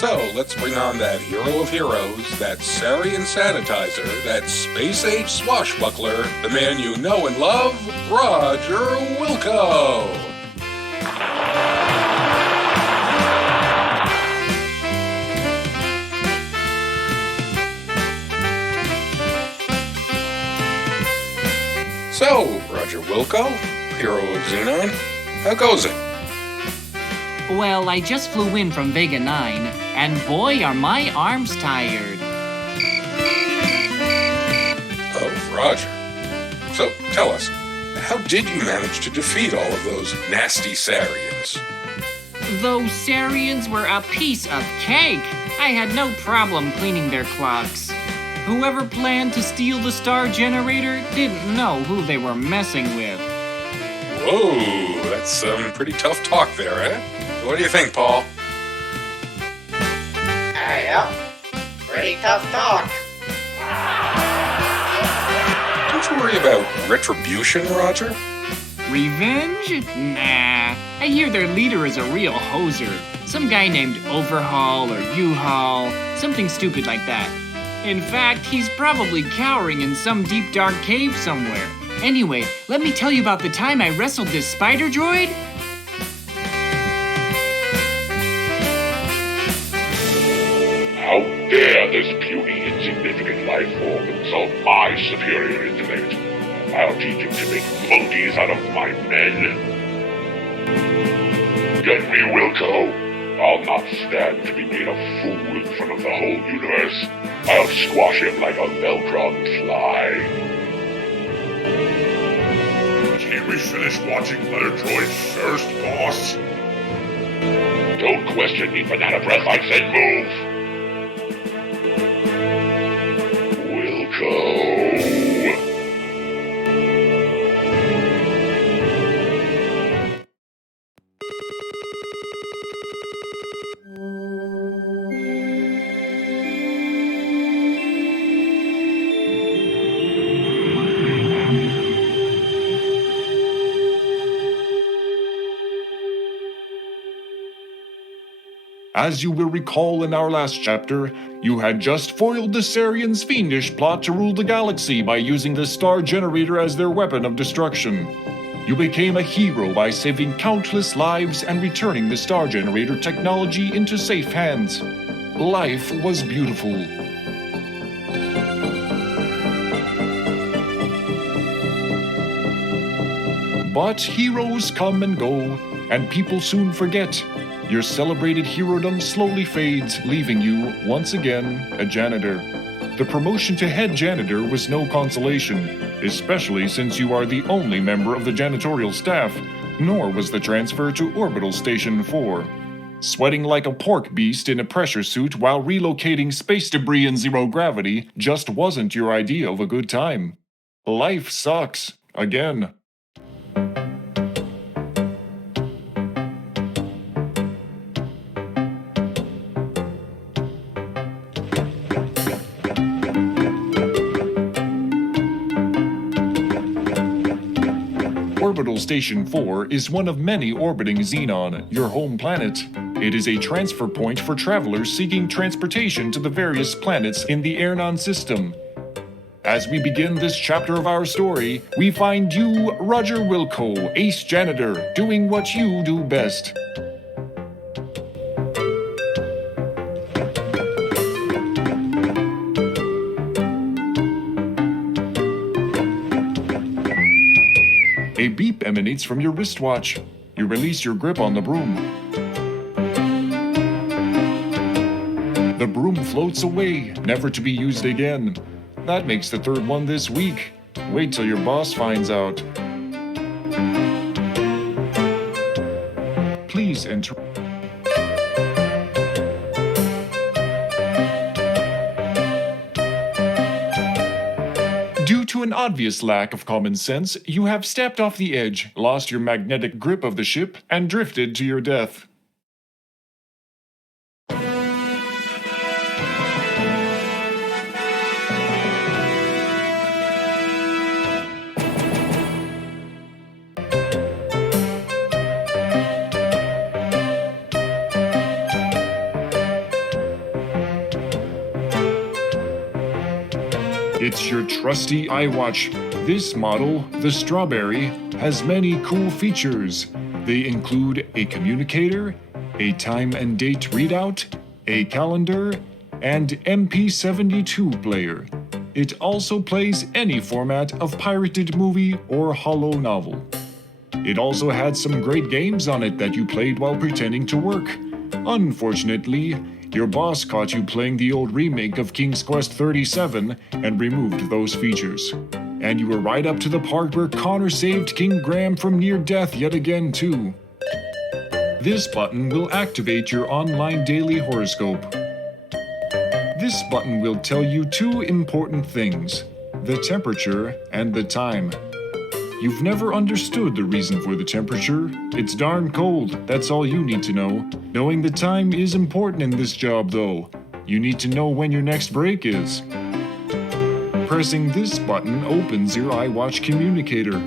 So, let's bring on that hero of heroes, that Sarian sanitizer, that space-age swashbuckler, the man you know and love, Roger Wilco! So, Roger Wilco, hero of Xenon, how goes it? Well, I just flew in from Vega 9, and boy, are my arms tired. Oh, Roger. So, tell us, how did you manage to defeat all of those nasty Sarians? Those Sarians were a piece of cake. I had no problem cleaning their clocks. Whoever planned to steal the star generator didn't know who they were messing with. Whoa, that's some pretty tough talk there, eh? What do you think, Paul? Yep, pretty tough talk. Don't you worry about retribution, Roger? Revenge? Nah. I hear their leader is a real hoser. Some guy named Overhaul or U-Haul, something stupid like that. In fact, he's probably cowering in some deep dark cave somewhere. Anyway, let me tell you about the time I wrestled this spider droid. How dare this puny, insignificant life form insult my superior intellect? I'll teach him to make monkeys out of my men. Get me, Wilco. I'll not stand to be made a fool in front of the whole universe. I'll squash him like a Velcron fly. Can we finish watching Letter Droids first, boss? Don't question me, banana breath. I said move. Wilco. As you will recall in our last chapter, you had just foiled the Sarians' fiendish plot to rule the galaxy by using the star generator as their weapon of destruction. You became a hero by saving countless lives and returning the star generator technology into safe hands. Life was beautiful. But heroes come and go, and people soon forget. Your celebrated herodom slowly fades, leaving you, once again, a janitor. The promotion to head janitor was no consolation, especially since you are the only member of the janitorial staff, nor was the transfer to Orbital Station 4. Sweating like a pork beast in a pressure suit while relocating space debris in zero gravity just wasn't your idea of a good time. Life sucks. Again. Orbital Station 4 is one of many orbiting Xenon, your home planet. It is a transfer point for travelers seeking transportation to the various planets in the Airnon system. As we begin this chapter of our story, we find you, Roger Wilco, ace janitor, doing what you do best. A beep emanates from your wristwatch. You release your grip on the broom. The broom floats away, never to be used again. That makes the third one this week. Wait till your boss finds out. Please enter. Due to an obvious lack of common sense, you have stepped off the edge, lost your magnetic grip of the ship, and drifted to your death. It's your trusty iWatch. This model, the Strawberry, has many cool features. They include a communicator, a time and date readout, a calendar, and MP72 player. It also plays any format of pirated movie or holo novel. It also had some great games on it that you played while pretending to work. Unfortunately, your boss caught you playing the old remake of King's Quest 37 and removed those features. And you were right up to the part where Connor saved King Graham from near death yet again too. This button will activate your online daily horoscope. This button will tell you two important things: the temperature and the time. You've never understood the reason for the temperature. It's darn cold, that's all you need to know. Knowing the time is important in this job though. You need to know when your next break is. Pressing this button opens your iWatch communicator.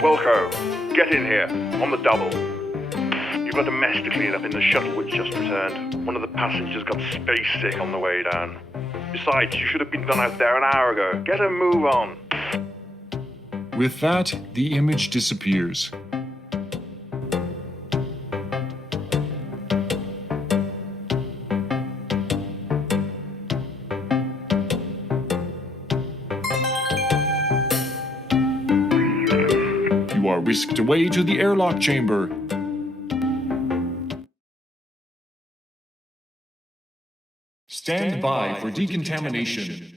Wilco, get in here, on the double. You've got a mess to clean up in the shuttle which just returned. One of the passengers got space sick on the way down. Besides, you should have been done out there an hour ago. Get a move on. With that, the image disappears. You are whisked away to the airlock chamber. Stand by for decontamination.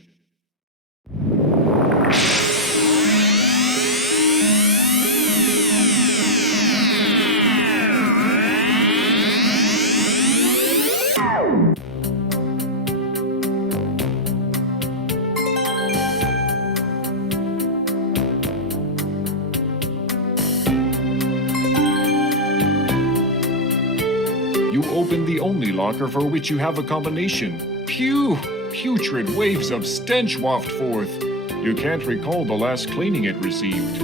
You open the only locker for which you have a combination. Phew! Putrid waves of stench waft forth. You can't recall the last cleaning it received.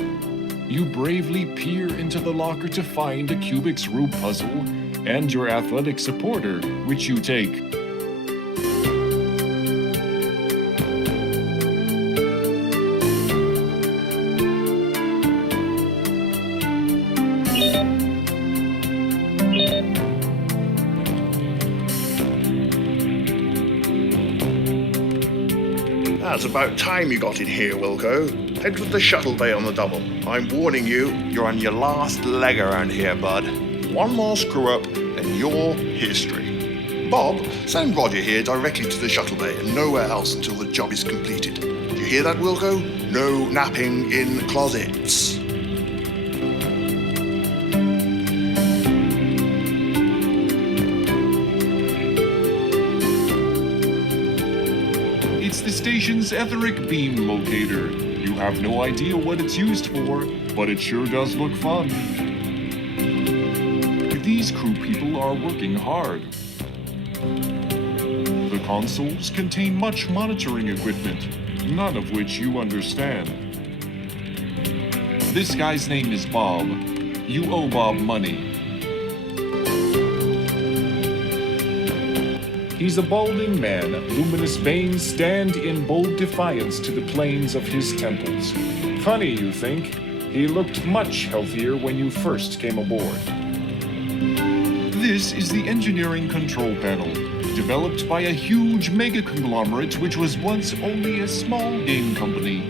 You bravely peer into the locker to find a Kubik's Rube puzzle and your athletic supporter, which you take. That's about time you got in here, Wilco. Head for the shuttle bay on the double. I'm warning you, you're on your last leg around here, bud. One more screw up, and you're history. Bob, send Roger here directly to the shuttle bay and nowhere else until the job is completed. Do you hear that, Wilco? No napping in closets. It's the station's etheric beam locator. You have no idea what it's used for, but it sure does look fun. These crew people are working hard. The consoles contain much monitoring equipment, none of which you understand. This guy's name is Bob. You owe Bob money. He's a balding man, luminous veins stand in bold defiance to the planes of his temples. Funny, you think? He looked much healthier when you first came aboard. This is the engineering control panel, developed by a huge mega conglomerate which was once only a small game company.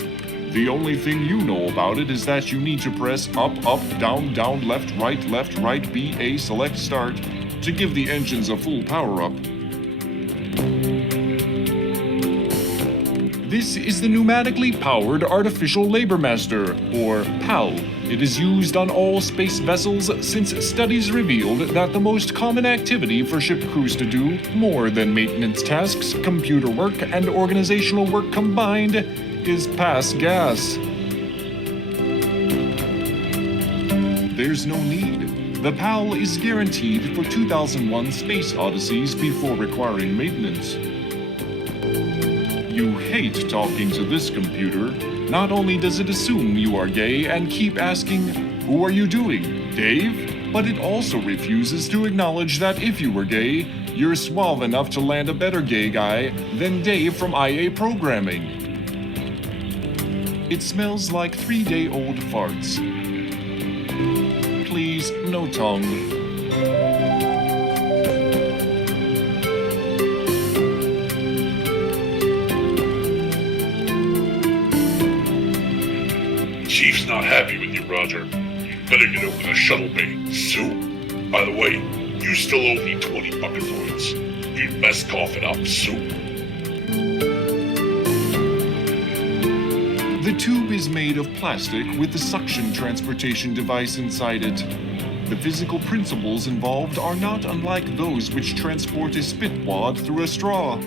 The only thing you know about it is that you need to press up, up, down, down, left, right, B, A, select, start to give the engines a full power-up. This is the pneumatically powered Artificial Labor Master, or PAL. It is used on all space vessels since studies revealed that the most common activity for ship crews to do, more than maintenance tasks, computer work, and organizational work combined, is pass gas. There's no need. The PAL is guaranteed for 2001 Space Odysseys before requiring maintenance. You hate talking to this computer. Not only does it assume you are gay and keep asking, "Who are you doing, Dave?" But it also refuses to acknowledge that if you were gay, you're suave enough to land a better gay guy than Dave from IA Programming. It smells like 3-day-old farts. Please, no tongue. Chief's not happy with you, Roger. You better get over the shuttle bay soon. By the way, you still owe me 20 bucketloads. You'd best cough it up soon. The tube is made of plastic with the suction transportation device inside it. The physical principles involved are not unlike those which transport a spit wad through a straw.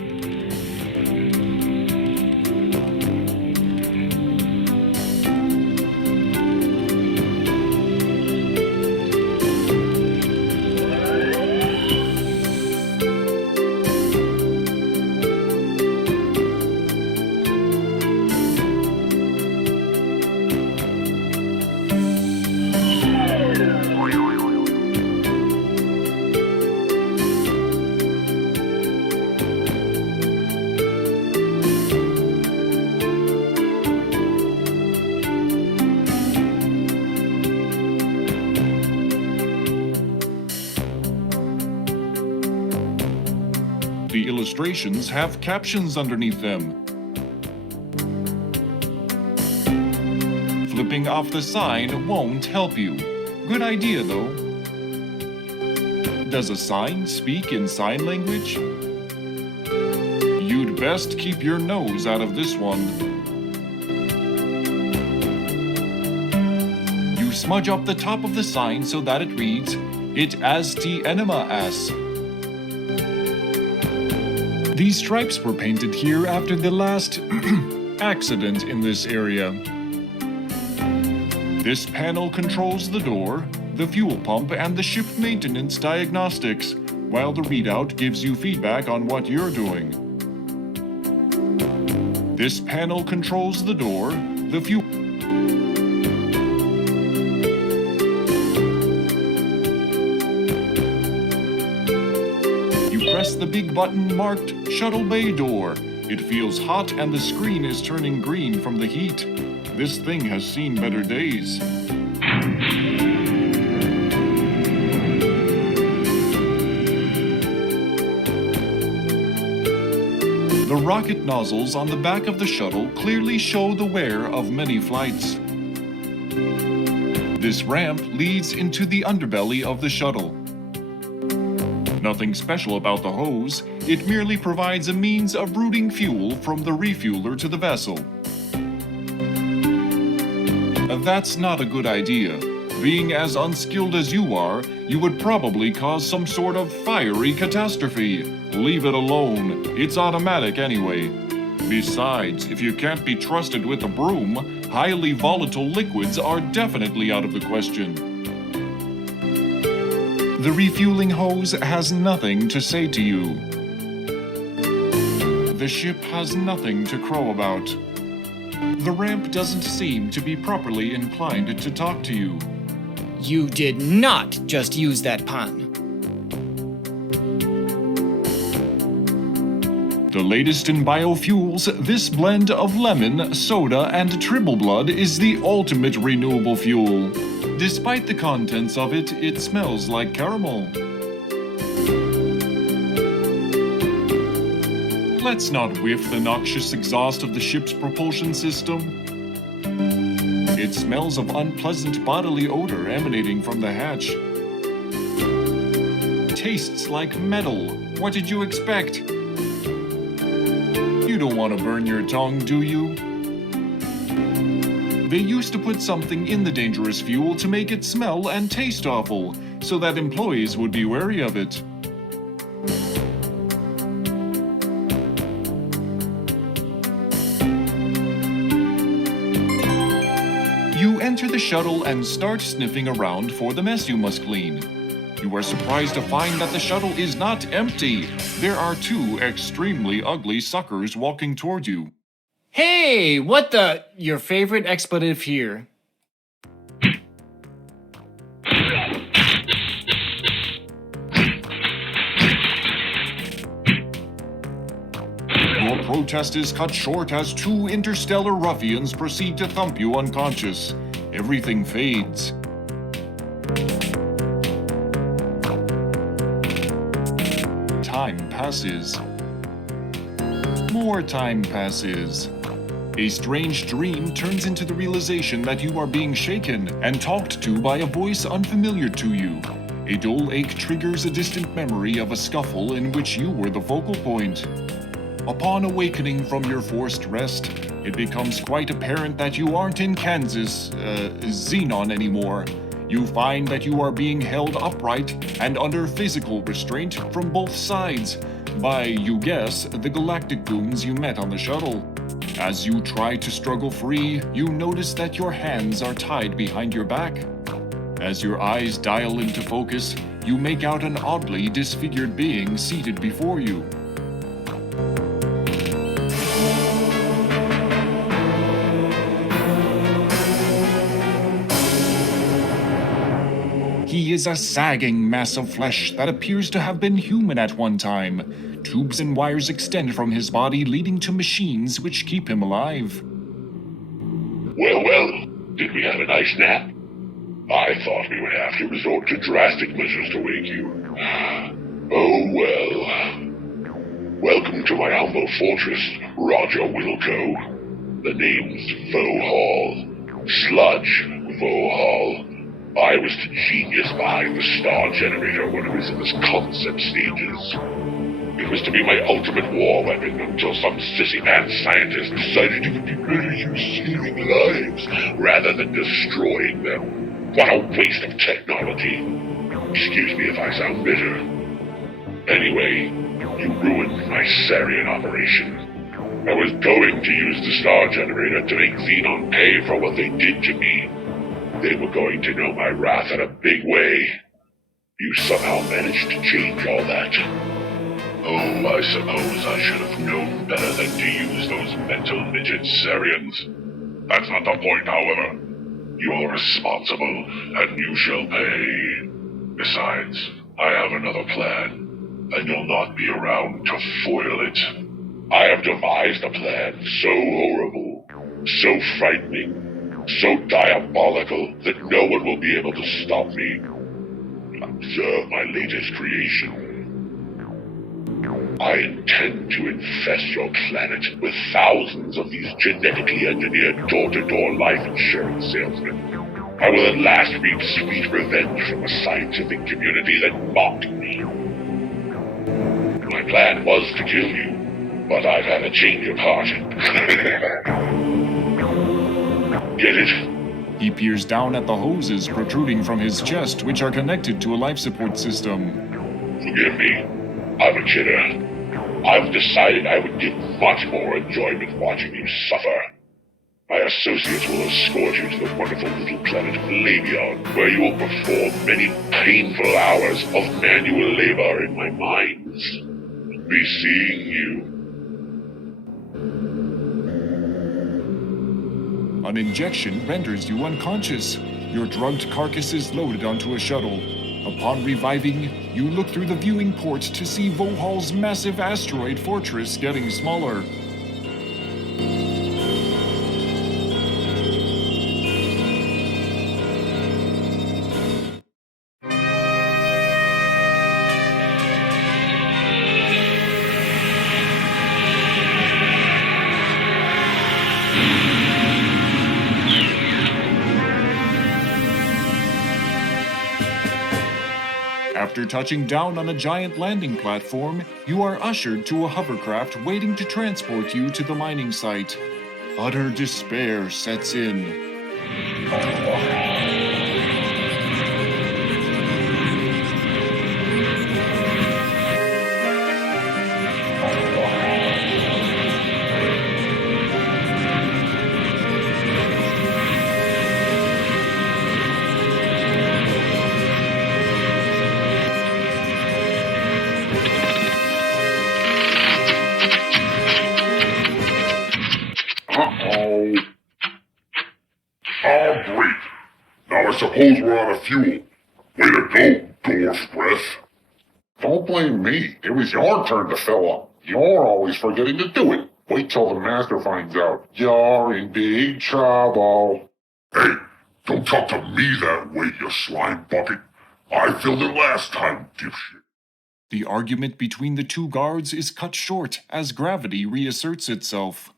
The illustrations have captions underneath them. Flipping off the sign won't help you. Good idea, though. Does a sign speak in sign language? You'd best keep your nose out of this one. You smudge up the top of the sign so that it reads, "It asti enema as." These stripes were painted here after the last accident in this area. This panel controls the door, the fuel pump, and the ship maintenance diagnostics, while the readout gives you feedback on what you're doing. This panel controls the door, the fuel. Press the big button marked Shuttle Bay Door. It feels hot and the screen is turning green from the heat. This thing has seen better days. The rocket nozzles on the back of the shuttle clearly show the wear of many flights. This ramp leads into the underbelly of the shuttle. Nothing special about the hose, it merely provides a means of routing fuel from the refueler to the vessel. That's not a good idea. Being as unskilled as you are, you would probably cause some sort of fiery catastrophe. Leave it alone. It's automatic anyway. Besides, if you can't be trusted with a broom, highly volatile liquids are definitely out of the question. The refueling hose has nothing to say to you. The ship has nothing to crow about. The ramp doesn't seem to be properly inclined to talk to you. You did not just use that pun. The latest in biofuels, this blend of lemon, soda, and tribble blood is the ultimate renewable fuel. Despite the contents of it, it smells like caramel. Let's not whiff the noxious exhaust of the ship's propulsion system. It smells of unpleasant bodily odor emanating from the hatch. Tastes like metal. What did you expect? You don't want to burn your tongue, do you? They used to put something in the dangerous fuel to make it smell and taste awful, so that employees would be wary of it. You enter the shuttle and start sniffing around for the mess you must clean. You are surprised to find that the shuttle is not empty. There are two extremely ugly suckers walking toward you. Hey, what the? Your favorite expletive here. Your protest is cut short as two interstellar ruffians proceed to thump you unconscious. Everything fades. Time passes. More time passes. A strange dream turns into the realization that you are being shaken and talked to by a voice unfamiliar to you. A dull ache triggers a distant memory of a scuffle in which you were the focal point. Upon awakening from your forced rest, it becomes quite apparent that you aren't in Kansas, Xenon anymore. You find that you are being held upright and under physical restraint from both sides by, you guess, the galactic goons you met on the shuttle. As you try to struggle free, you notice that your hands are tied behind your back. As your eyes dial into focus, you make out an oddly disfigured being seated before you. He is a sagging mass of flesh that appears to have been human at one time. Tubes and wires extend from his body, leading to machines which keep him alive. Well, did we have a nice nap? I thought we would have to resort to drastic measures to wake you. Oh well. Welcome to my humble fortress, Roger Wilco. The name's Vohaul. Sludge Vohaul. I was the genius behind the star generator when it was in its concept stages. It was to be my ultimate war weapon until some sissy-man scientist decided it would be better use saving lives rather than destroying them. What a waste of technology. Excuse me if I sound bitter. Anyway, you ruined my Sarian operation. I was going to use the star generator to make Xenon pay for what they did to me. They were going to know my wrath in a big way. You somehow managed to change all that. Oh, I suppose I should have known better than to use those mental midget Sarians. That's not the point, however. You're responsible, and you shall pay. Besides, I have another plan, and you'll not be around to foil it. I have devised a plan so horrible, so frightening, so diabolical that no one will be able to stop me. Observe my latest creation. I intend to infest your planet with thousands of these genetically engineered door-to-door life insurance salesmen. I will at last reap sweet revenge from a scientific community that mocked me. My plan was to kill you, but I've had a change of heart. Get it? He peers down at the hoses protruding from his chest, which are connected to a life support system. Forgive me. I'm a kidder. I've decided I would get much more enjoyment watching you suffer. My associates will escort you to the wonderful little planet of Labion, where you will perform many painful hours of manual labor in my mines. Be seeing you. An injection renders you unconscious. Your drugged carcass is loaded onto a shuttle. Upon reviving, you look through the viewing port to see Vohaul's massive asteroid fortress getting smaller. After touching down on a giant landing platform, you are ushered to a hovercraft waiting to transport you to the mining site. Utter despair sets in. suppose we're out of fuel. Way to go, dwarf breath. Don't blame me. It was your turn to fill up. You're always forgetting to do it. Wait till the master finds out. You're in big trouble. Hey, don't talk to me that way, you slime bucket. I filled it last time, dipshit. The argument between the two guards is cut short as gravity reasserts itself.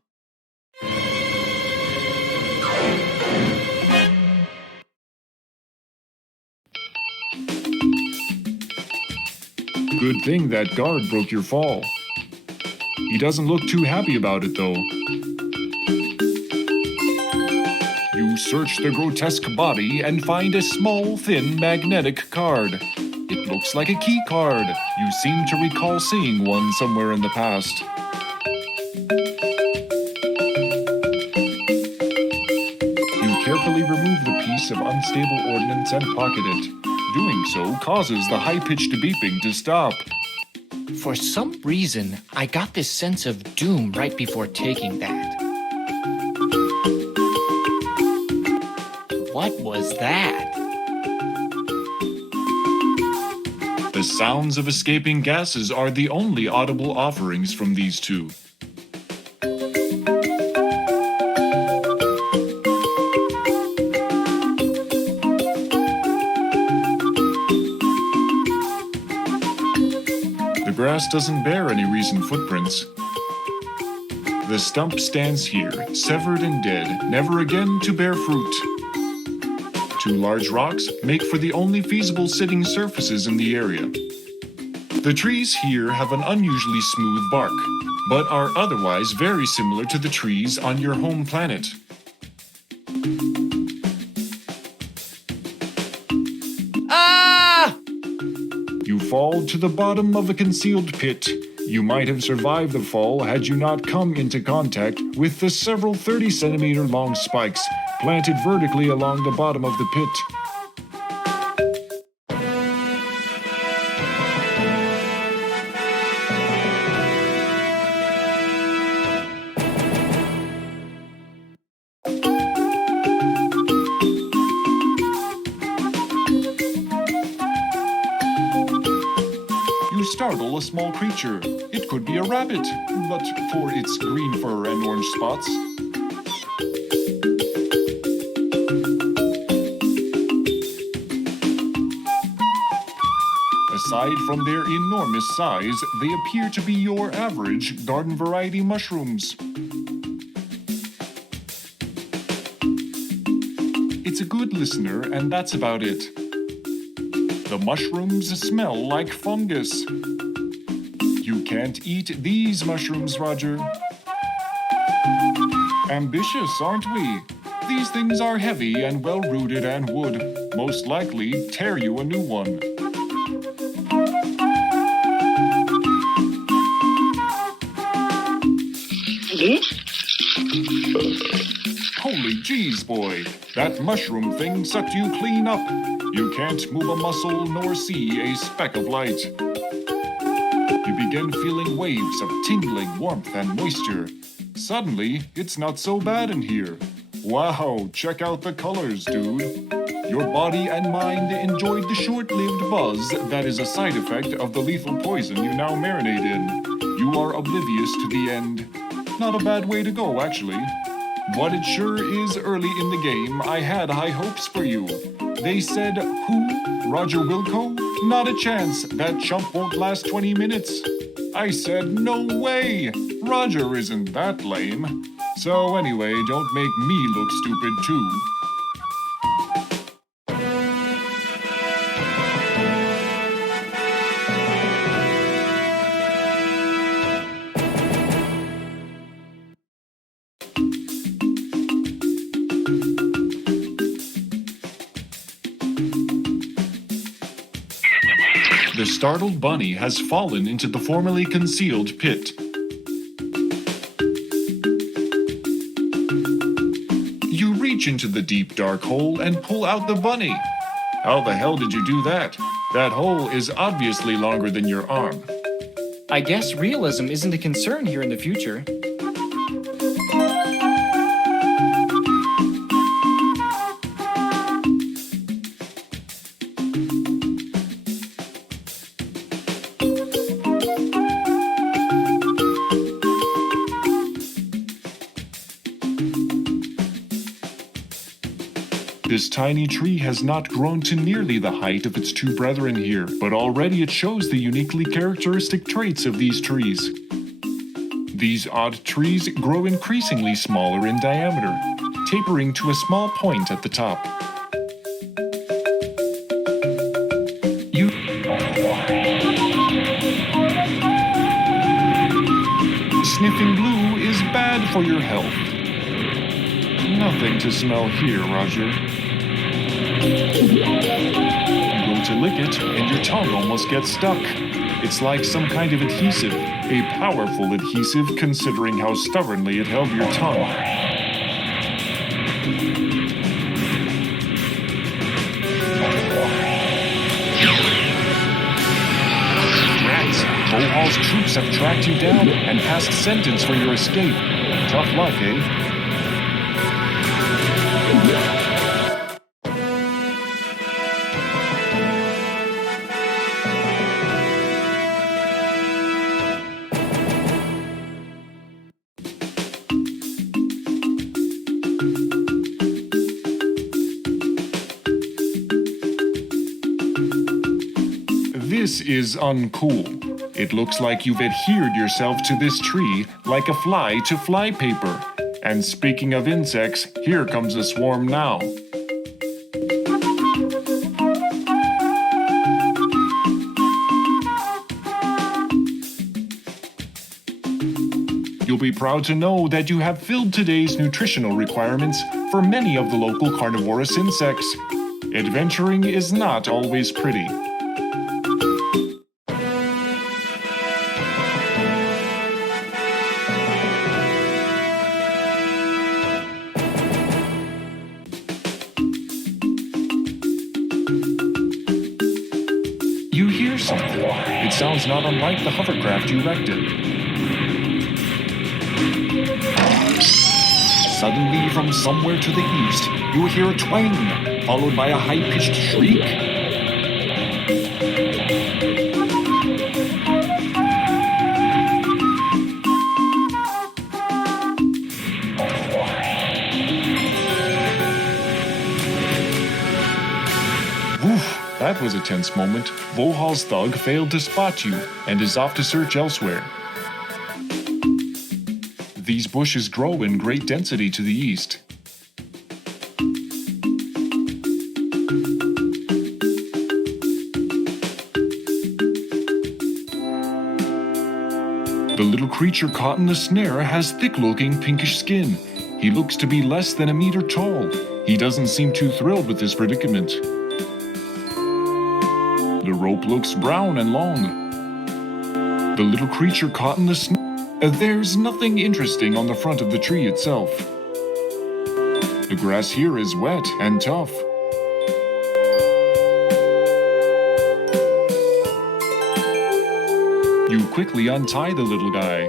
Good thing that guard broke your fall. He doesn't look too happy about it, though. You search the grotesque body and find a small, thin, magnetic card. It looks like a key card. You seem to recall seeing one somewhere in the past. You carefully remove the piece of unstable ordnance and pocket it. Doing so causes the high-pitched beeping to stop. For some reason, I got this sense of doom right before taking that. What was that? The sounds of escaping gases are the only audible offerings from these two. The grass doesn't bear any recent footprints. The stump stands here, severed and dead, never again to bear fruit. Two large rocks make for the only feasible sitting surfaces in the area. The trees here have an unusually smooth bark, but are otherwise very similar to the trees on your home planet. Ah! You fall to the bottom of a concealed pit. You might have survived the fall had you not come into contact with the several 30-centimeter long spikes planted vertically along the bottom of the pit. You startle a small creature. It could be a rabbit, but for its green fur and orange spots. Aside from their enormous size, they appear to be your average garden variety mushrooms. It's a good listener, and that's about it. The mushrooms smell like fungus. You can't eat these mushrooms, Roger. Ambitious, aren't we? These things are heavy and well-rooted and would, most likely, tear you a new one. Holy jeez, boy. That mushroom thing sucked you clean up. You can't move a muscle nor see a speck of light. You begin feeling waves of tingling warmth and moisture. Suddenly, it's not so bad in here. Wow, check out the colors, dude. Your body and mind enjoyed the short-lived buzz that is a side effect of the lethal poison you now marinate in. You are oblivious to the end. Not a bad way to go, actually. But it sure is early in the game. I had high hopes for you. They said, who? Roger Wilco? Not a chance. That chump won't last 20 minutes. I said, no way. Roger isn't that lame. So anyway, don't make me look stupid too. The startled bunny has fallen into the formerly concealed pit. You reach into the deep dark hole and pull out the bunny. How the hell did you do that? That hole is obviously longer than your arm. I guess realism isn't a concern here in the future. This tiny tree has not grown to nearly the height of its two brethren here, but already it shows the uniquely characteristic traits of these trees. These odd trees grow increasingly smaller in diameter, tapering to a small point at the top. Sniffing glue is bad for your health. Nothing to smell here, Roger. You go to lick it, and your tongue almost gets stuck. It's like some kind of adhesive, a powerful adhesive considering how stubbornly it held your tongue. Rats, Vohaul's troops have tracked you down and passed sentence for your escape. Tough luck, eh? This is uncool. It looks like you've adhered yourself to this tree like a fly to fly paper. And speaking of insects, here comes a swarm now. You'll be proud to know that you have filled today's nutritional requirements for many of the local carnivorous insects. Adventuring is not always pretty. You hear something. It sounds not unlike the hovercraft you wrecked it. Suddenly, from somewhere to the east, you hear a twang, followed by a high-pitched shriek. Woof, that was a tense moment. Vohaul's thug failed to spot you and is off to search elsewhere. These bushes grow in great density to the east. The little creature caught in the snare has thick-looking pinkish skin. He looks to be less than a meter tall. He doesn't seem too thrilled with this predicament. The rope looks brown and long. The little creature caught in the snare. There's nothing interesting on the front of the tree itself. The grass here is wet and tough. You quickly untie the little guy.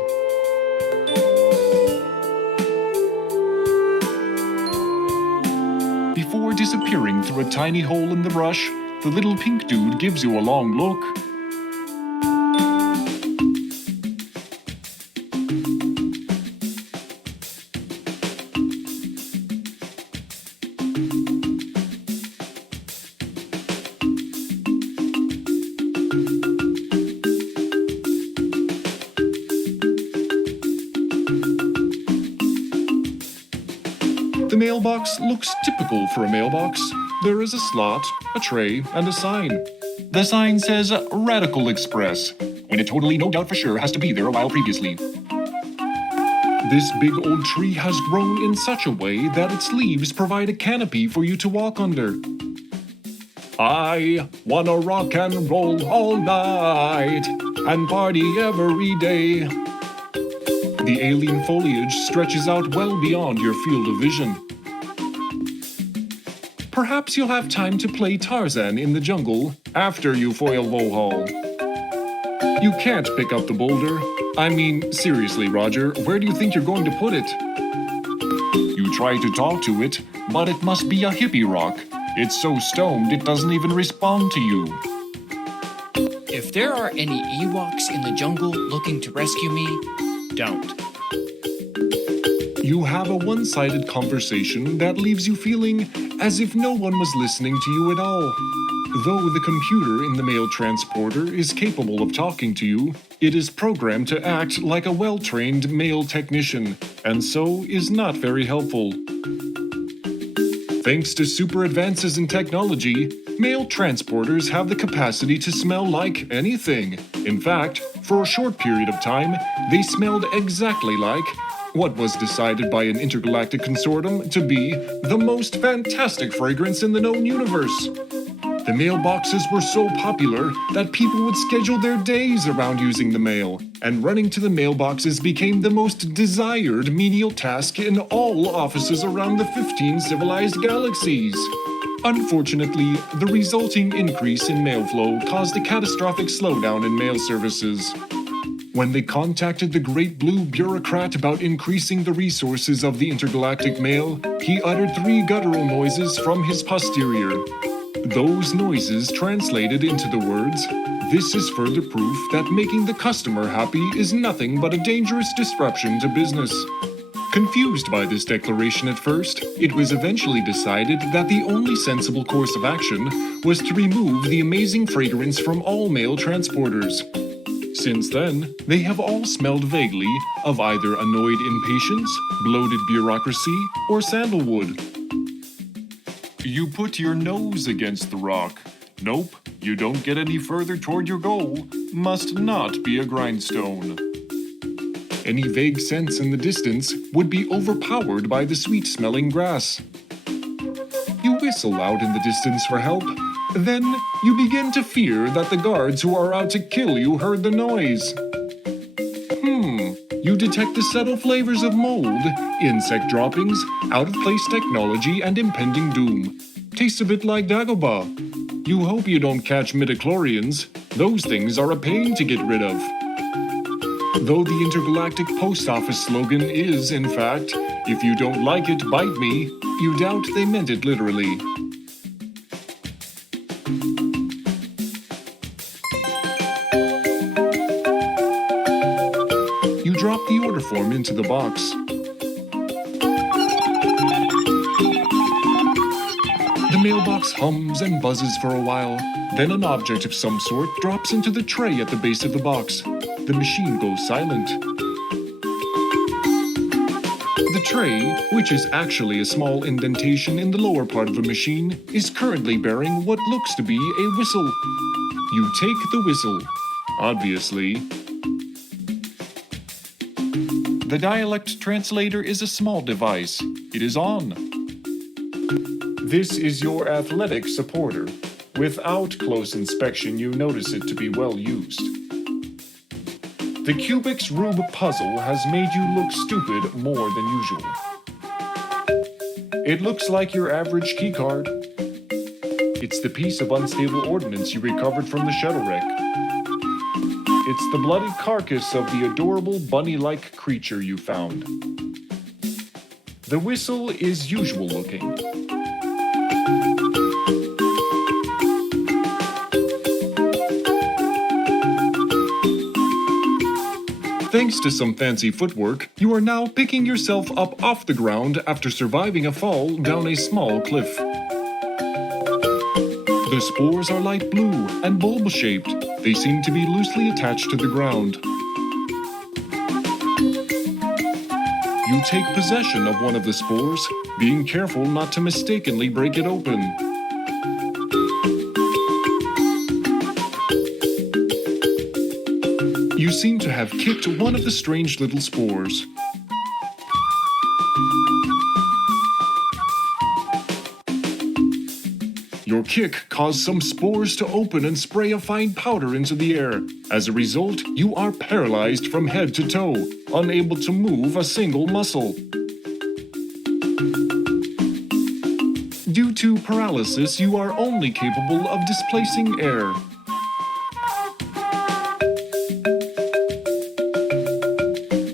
Before disappearing through a tiny hole in the brush, the little pink dude gives you a long look. The mailbox looks typical for a mailbox. There is a slot, a tray, and a sign. The sign says Radical Express, when it totally no doubt for sure has to be there a while previously. This big old tree has grown in such a way that its leaves provide a canopy for you to walk under. I wanna rock and roll all night and party every day. The alien foliage stretches out well beyond your field of vision. Perhaps you'll have time to play Tarzan in the jungle after you foil Vohaul. You can't pick up the boulder. I mean, seriously, Roger, where do you think you're going to put it? You try to talk to it, but it must be a hippie rock. It's so stoned it doesn't even respond to you. If there are any Ewoks in the jungle looking to rescue me, don't. You have a one-sided conversation that leaves you feeling as if no one was listening to you at all. Though the computer in the mail transporter is capable of talking to you, it is programmed to act like a well-trained mail technician, and so is not very helpful. Thanks to super advances in technology, mail transporters have the capacity to smell like anything. In fact, for a short period of time, they smelled exactly like what was decided by an intergalactic consortium to be the most fantastic fragrance in the known universe. The mailboxes were so popular that people would schedule their days around using the mail, and running to the mailboxes became the most desired menial task in all offices around the 15 civilized galaxies. Unfortunately, the resulting increase in mail flow caused a catastrophic slowdown in mail services. When they contacted the great blue bureaucrat about increasing the resources of the intergalactic mail, he uttered 3 guttural noises from his posterior. Those noises translated into the words, "This is further proof that making the customer happy is nothing but a dangerous disruption to business." Confused by this declaration at first, it was eventually decided that the only sensible course of action was to remove the amazing fragrance from all mail transporters. Since then, they have all smelled vaguely of either annoyed impatience, bloated bureaucracy, or sandalwood. You put your nose against the rock. Nope, you don't get any further toward your goal. Must not be a grindstone. Any vague sense in the distance would be overpowered by the sweet-smelling grass. You whistle out in the distance for help. Then you begin to fear that the guards who are out to kill you heard the noise. You detect the subtle flavors of mold, insect droppings, out-of-place technology, and impending doom. Tastes a bit like Dagobah. You hope you don't catch midichlorians. Those things are a pain to get rid of. Though the intergalactic post office slogan is, in fact, "If you don't like it, bite me," you doubt they meant it literally. Drop the order form into the box. The mailbox hums and buzzes for a while. Then an object of some sort drops into the tray at the base of the box. The machine goes silent. The tray, which is actually a small indentation in the lower part of the machine, is currently bearing what looks to be a whistle. You take the whistle. Obviously. The dialect translator is a small device. It is on. This is your athletic supporter. Without close inspection, you notice it to be well used. The Cubic's Rube puzzle has made you look stupid more than usual. It looks like your average keycard. It's the piece of unstable ordnance you recovered from the shuttle wreck. It's the bloody carcass of the adorable bunny-like creature you found. The whistle is usual looking. Thanks to some fancy footwork, you are now picking yourself up off the ground after surviving a fall down a small cliff. The spores are light blue and bulb-shaped. They seem to be loosely attached to the ground. You take possession of one of the spores, being careful not to mistakenly break it open. You seem to have kicked one of the strange little spores. Your kick caused some spores to open and spray a fine powder into the air. As a result, you are paralyzed from head to toe, unable to move a single muscle. Due to paralysis, you are only capable of displacing air.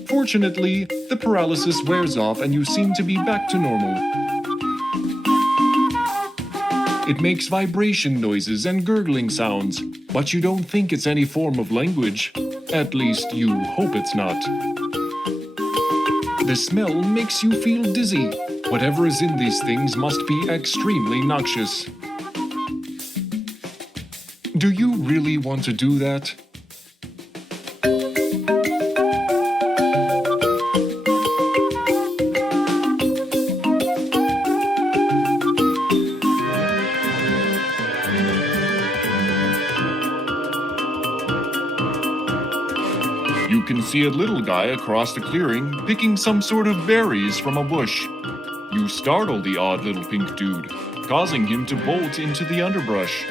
Fortunately, the paralysis wears off and you seem to be back to normal. It makes vibration noises and gurgling sounds, but you don't think it's any form of language. At least, you hope it's not. The smell makes you feel dizzy. Whatever is in these things must be extremely noxious. Do you really want to do that? You can see a little guy across the clearing picking some sort of berries from a bush. You startle the odd little pink dude, causing him to bolt into the underbrush.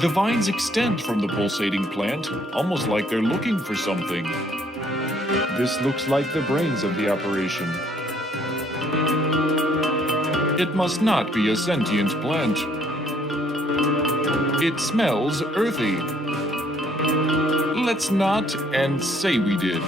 The vines extend from the pulsating plant, almost like they're looking for something. This looks like the brains of the operation. It must not be a sentient plant. It smells earthy. Let's not and say we did.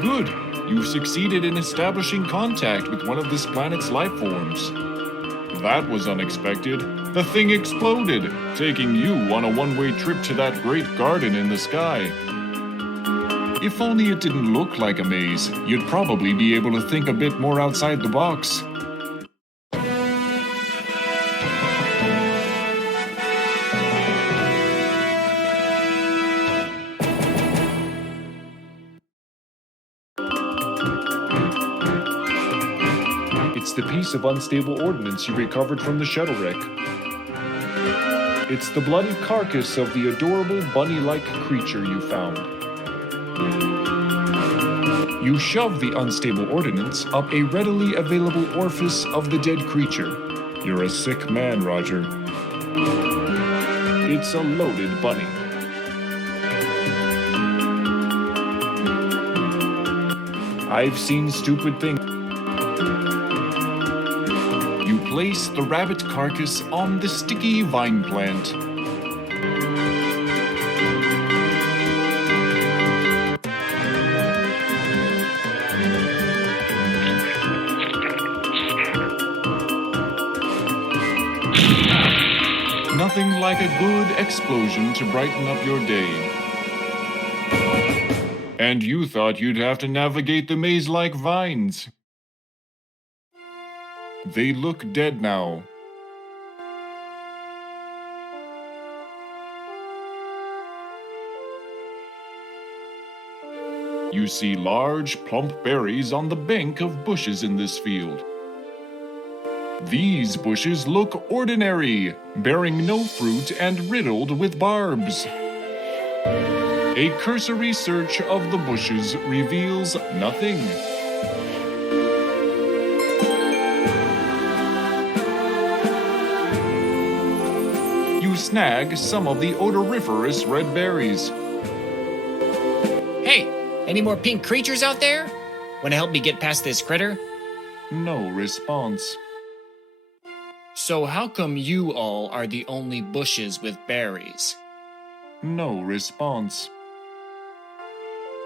Good. You've succeeded in establishing contact with one of this planet's life forms. That was unexpected. The thing exploded, taking you on a one-way trip to that great garden in the sky. If only it didn't look like a maze, you'd probably be able to think a bit more outside the box. It's the piece of unstable ordnance you recovered from the shuttle wreck. It's the bloody carcass of the adorable bunny-like creature you found. You shove the unstable ordnance up a readily available orifice of the dead creature. You're a sick man, Roger. It's a loaded bunny. I've seen stupid things. You place the rabbit carcass on the sticky vine plant. Nothing like a good explosion to brighten up your day. And you thought you'd have to navigate the maze like vines. They look dead now. You see large, plump berries on the bank of bushes in this field. These bushes look ordinary, bearing no fruit and riddled with barbs. A cursory search of the bushes reveals nothing. You snag some of the odoriferous red berries. Hey, any more pink creatures out there? Want to help me get past this critter? No response. So how come you all are the only bushes with berries? No response.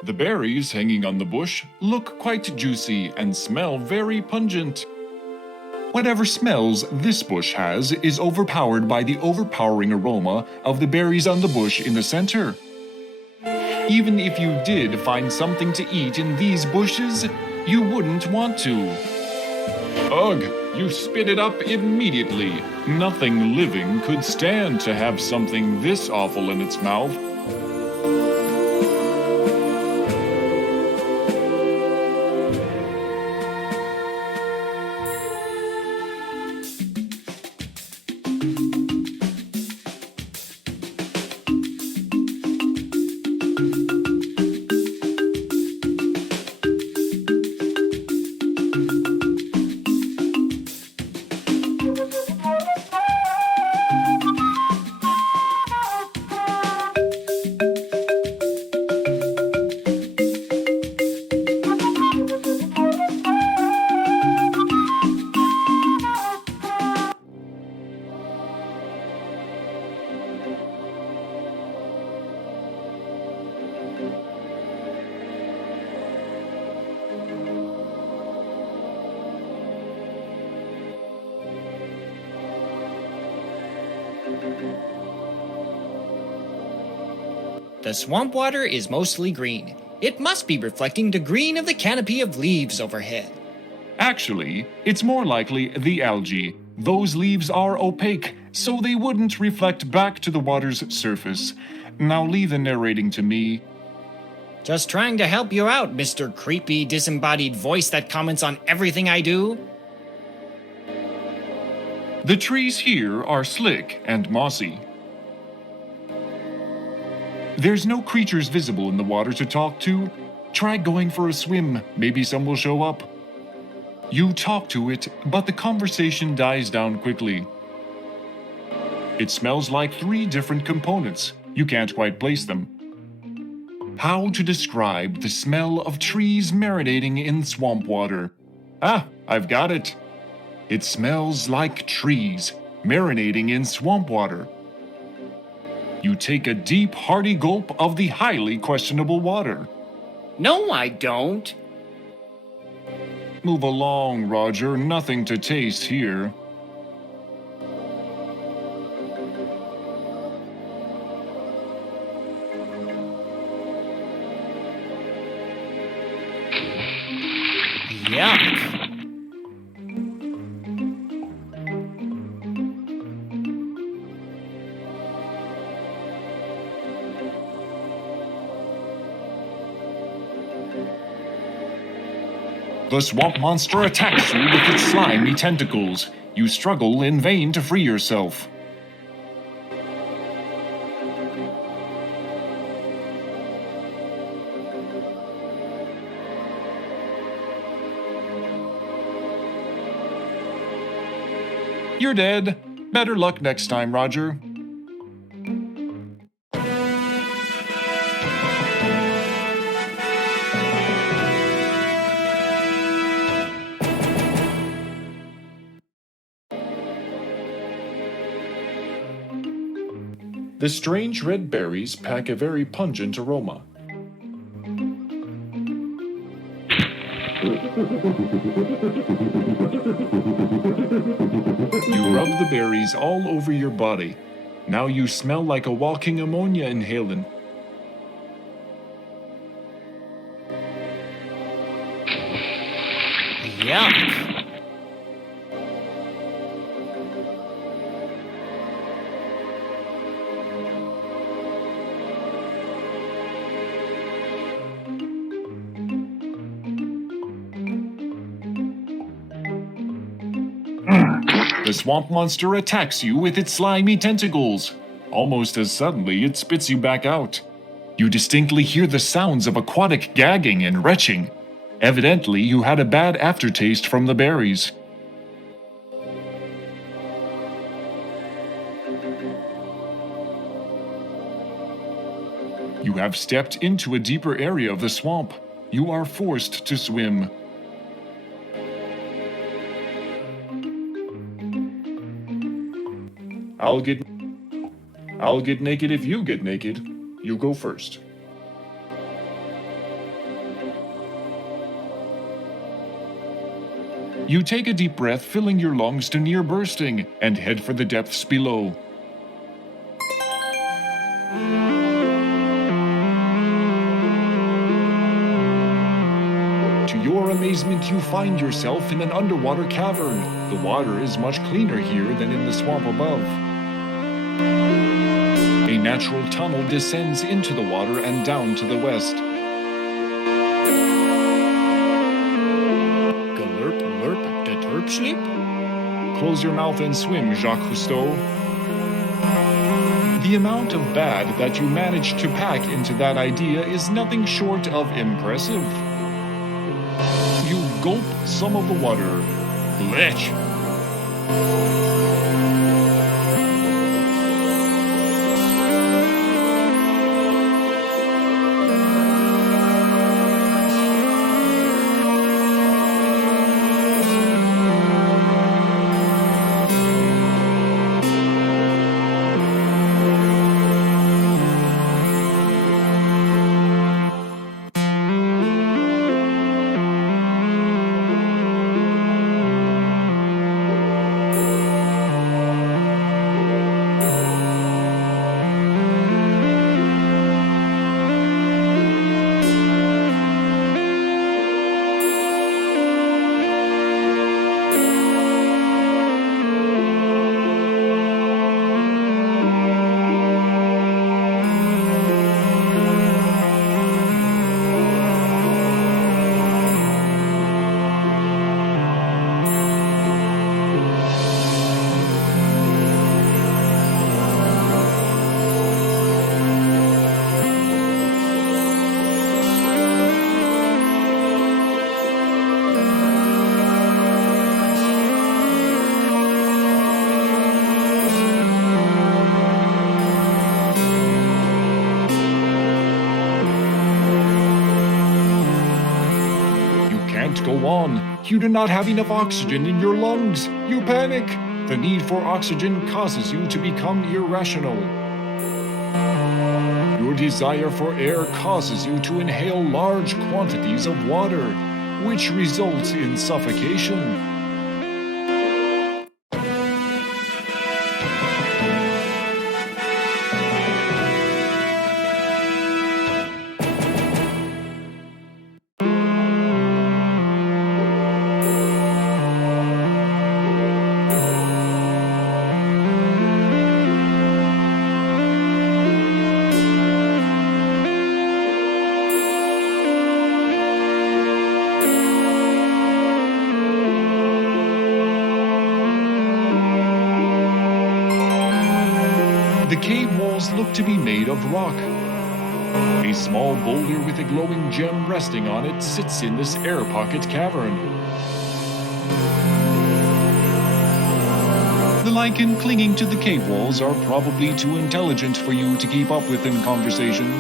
The berries hanging on the bush look quite juicy and smell very pungent. Whatever smells this bush has is overpowered by the overpowering aroma of the berries on the bush in the center. Even if you did find something to eat in these bushes, you wouldn't want to. Ugh, you spit it up immediately. Nothing living could stand to have something this awful in its mouth. The swamp water is mostly green. It must be reflecting the green of the canopy of leaves overhead. Actually, it's more likely the algae. Those leaves are opaque, so they wouldn't reflect back to the water's surface. Now leave the narrating to me. Just trying to help you out, Mr. Creepy Disembodied Voice that comments on everything I do. The trees here are slick and mossy. There's no creatures visible in the water to talk to. Try going for a swim, maybe some will show up. You talk to it, but the conversation dies down quickly. It smells like 3 different components. You can't quite place them. How to describe the smell of trees marinating in swamp water? Ah, I've got it. It smells like trees marinating in swamp water. You take a deep, hearty gulp of the highly questionable water. No, I don't. Move along, Roger. Nothing to taste here. Yuck. The swamp monster attacks you with its slimy tentacles. You struggle in vain to free yourself. You're dead. Better luck next time, Roger. The strange red berries pack a very pungent aroma. You rub the berries all over your body. Now you smell like a walking ammonia inhalant. Yuck. The swamp monster attacks you with its slimy tentacles. Almost as suddenly, it spits you back out. You distinctly hear the sounds of aquatic gagging and retching. Evidently, you had a bad aftertaste from the berries. You have stepped into a deeper area of the swamp. You are forced to swim. I'll get naked if you get naked. You go first. You take a deep breath, filling your lungs to near bursting, and head for the depths below. To your amazement, you find yourself in an underwater cavern. The water is much cleaner here than in the swamp above. A natural tunnel descends into the water and down to the west. Galurp, lurp, de terp schlip? Close your mouth and swim, Jacques Cousteau. The amount of bad that you managed to pack into that idea is nothing short of impressive. You gulp some of the water. Blech! Go on. You do not have enough oxygen in your lungs. You panic. The need for oxygen causes you to become irrational. Your desire for air causes you to inhale large quantities of water, which results in suffocation. The cave walls look to be made of rock. A small boulder with a glowing gem resting on it sits in this air pocket cavern. The lichen clinging to the cave walls are probably too intelligent for you to keep up with in conversation.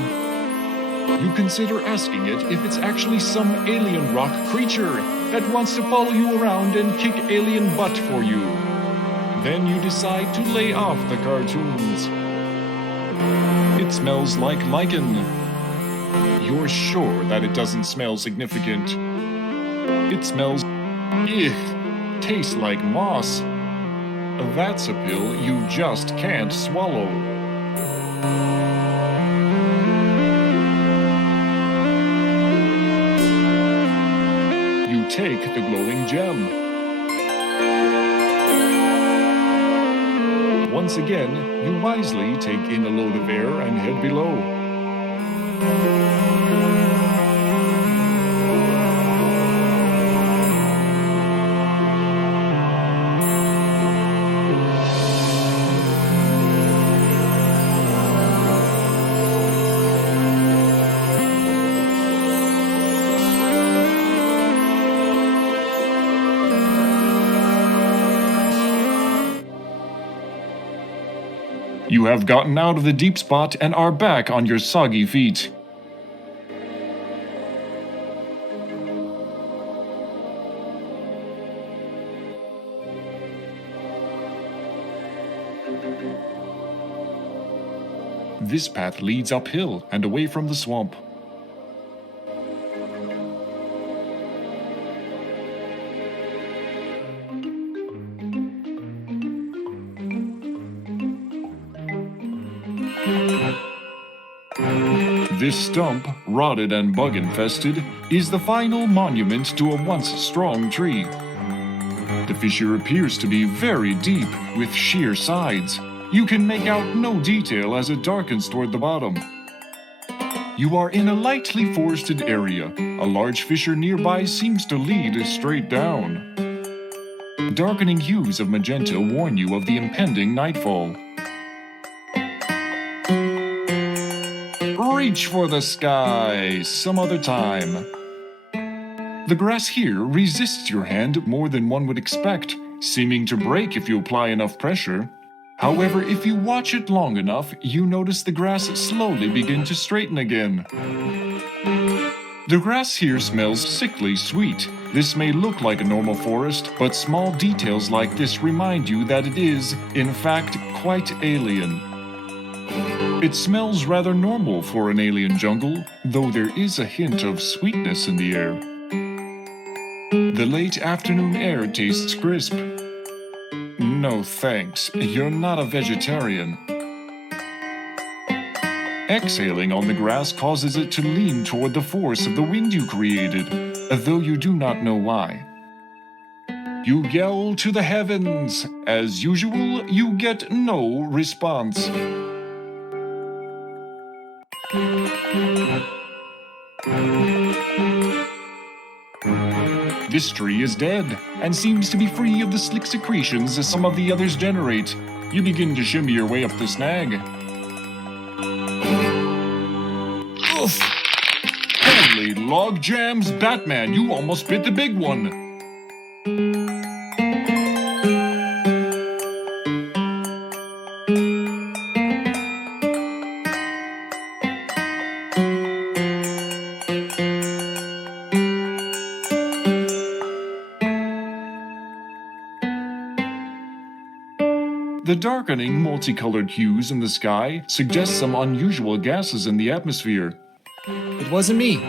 You consider asking it if it's actually some alien rock creature that wants to follow you around and kick alien butt for you. Then you decide to lay off the cartoons. It smells like lichen. You're sure that it doesn't smell significant. It smells... tastes like moss. That's a pill you just can't swallow. You take the glowing gem. Once again, you wisely take in a load of air and head below. You have gotten out of the deep spot and are back on your soggy feet. This path leads uphill and away from the swamp. This stump, rotted and bug-infested, is the final monument to a once strong tree. The fissure appears to be very deep, with sheer sides. You can make out no detail as it darkens toward the bottom. You are in a lightly forested area. A large fissure nearby seems to lead straight down. Darkening hues of magenta warn you of the impending nightfall. Reach for the sky some other time. The grass here resists your hand more than one would expect, seeming to break if you apply enough pressure. However, if you watch it long enough, you notice the grass slowly begin to straighten again. The grass here smells sickly sweet. This may look like a normal forest, but small details like this remind you that it is, in fact, quite alien. It smells rather normal for an alien jungle, though there is a hint of sweetness in the air. The late afternoon air tastes crisp. No thanks, you're not a vegetarian. Exhaling on the grass causes it to lean toward the force of the wind you created, though you do not know why. You yell to the heavens. As usual, you get no response. This tree is dead, and seems to be free of the slick secretions as some of the others generate. You begin to shimmy your way up the snag. Oof! Holy log jams, Batman, you almost bit the big one! The darkening, multicolored hues in the sky suggest some unusual gases in the atmosphere. It wasn't me.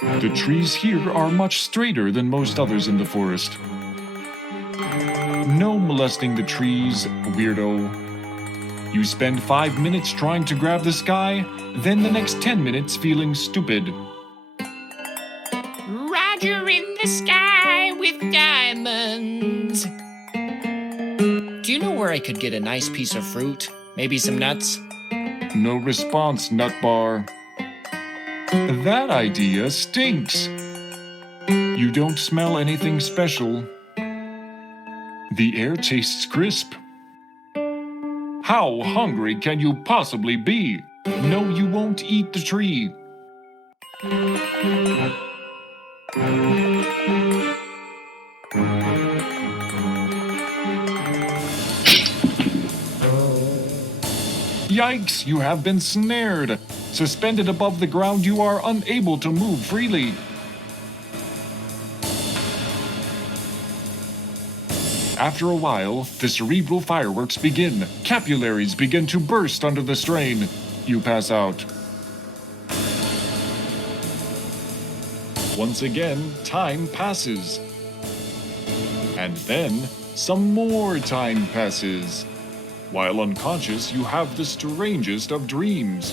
The trees here are much straighter than most others in the forest. No molesting the trees, weirdo. You spend 5 minutes trying to grab the sky, then the next 10 minutes feeling stupid. Roger in the sky with diamonds. Do you know where I could get a nice piece of fruit? Maybe some nuts? No response, Nutbar. That idea stinks. You don't smell anything special. The air tastes crisp. How hungry can you possibly be? No, you won't eat the tree. Yikes, you have been snared. Suspended above the ground, you are unable to move freely. After a while, the cerebral fireworks begin. Capillaries begin to burst under the strain. You pass out. Once again, time passes. And then, some more time passes. While unconscious, you have the strangest of dreams.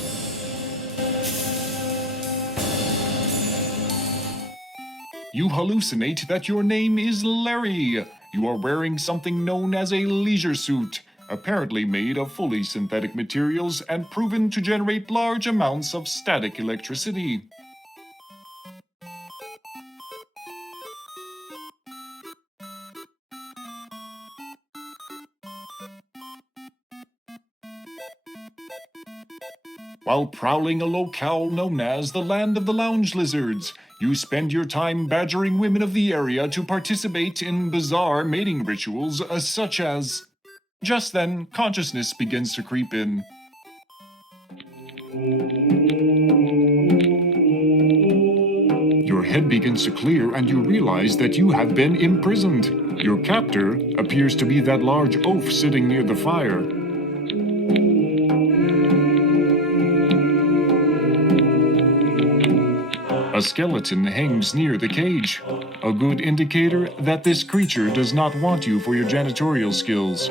You hallucinate that your name is Larry. You are wearing something known as a leisure suit, apparently made of fully synthetic materials and proven to generate large amounts of static electricity. While prowling a locale known as the Land of the Lounge Lizards, you spend your time badgering women of the area to participate in bizarre mating rituals such as... Just then, consciousness begins to creep in. Your head begins to clear and you realize that you have been imprisoned. Your captor appears to be that large oaf sitting near the fire. A skeleton hangs near the cage, a good indicator that this creature does not want you for your janitorial skills.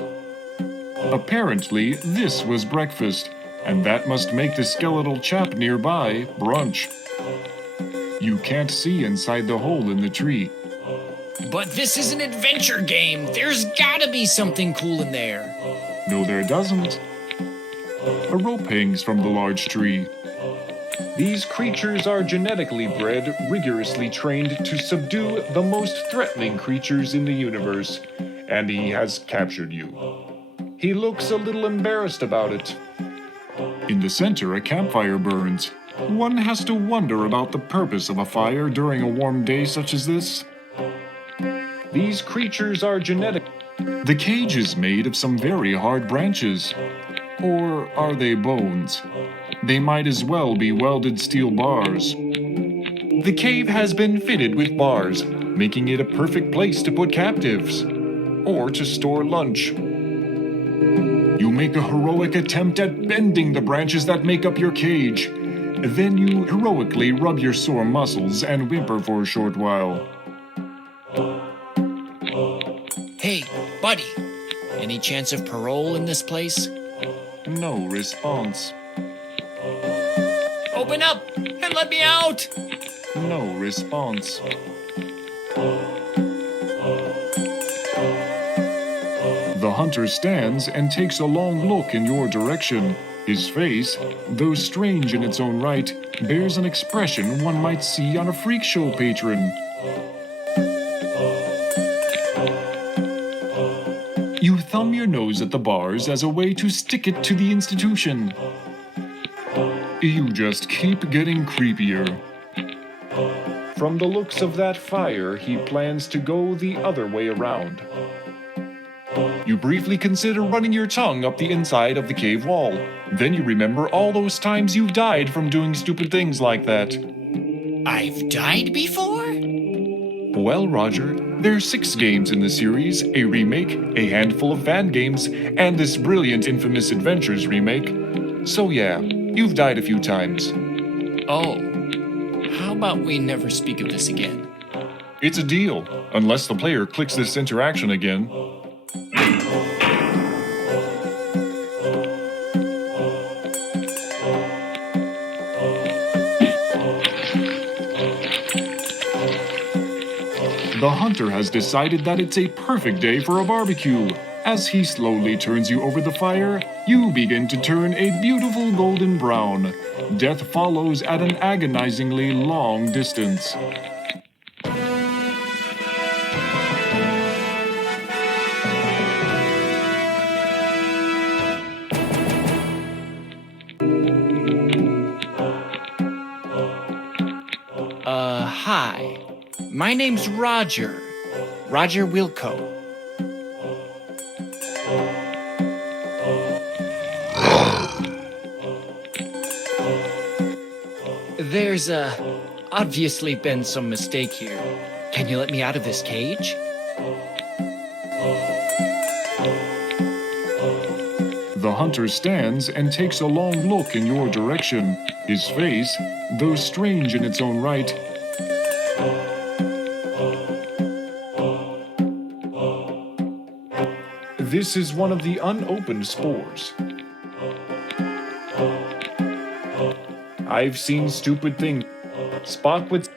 Apparently, this was breakfast, and that must make the skeletal chap nearby brunch. You can't see inside the hole in the tree. But this is an adventure game. There's gotta be something cool in there. No, there doesn't. A rope hangs from the large tree. These creatures are genetically bred, rigorously trained to subdue the most threatening creatures in the universe, and he has captured you. He looks a little embarrassed about it. In the center, a campfire burns. One has to wonder about the purpose of a fire during a warm day such as this. These creatures are genetic. The cage is made of some very hard branches. Or are they bones? They might as well be welded steel bars. The cave has been fitted with bars, making it a perfect place to put captives. Or to store lunch. You make a heroic attempt at bending the branches that make up your cage. Then you heroically rub your sore muscles and whimper for a short while. Hey, buddy. Any chance of parole in this place? No response. Open up and let me out! No response. The hunter stands and takes a long look in your direction. His face, though strange in its own right, bears an expression one might see on a freak show patron. You thumb your nose at the bars as a way to stick it to the institution. You just keep getting creepier. From the looks of that fire, he plans to go the other way around. You briefly consider running your tongue up the inside of the cave wall. Then you remember all those times you've died from doing stupid things like that. I've died before? Well, Roger, there's 6 games in the series, a remake, a handful of fan games, and this brilliant Infamous Adventures remake. So yeah, you've died a few times. Oh. How about we never speak of this again? It's a deal, unless the player clicks this interaction again. The hunter has decided that it's a perfect day for a barbecue. As he slowly turns you over the fire, you begin to turn a beautiful golden brown. Death follows at an agonizingly long distance. Hi. My name's Roger. Roger Wilco. There's, obviously been some mistake here. Can you let me out of this cage? The hunter stands and takes a long look in your direction. His face, though strange in its own right, this is one of the unopened spores. I've seen stupid things. Spock would...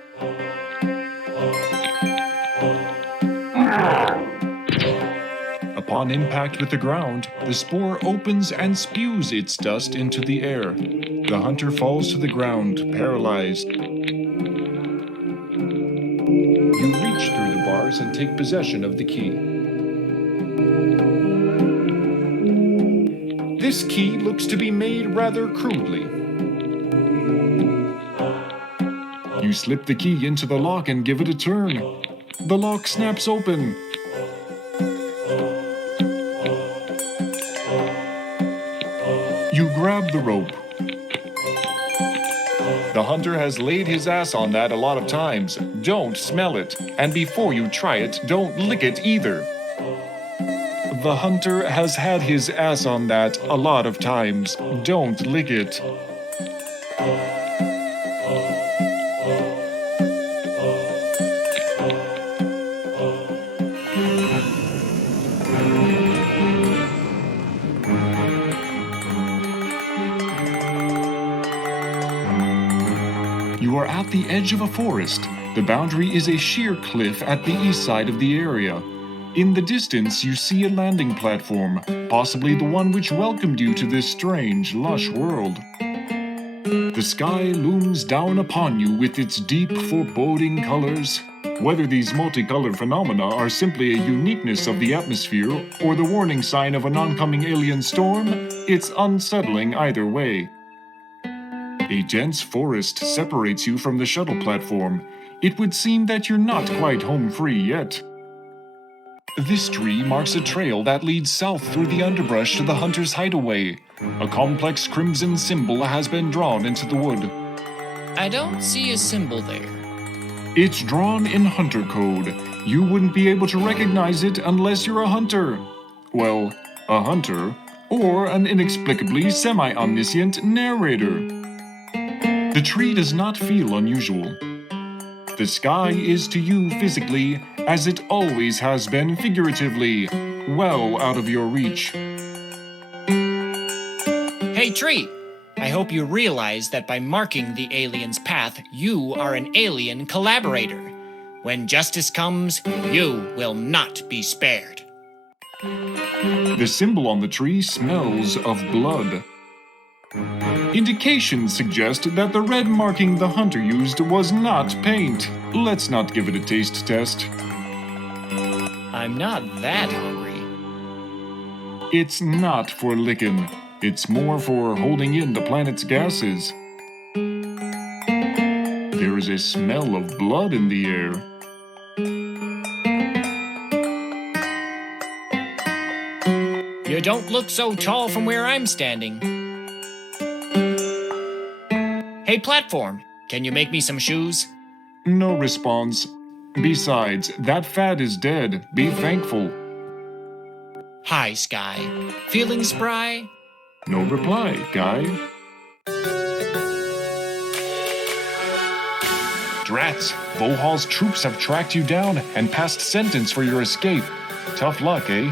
Upon impact with the ground, the spore opens and spews its dust into the air. The hunter falls to the ground, paralyzed. You reach through the bars and take possession of the key. This key looks to be made rather crudely. You slip the key into the lock and give it a turn. The lock snaps open. You grab the rope. The hunter has laid his ass on that a lot of times. Don't smell it. And before you try it, don't lick it either. The hunter has had his ass on that a lot of times. Don't lick it. the edge of a forest. The boundary is a sheer cliff at the east side of the area. In the distance, you see a landing platform, possibly the one which welcomed you to this strange, lush world. The sky looms down upon you with its deep, foreboding colors. Whether these multicolored phenomena are simply a uniqueness of the atmosphere or the warning sign of an oncoming alien storm, it's unsettling either way. A dense forest separates you from the shuttle platform. It would seem that you're not quite home free yet. This tree marks a trail that leads south through the underbrush to the hunter's hideaway. A complex crimson symbol has been drawn into the wood. I don't see a symbol there. It's drawn in hunter code. You wouldn't be able to recognize it unless you're a hunter. Well, a hunter, or an inexplicably semi-omniscient narrator. The tree does not feel unusual. The sky is to you physically, as it always has been figuratively, well out of your reach. Hey, tree! I hope you realize that by marking the alien's path, you are an alien collaborator. When justice comes, you will not be spared. The symbol on the tree smells of blood. Indications suggest that the red marking the hunter used was not paint. Let's not give it a taste test. I'm not that hungry. It's not for licking. It's more for holding in the planet's gases. There is a smell of blood in the air. You don't look so tall from where I'm standing. Hey, platform, can you make me some shoes? No response. Besides, that fad is dead. Be thankful. Hi, Sky. Feeling spry? No reply, guy. Drats, Vohaul's troops have tracked you down and passed sentence for your escape. Tough luck, eh?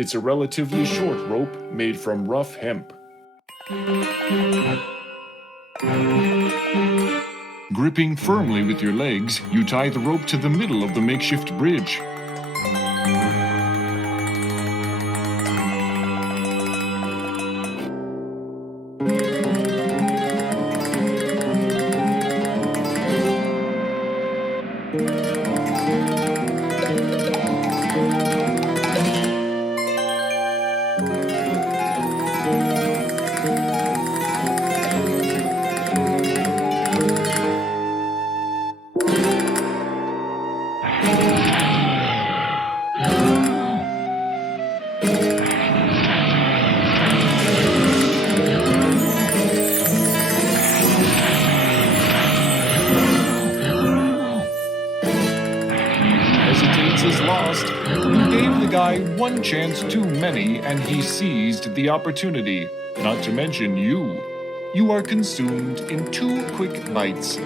It's a relatively short rope made from rough hemp. Gripping firmly with your legs, you tie the rope to the middle of the makeshift bridge. Is lost. You gave the guy one chance too many, and he seized the opportunity. Not to mention you. You are consumed in 2 quick bites.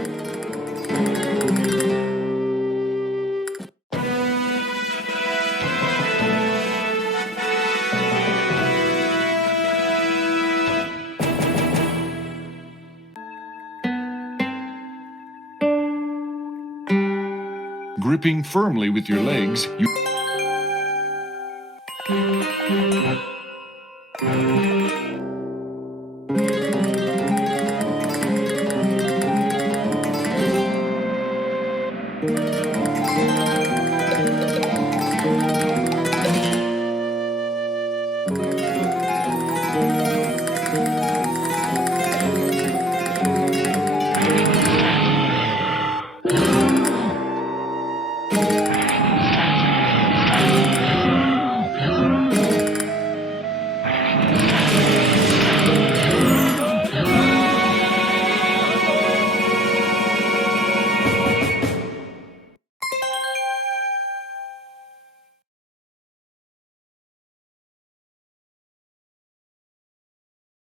Gripping firmly with your legs, you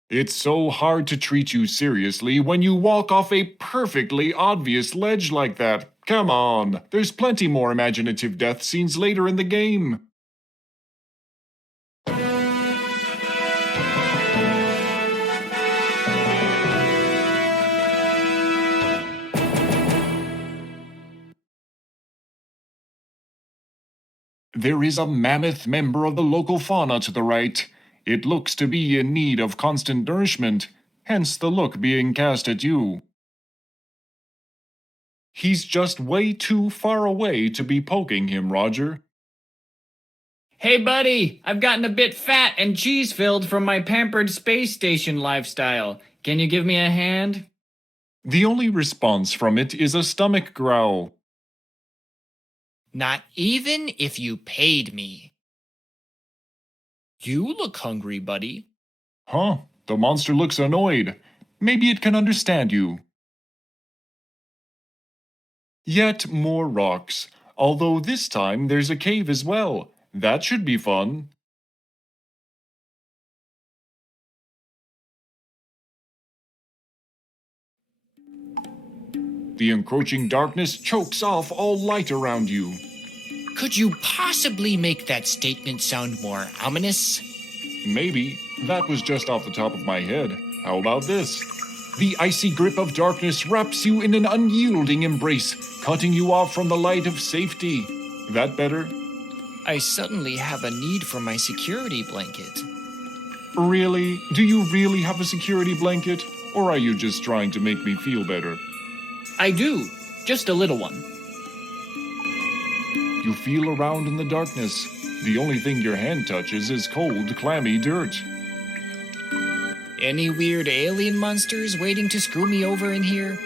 It's so hard to treat you seriously when you walk off a perfectly obvious ledge like that. Come on, there's plenty more imaginative death scenes later in the game. There is a mammoth member of the local fauna to the right. It looks to be in need of constant nourishment, hence the look being cast at you. He's just way too far away to be poking him, Roger. Hey, buddy, I've gotten a bit fat and cheese-filled from my pampered space station lifestyle. Can you give me a hand? The only response from it is a stomach growl. Not even if you paid me. You look hungry, buddy. Huh? The monster looks annoyed. Maybe it can understand you. Yet more rocks, although this time there's a cave as well. That should be fun. The encroaching darkness chokes off all light around you. Could you possibly make that statement sound more ominous? Maybe. That was just off the top of my head. How about this? The icy grip of darkness wraps you in an unyielding embrace, cutting you off from the light of safety. That better? I suddenly have a need for my security blanket. Really? Do you really have a security blanket? Or are you just trying to make me feel better? I do. Just a little one. You feel around in the darkness. The only thing your hand touches is cold, clammy dirt. Any weird alien monsters waiting to screw me over in here?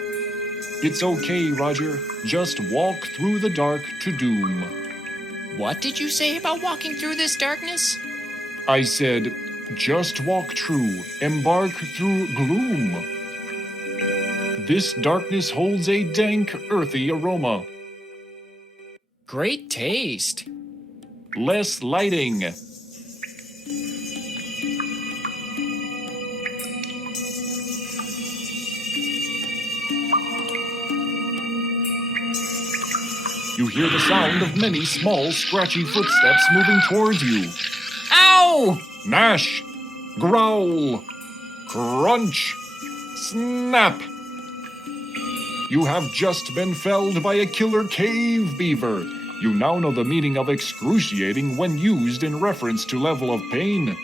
It's okay, Roger. Just walk through the dark to doom. What did you say about walking through this darkness? I said, just walk true, embark through gloom. This darkness holds a dank, earthy aroma. Great taste. Less lighting. You hear the sound of many small, scratchy footsteps moving towards you. Ow! Gnash, growl, crunch, snap. You have just been felled by a killer cave beaver. You now know the meaning of excruciating when used in reference to level of pain.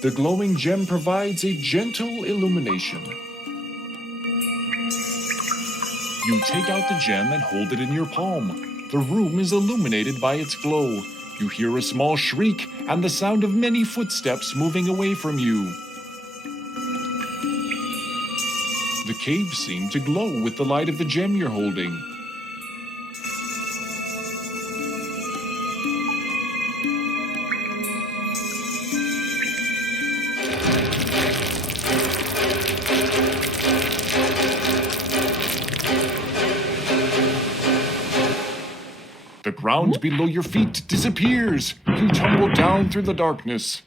The glowing gem provides a gentle illumination. You take out the gem and hold it in your palm. The room is illuminated by its glow. You hear a small shriek and the sound of many footsteps moving away from you. The caves seem to glow with the light of the gem you're holding. The ground below your feet disappears. You tumble down through the darkness.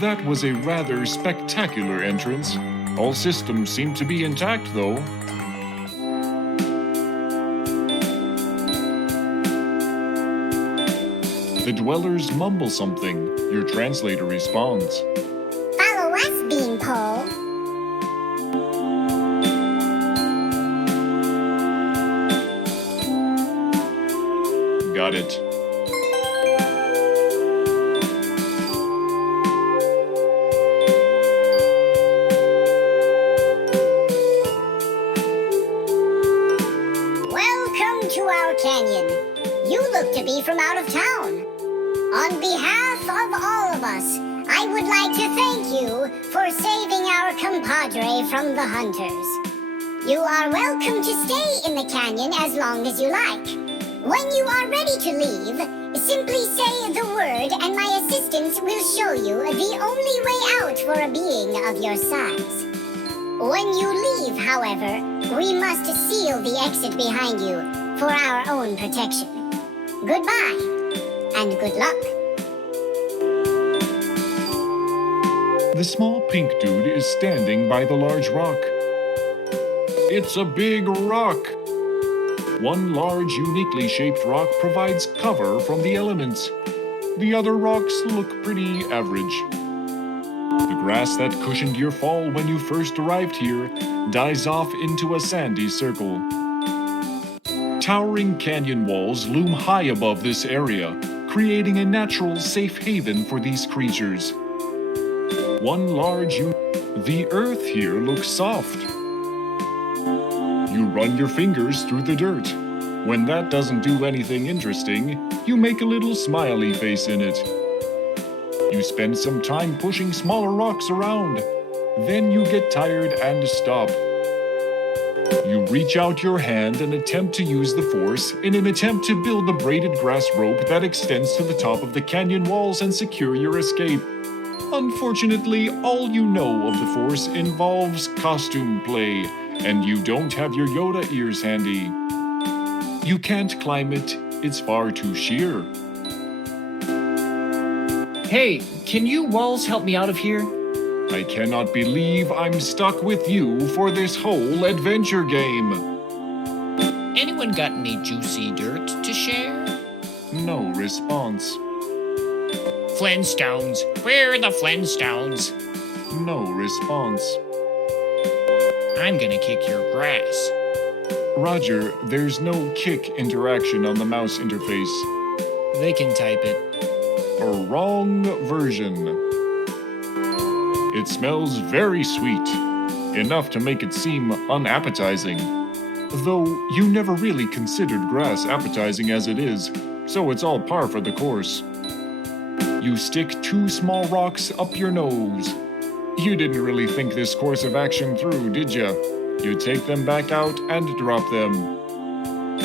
That was a rather spectacular entrance. All systems seem to be intact, though. The dwellers mumble something. Your translator responds. Follow us, Beanpole. Got it. Welcome to our canyon. You look to be from out of town. On behalf of all of us, I would like to thank you for saving our compadre from the hunters. You are welcome to stay in the canyon as long as you like. When you are ready to leave, simply say the word and my assistants will show you the only way out for a being of your size. When you leave, however, we must seal the exit behind you for our own protection. Goodbye, and good luck. The small pink dude is standing by the large rock. It's a big rock! One large, uniquely shaped rock provides cover from the elements. The other rocks look pretty average. The grass that cushioned your fall when you first arrived here dies off into a sandy circle. Towering canyon walls loom high above this area, creating a natural safe haven for these creatures. The earth here looks soft. You run your fingers through the dirt. When that doesn't do anything interesting, you make a little smiley face in it. You spend some time pushing smaller rocks around. Then you get tired and stop. You reach out your hand and attempt to use the force in an attempt to build the braided grass rope that extends to the top of the canyon walls and secure your escape. Unfortunately, all you know of the force involves costume play, and you don't have your Yoda ears handy. You can't climb it, it's far too sheer. Hey, can you walls help me out of here? I cannot believe I'm stuck with you for this whole adventure game. Anyone got any juicy dirt to share? No response. Flintstones. Where are the Flintstones? No response. I'm gonna kick your grass. Roger, there's no kick interaction on the mouse interface. They can type it. A wrong version. It smells very sweet, enough to make it seem unappetizing. Though you never really considered grass appetizing as it is, so it's all par for the course. You stick 2 small rocks up your nose. You didn't really think this course of action through, did ya? You take them back out and drop them.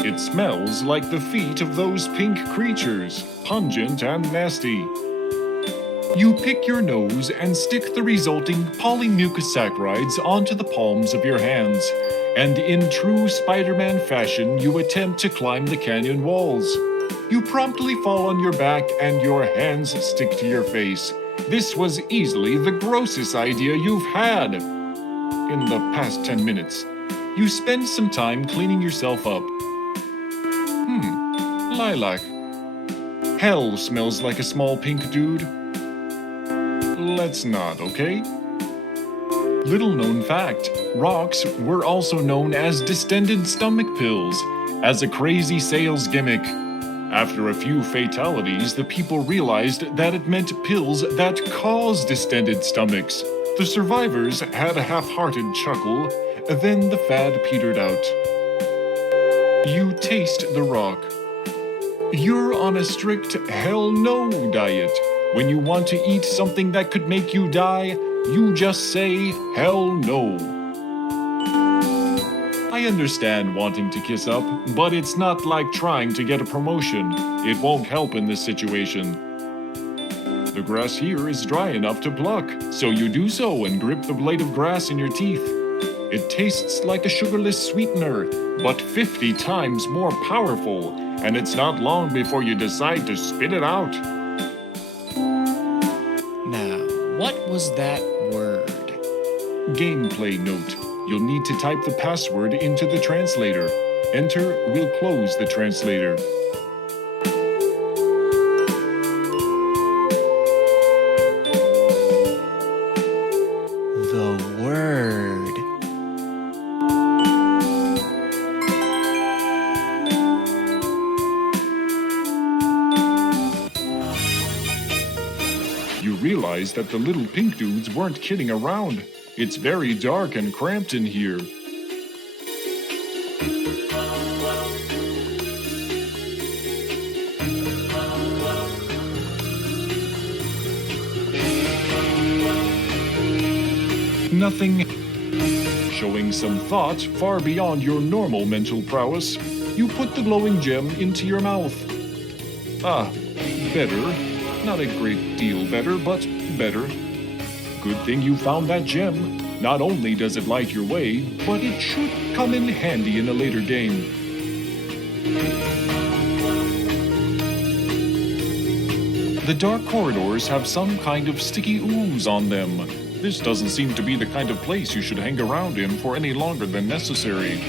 It smells like the feet of those pink creatures, pungent and nasty. You pick your nose and stick the resulting polymucosaccharides onto the palms of your hands, and in true Spider-Man fashion, you attempt to climb the canyon walls. You promptly fall on your back and your hands stick to your face. This was easily the grossest idea you've had. In the past 10 minutes, you spend some time cleaning yourself up. Lilac. Hell smells like a small pink dude. Let's not, okay? Little known fact, rocks were also known as distended stomach pills, as a crazy sales gimmick. After a few fatalities, the people realized that it meant pills that cause distended stomachs. The survivors had a half-hearted chuckle, then the fad petered out. You taste the rock. You're on a strict hell no diet. When you want to eat something that could make you die, you just say hell no. I understand wanting to kiss up, but it's not like trying to get a promotion. It won't help in this situation. The grass here is dry enough to pluck, so you do so and grip the blade of grass in your teeth. It tastes like a sugarless sweetener, but 50 times more powerful, and it's not long before you decide to spit it out. Now, what was that word? Gameplay note. You'll need to type the password into the translator. Enter will close the translator. The word. You realize that the little pink dudes weren't kidding around. It's very dark and cramped in here. nothing. Showing some thought far beyond your normal mental prowess, you put the glowing gem into your mouth. Ah, better. Not a great deal better, but better. Good thing you found that gem. Not only does it light your way, but it should come in handy in a later game. The dark corridors have some kind of sticky ooze on them. This doesn't seem to be the kind of place you should hang around in for any longer than necessary.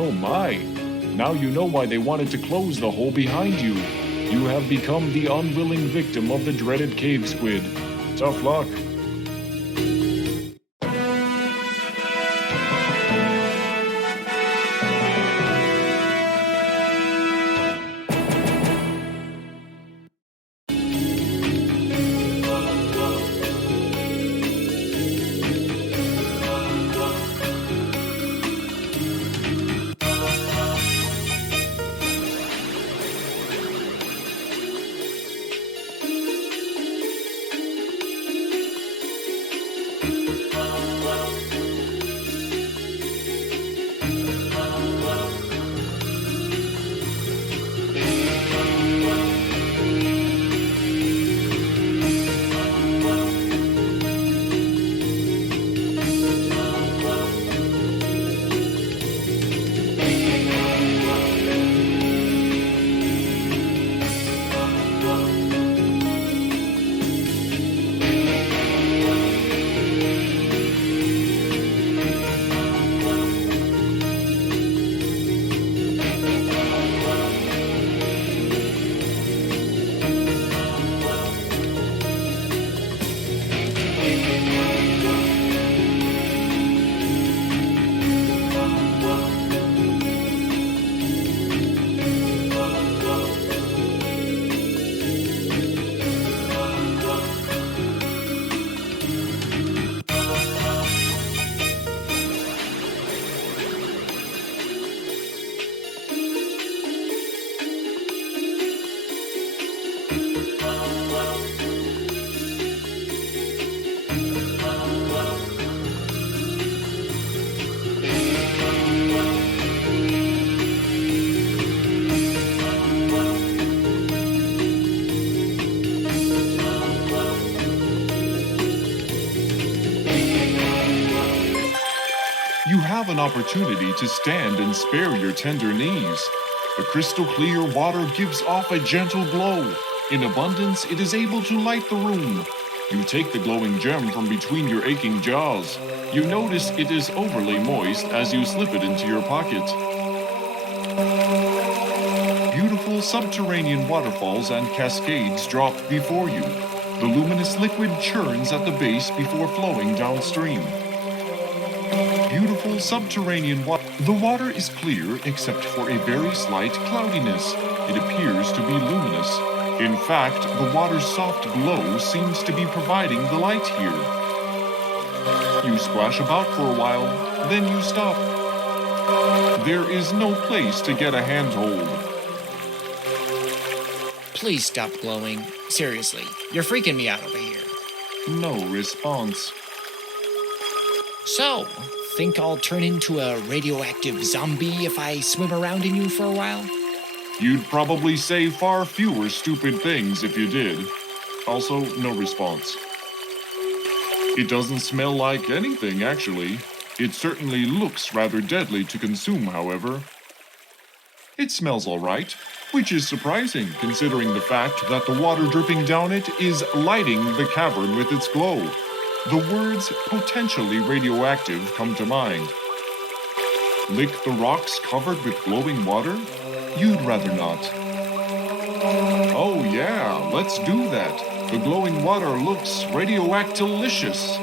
Oh my! Now you know why they wanted to close the hole behind you. You have become the unwilling victim of the dreaded cave squid. Tough luck. You have an opportunity to stand and spare your tender knees. The crystal clear water gives off a gentle glow. In abundance, it is able to light the room. You take the glowing gem from between your aching jaws. You notice it is overly moist as you slip it into your pocket. Beautiful subterranean waterfalls and cascades drop before you. The luminous liquid churns at the base before flowing downstream. Beautiful subterranean water. The water is clear except for a very slight cloudiness. It appears to be luminous. In fact, the water's soft glow seems to be providing the light here. You splash about for a while, then you stop. There is no place to get a handhold. Please stop glowing. Seriously, you're freaking me out over here. No response. So, think I'll turn into a radioactive zombie if I swim around in you for a while? You'd probably say far fewer stupid things if you did. Also, no response. It doesn't smell like anything, actually. It certainly looks rather deadly to consume, however. It smells all right, which is surprising considering the fact that the water dripping down it is lighting the cavern with its glow. The words potentially radioactive come to mind. Lick the rocks covered with glowing water? You'd rather not. Oh yeah, let's do that. The glowing water looks radioactilicious.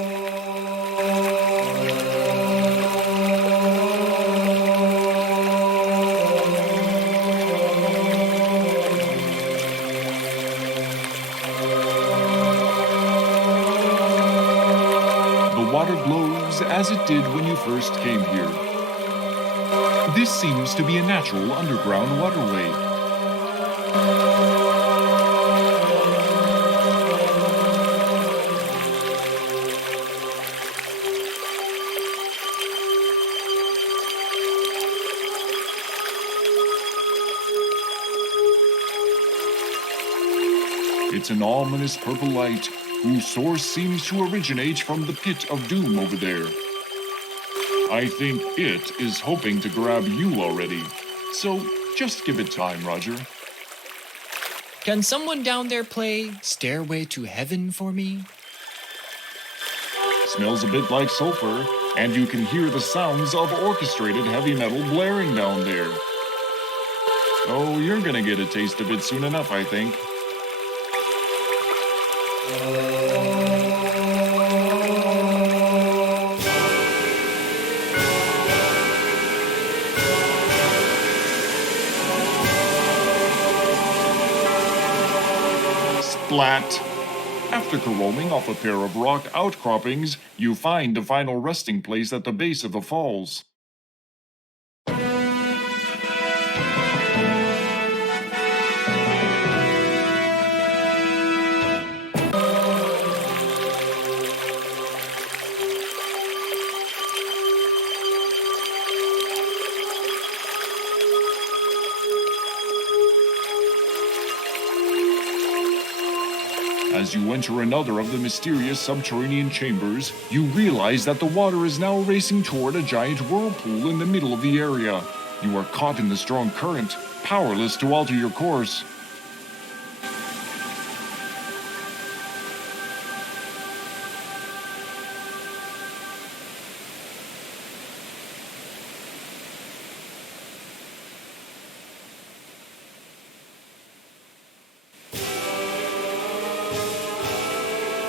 The water glows as it did when you first came here. This seems to be a natural underground waterway. It's an ominous purple light whose source seems to originate from the pit of doom over there. I think it is hoping to grab you already, so just give it time, Roger. Can someone down there play Stairway to Heaven for me? Smells a bit like sulfur, and you can hear the sounds of orchestrated heavy metal blaring down there. Oh, you're gonna get a taste of it soon enough, I think. Splat! After caroming off a pair of rock outcroppings, you find a final resting place at the base of the falls. As you enter another of the mysterious subterranean chambers, you realize that the water is now racing toward a giant whirlpool in the middle of the area. You are caught in the strong current, powerless to alter your course.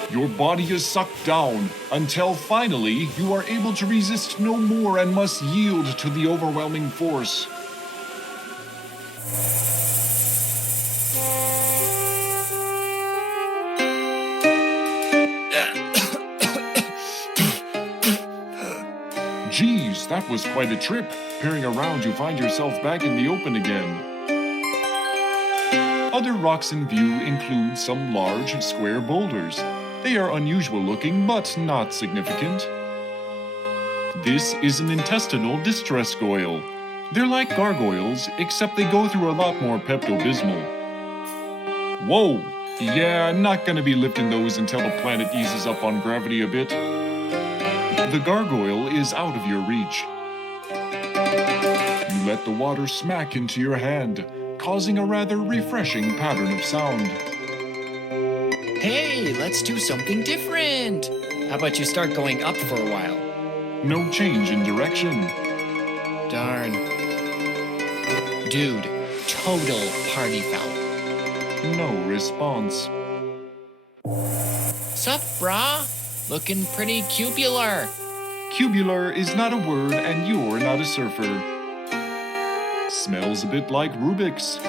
Your body is sucked down until finally you are able to resist no more and must yield to the overwhelming force. Geez, that was quite a trip. Peering around, you find yourself back in the open again. Other rocks in view include some large, square boulders. They are unusual looking, but not significant. This is an intestinal distress goyle. They're like gargoyles, except they go through a lot more Pepto-Bismol. Whoa! Yeah, I'm not gonna be lifting those until the planet eases up on gravity a bit. The gargoyle is out of your reach. You let the water smack into your hand, causing a rather refreshing pattern of sound. Hey, let's do something different. How about you start going up for a while? No change in direction. Darn. Dude, total party foul. No response. Sup, brah? Looking pretty cubular. Cubular is not a word, and you're not a surfer. Smells a bit like Rubik's.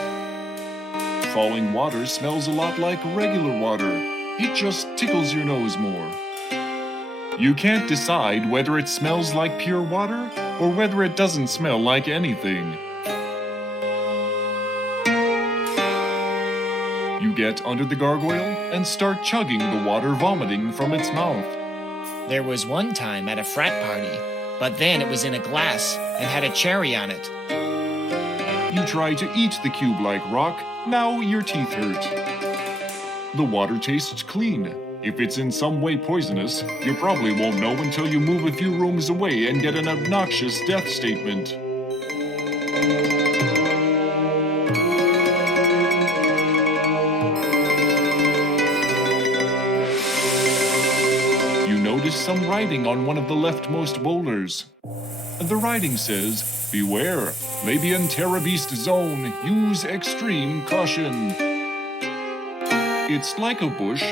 Falling water smells a lot like regular water. It just tickles your nose more. You can't decide whether it smells like pure water or whether it doesn't smell like anything. You get under the gargoyle and start chugging the water vomiting from its mouth. There was one time at a frat party, but then it was in a glass and had a cherry on it. You try to eat the cube-like rock, now your teeth hurt. The water tastes clean. If it's in some way poisonous, you probably won't know until you move a few rooms away and get an obnoxious death statement. some writing on one of the leftmost boulders. The writing says, "Beware, Labian Terra Beast Zone, use extreme caution." It's like a bush,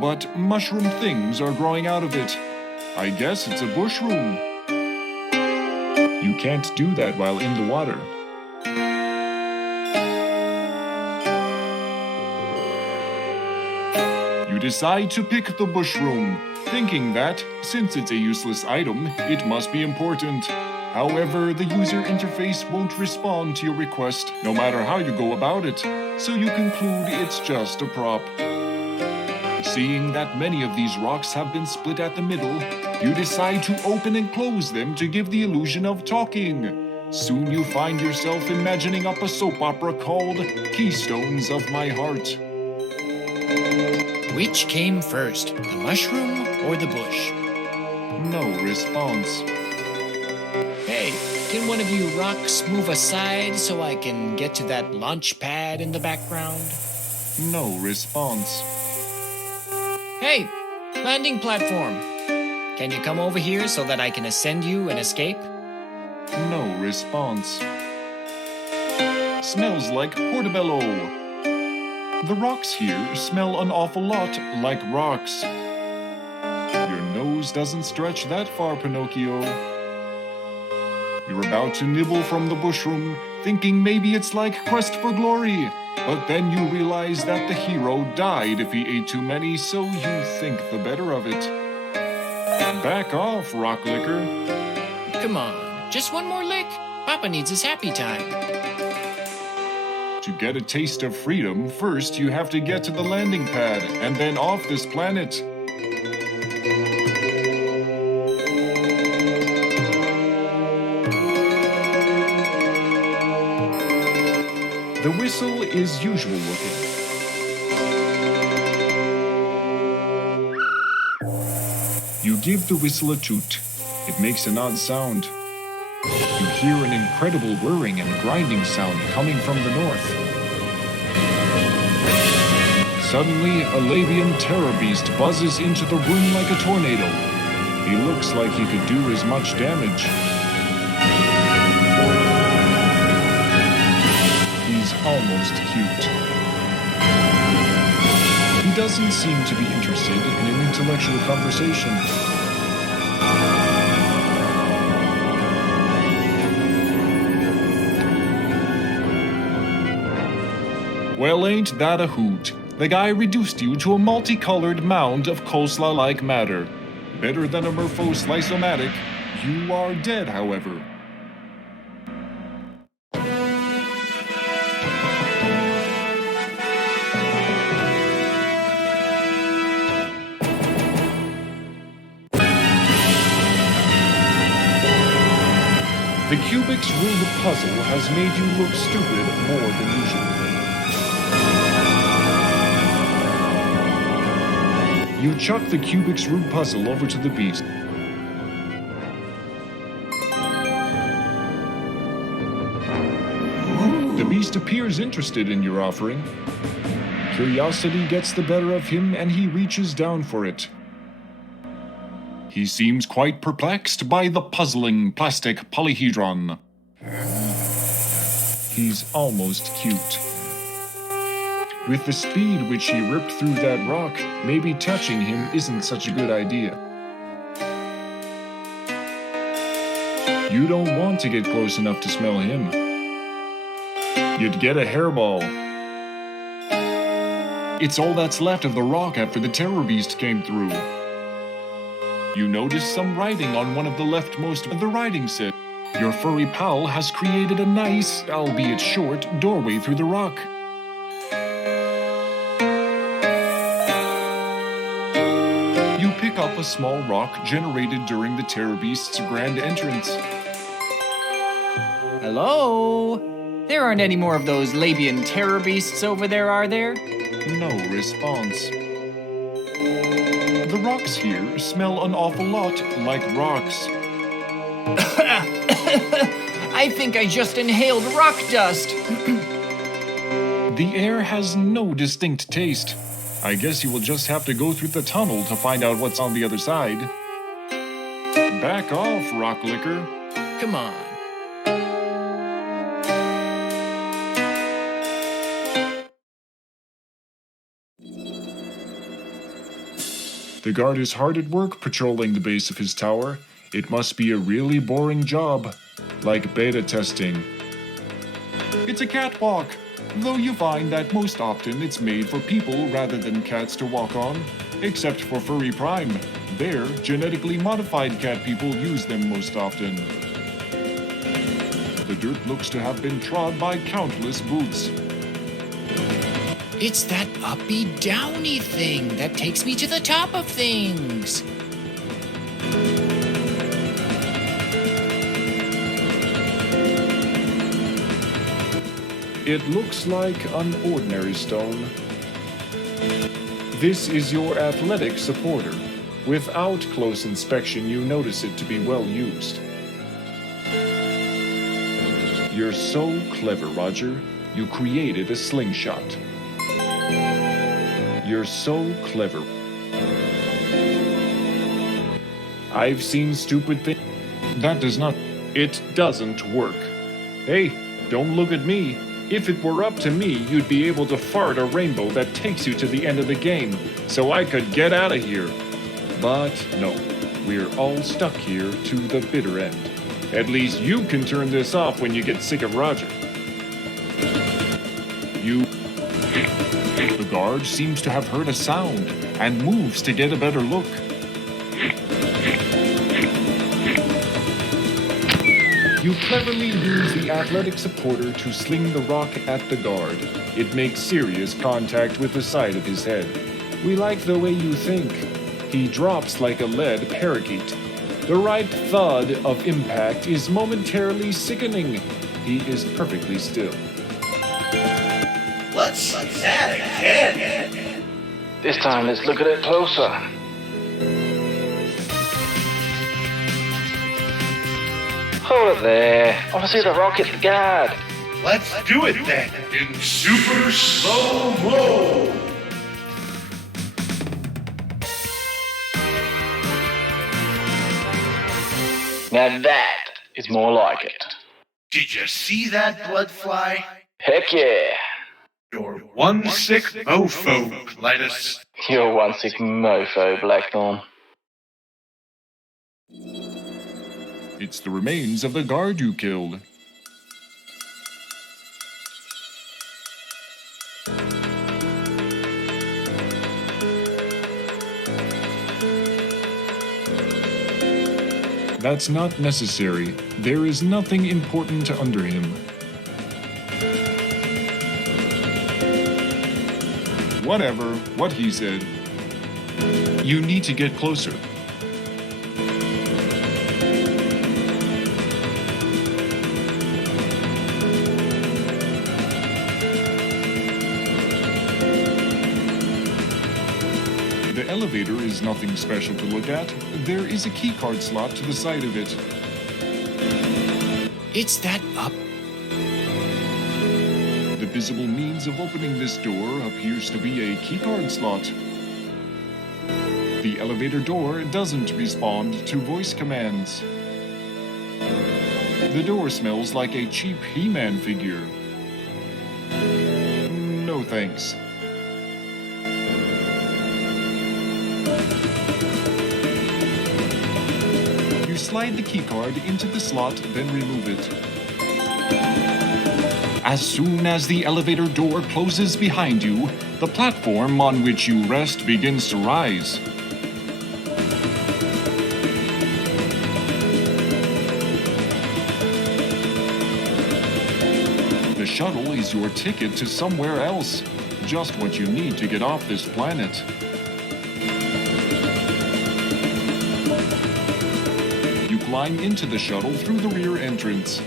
but mushroom things are growing out of it. I guess it's a bushroom. You can't do that while in the water. You decide to pick the bushroom, thinking that, since it's a useless item, it must be important. However, the user interface won't respond to your request, no matter how you go about it, so you conclude it's just a prop. Seeing that many of these rocks have been split at the middle, you decide to open and close them to give the illusion of talking. Soon you find yourself imagining up a soap opera called Keystones of My Heart. Which came first, the mushroom or the bush? No response. Hey, can one of you rocks move aside so I can get to that launch pad in the background? No response. Hey, landing platform. Can you come over here so that I can ascend you and escape? No response. Smells like portobello. The rocks here smell an awful lot like rocks. Your nose doesn't stretch that far, Pinocchio. You're about to nibble from the bushroom, thinking maybe it's like Quest for Glory. But then you realize that the hero died if he ate too many, so you think the better of it. Back off, Rock Licker. Come on, just one more lick. Papa needs his happy time. To get a taste of freedom, first you have to get to the landing pad, and then off this planet. The whistle is usual looking. You give the whistle a toot. It makes an odd sound. You hear an incredible whirring and grinding sound coming from the north. Suddenly, a Labian terror beast buzzes into the room like a tornado. He looks like he could do as much damage. He's almost cute. He doesn't seem to be interested in an intellectual conversation. Well, ain't that a hoot? The guy reduced you to a multicolored mound of coleslaw-like matter. Better than a Murpho Slice-O-Matic. You are dead, however. The Cubic's ruled puzzle has made you look stupid more than usual. You chuck the Cubic's Rube puzzle over to the beast. The beast appears interested in your offering. Curiosity gets the better of him and he reaches down for it. He seems quite perplexed by the puzzling plastic polyhedron. He's almost cute. With the speed which he ripped through that rock, maybe touching him isn't such a good idea. You don't want to get close enough to smell him. You'd get a hairball. It's all that's left of the rock after the terror beast came through. You notice some writing on one of the leftmost. The writing said, "Your furry pal has created a nice, albeit short, doorway through the rock." You pick up a small rock generated during the terror beast's grand entrance. Hello? There aren't any more of those Labian terror beasts over there, are there? No response. The rocks here smell an awful lot like rocks. I think I just inhaled rock dust. The air has no distinct taste. I guess you will just have to go through the tunnel to find out what's on the other side. Back off, Rock Licker. Come on. The guard is hard at work patrolling the base of his tower. It must be a really boring job, like beta testing. It's a catwalk, though you find that most often it's made for people rather than cats to walk on, except for Furry Prime. There, genetically modified cat people use them most often. The dirt looks to have been trod by countless boots. It's that uppy downy thing that takes me to the top of things. It looks like an ordinary stone. This is your athletic supporter. Without close inspection, you notice it to be well used. You're so clever, Roger. You created a slingshot. You're so clever. I've seen stupid things. That does not... It doesn't work. Hey, don't look at me. If it were up to me, you'd be able to fart a rainbow that takes you to the end of the game, so I could get out of here. But no, we're all stuck here to the bitter end. At least you can turn this off when you get sick of Roger. The guard seems to have heard a sound and moves to get a better look. You cleverly use the athletic supporter to sling the rock at the guard. It makes serious contact with the side of his head. We like the way you think. He drops like a lead parakeet. The right thud of impact is momentarily sickening. He is perfectly still. Let's see that again. This time, let's look at it closer. Hold it there. I want to see the rocket hit the guard. Let's do it then, in super slow-mo. Now that is more like it. Did you see that, Bloodfly? Heck yeah. You're one sick mofo, Clytus. You're one sick mofo, Blackthorn. It's the remains of the guard you killed. That's not necessary. There is nothing important under him. Whatever, what he said. You need to get closer. The elevator is nothing special to look at. There is a keycard slot to the side of it. It's that up. The visible means of opening this door appears to be a keycard slot. The elevator door doesn't respond to voice commands. The door smells like a cheap He-Man figure. No thanks. You slide the keycard into the slot, then remove it. As soon as the elevator door closes behind you, the platform on which you rest begins to rise. The shuttle is your ticket to somewhere else, just what you need to get off this planet. You climb into the shuttle through the rear entrance.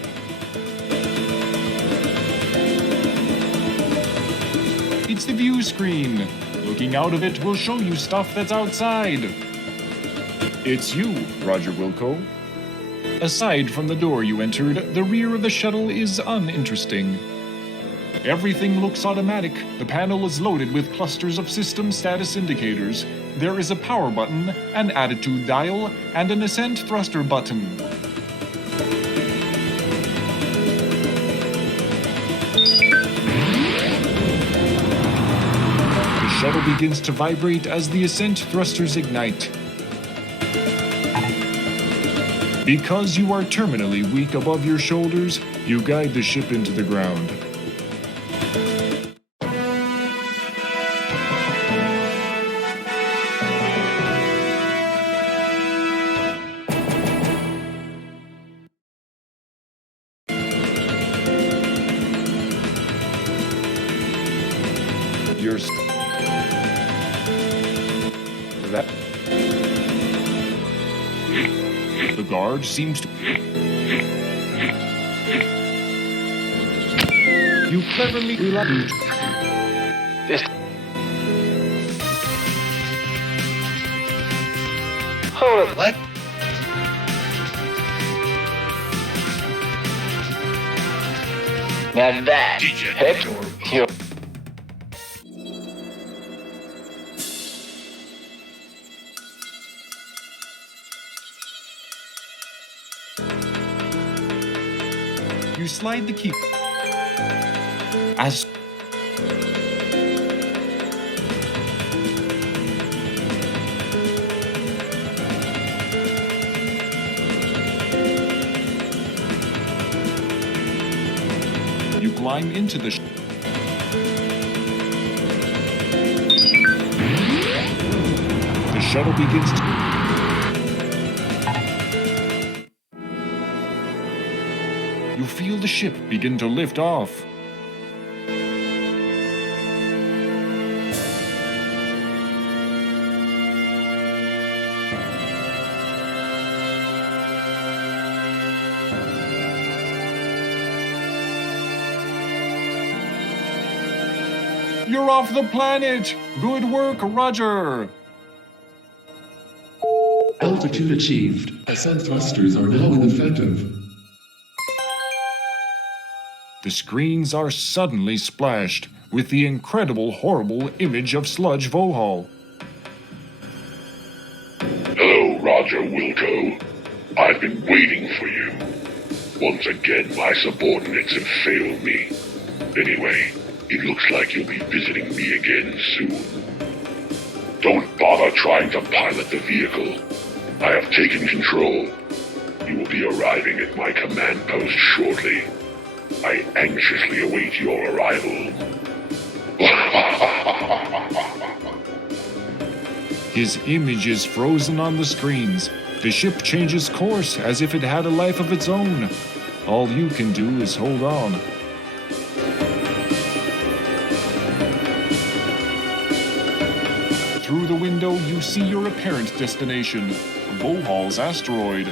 It's the view screen. Looking out of it will show you stuff that's outside. It's you, Roger Wilco. Aside from the door you entered, the rear of the shuttle is uninteresting. Everything looks automatic. The panel is loaded with clusters of system status indicators. There is a power button, an attitude dial, and an ascent thruster button. The shuttle begins to vibrate as the ascent thrusters ignite. Because you are terminally weak above your shoulders, you guide the ship into the ground. The guard seems to... You cleverly... This... Hold it. What? Now that... Heck, you... You slide the key. As you climb into the shuttle begins to... You feel the ship begin to lift off. You're off the planet! Good work, Roger! Altitude achieved. Ascent thrusters are now ineffective. The screens are suddenly splashed with the incredible, horrible image of Sludge Vohaul. Hello, Roger Wilco. I've been waiting for you. Once again, my subordinates have failed me. Anyway, it looks like you'll be visiting me again soon. Don't bother trying to pilot the vehicle. I have taken control. You will be arriving at my command post shortly. I anxiously await your arrival. His image is frozen on the screens. The ship changes course as if it had a life of its own. All you can do is hold on. Through the window, you see your apparent destination, Vohaul's asteroid.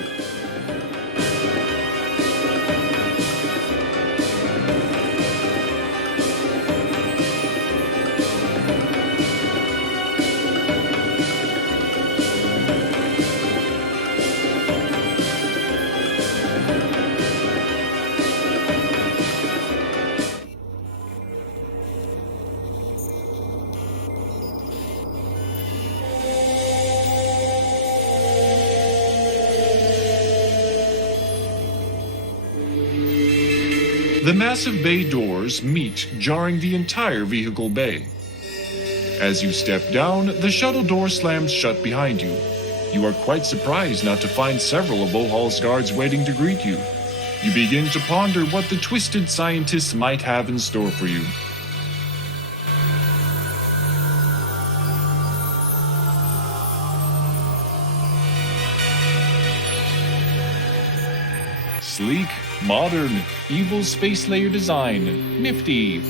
The massive bay doors meet, jarring the entire vehicle bay. As you step down, the shuttle door slams shut behind you. You are quite surprised not to find several of Vohaul's guards waiting to greet you. You begin to ponder what the twisted scientists might have in store for you. Sleek, modern, evil space layer design, nifty.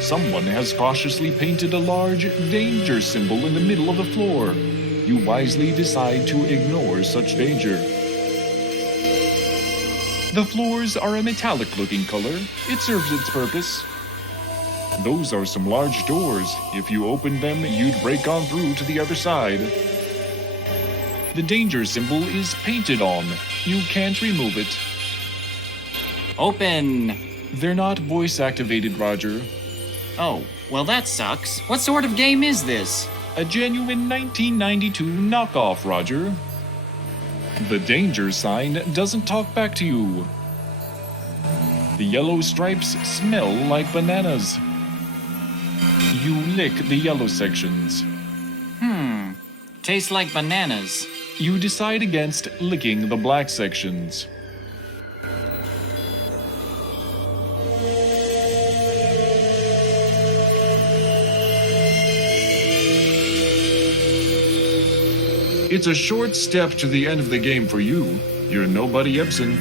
Someone has cautiously painted a large danger symbol in the middle of the floor. You wisely decide to ignore such danger. The floors are a metallic-looking color. It serves its purpose. Those are some large doors. If you opened them, you'd break on through to the other side. The danger symbol is painted on. You can't remove it. Open! They're not voice-activated, Roger. Oh, well that sucks. What sort of game is this? A genuine 1992 knockoff, Roger. The danger sign doesn't talk back to you. The yellow stripes smell like bananas. You lick the yellow sections. Tastes like bananas. You decide against licking the black sections. It's a short step to the end of the game for you. You're nobody Ebsen.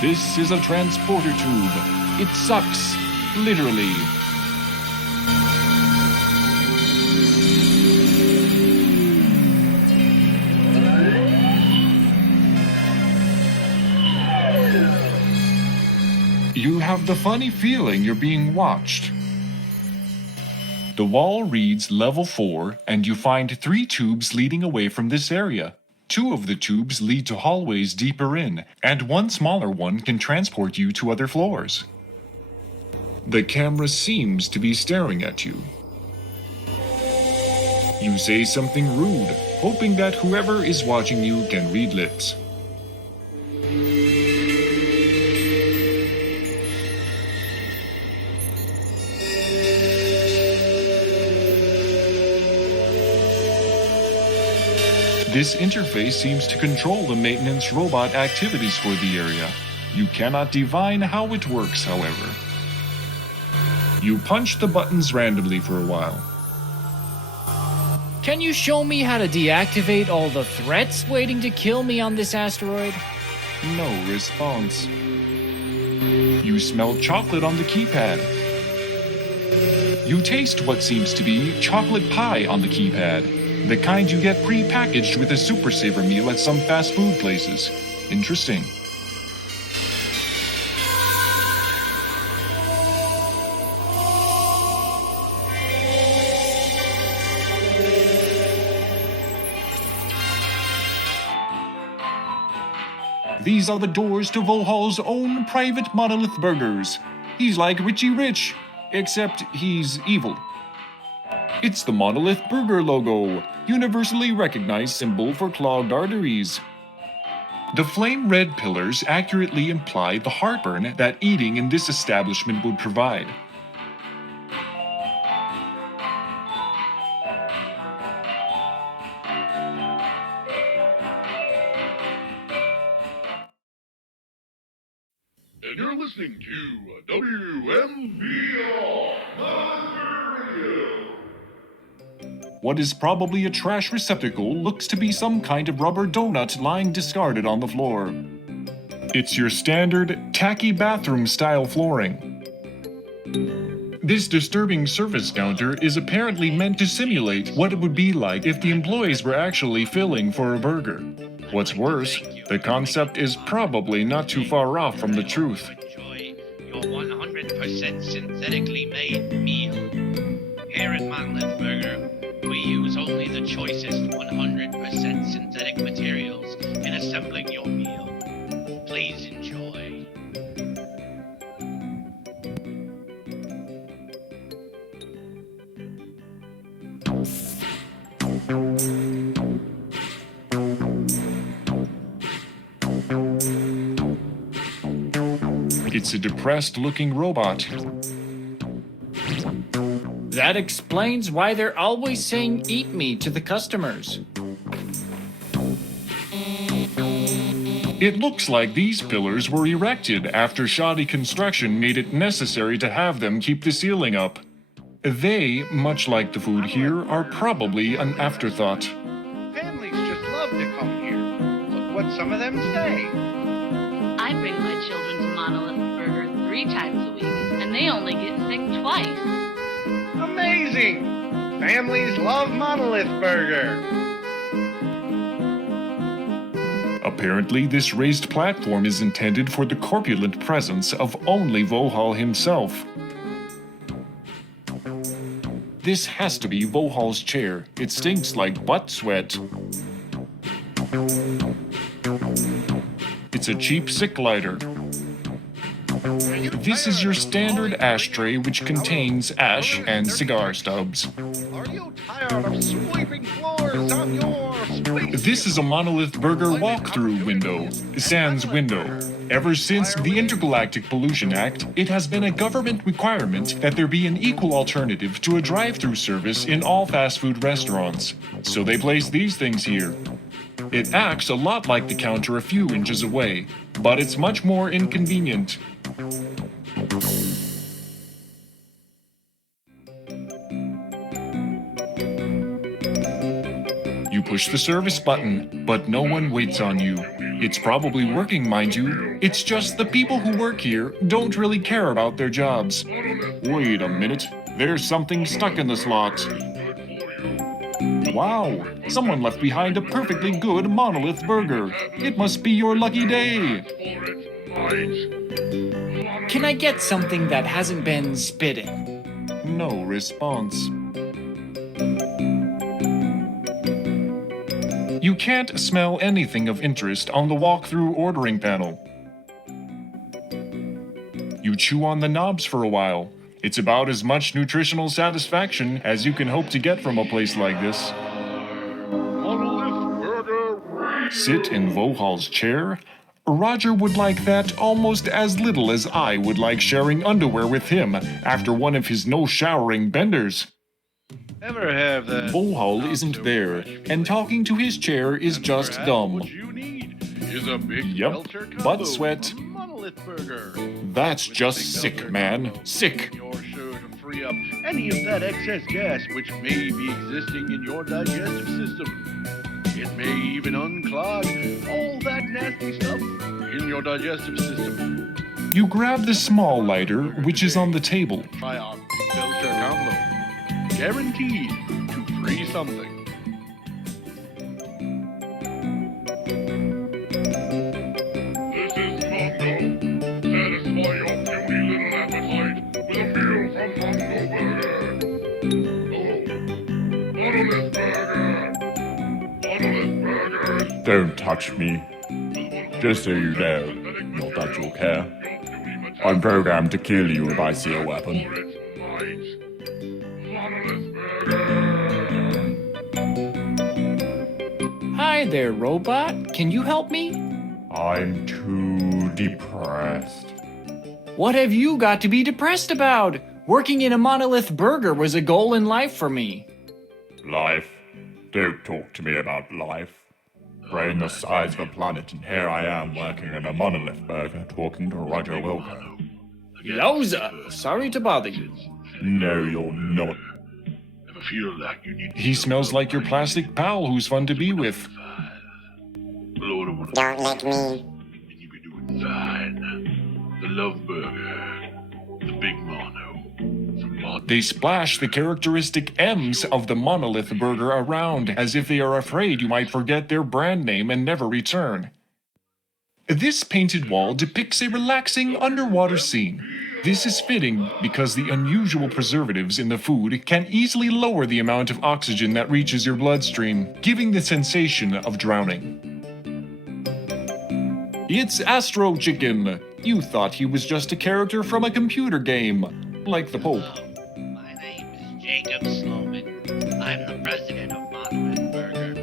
This is a transporter tube. It sucks, literally. You have the funny feeling you're being watched. The wall reads level 4, and you find 3 tubes leading away from this area. 2 of the tubes lead to hallways deeper in, and 1 smaller one can transport you to other floors. The camera seems to be staring at you. You say something rude, hoping that whoever is watching you can read lips. This interface seems to control the maintenance robot activities for the area. You cannot divine how it works, however. You punch the buttons randomly for a while. Can you show me how to deactivate all the threats waiting to kill me on this asteroid? No response. You smell chocolate on the keypad. You taste what seems to be chocolate pie on the keypad. The kind you get pre-packaged with a Super Saver meal at some fast food places. Interesting. These are the doors to Vohaul's own private monolith burgers. He's like Richie Rich, except he's evil. It's the Monolith Burger logo, universally recognized symbol for clogged arteries. The flame red pillars accurately imply the heartburn that eating in this establishment would provide. And you're listening to WMBR Radio. What is probably a trash receptacle looks to be some kind of rubber donut lying discarded on the floor. It's your standard, tacky bathroom-style flooring. This disturbing surface counter is apparently meant to simulate what it would be like if the employees were actually filling for a burger. What's worse, the concept is probably not too far off from the truth. Enjoy your 100% synthetically made meal. Here at Monolith Burger, we use only the choicest 100% synthetic materials in assembling your meal. Please enjoy. It's a depressed-looking robot. That explains why they're always saying "eat me" to the customers. It looks like these pillars were erected after shoddy construction made it necessary to have them keep the ceiling up. They, much like the food here, are probably an afterthought. Families just love to come here. Look what some of them say. I bring my children to Monolith Burger 3 times a week, and they only get sick twice. Amazing! Families love Monolith Burger. Apparently, this raised platform is intended for the corpulent presence of only Vohaul himself. This has to be Vohaul's chair. It stinks like butt sweat. It's a cheap sick lighter. This is your standard ashtray, which contains ash and cigar stubs. Are you tired of sweeping floors on your space? This is a Monolith Burger walkthrough window, sans window. Ever since the Intergalactic Pollution Act, it has been a government requirement that there be an equal alternative to a drive-through service in all fast food restaurants. So they place these things here. It acts a lot like the counter a few inches away, but it's much more inconvenient. You push the service button, but no one waits on you. It's probably working, mind you. It's just the people who work here don't really care about their jobs. Wait a minute, there's something stuck in the slot. Wow, someone left behind a perfectly good Monolith Burger. It must be your lucky day. Can I get something that hasn't been spit in? No response. You can't smell anything of interest on the walkthrough ordering panel. You chew on the knobs for a while. It's about as much nutritional satisfaction as you can hope to get from a place like this. Sit in Vohaul's chair? Roger would like that almost as little as I would like sharing underwear with him after one of his no-showering benders. Ever have that? Vohaul isn't there, and talking to his chair is just dumb. What you need is a big Yep, butt sweat. Monolith Burger. That's just sick, man. Sick. You're sure to free up any of that excess gas which may be existing in your digestive system. It may even unclog all that nasty stuff in your digestive system. You grab the small lighter, which is on the table. Try our filter combo. Guaranteed to free something. This is Mongo. Satisfy your puny little appetite with a meal from Mongo Burger. Oh, Monolith Burger. Monolith Burger. Don't touch me. Just so you know, not that you'll care. I'm programmed to kill you if I see a weapon. Hi there, robot. Can you help me? I'm too depressed. What have you got to be depressed about? Working in a Monolith Burger was a goal in life for me. Life? Don't talk to me about life. Brain the size of a planet, and here I am working in a Monolith Burger talking to Roger Wilco. Yowza! Sorry to bother you. No, you're not. Ever feel like you need He smells like your plastic pal who's fun to be with. Don't lick me. You be doing fine. The Love Burger. The Big Mono. From They splash the characteristic M's of the Monolith Burger around as if they are afraid you might forget their brand name and never return. This painted wall depicts a relaxing underwater scene. This is fitting because the unusual preservatives in the food can easily lower the amount of oxygen that reaches your bloodstream, giving the sensation of drowning. It's Astro Chicken. You thought he was just a character from a computer game, like the Pope. My name is Jacob Sloman. I'm the president of Monolith Burger.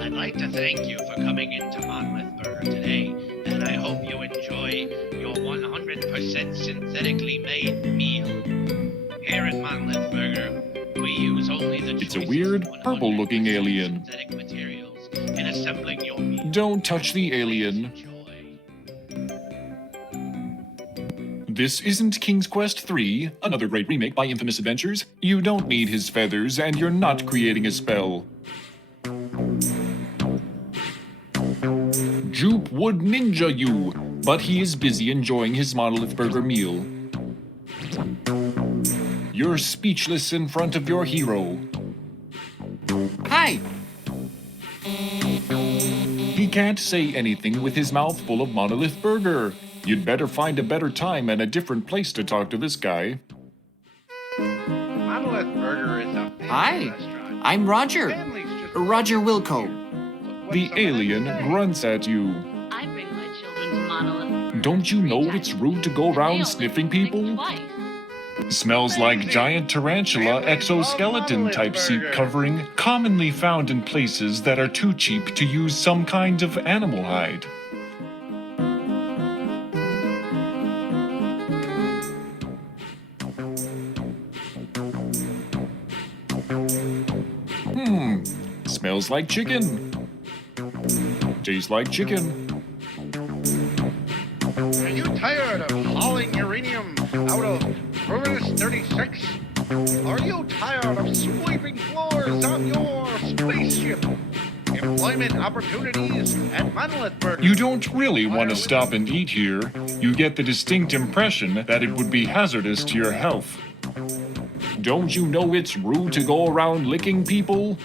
I'd like to thank you for coming into Monolith Burger today, and I hope you enjoy your 100% synthetically made meal. Here at Monolith Burger, we use only the It's a weird, purple-looking alien. synthetic materials in assembling your meal. Don't touch the alien. This isn't King's Quest III, another great remake by Infamous Adventures. You don't need his feathers, and you're not creating a spell. Jupe would ninja you, but he is busy enjoying his Monolith Burger meal. You're speechless in front of your hero. Hi! He can't say anything with his mouth full of monolith burger. You'd better find a better time and a different place to talk to this guy. Monolith Burger is a fancy Hi, restaurant. I'm Roger. Stanley's just Roger Wilco. The alien grunts at you. I bring my children to Monolith. Don't you know it's rude to go around sniffing people? Twice. Smells like giant tarantula exoskeleton type seat covering, commonly found in places that are too cheap to use some kind of animal hide. Smells like chicken. Tastes like chicken. Are you tired of hauling uranium out of Furnace 36? Are you tired of sweeping floors on your spaceship? Employment opportunities at Monolith Burger. You don't really want to stop and eat here. You get the distinct impression that it would be hazardous to your health. Don't you know it's rude to go around licking people?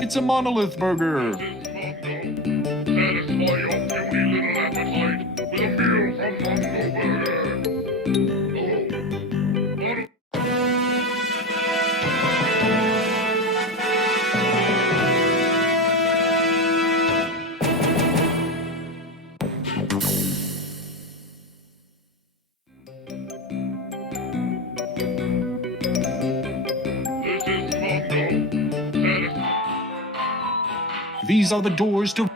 It's a monolith burger. Satisfy your puny little appetite with a meal from Mongo Burger. These are the doors to...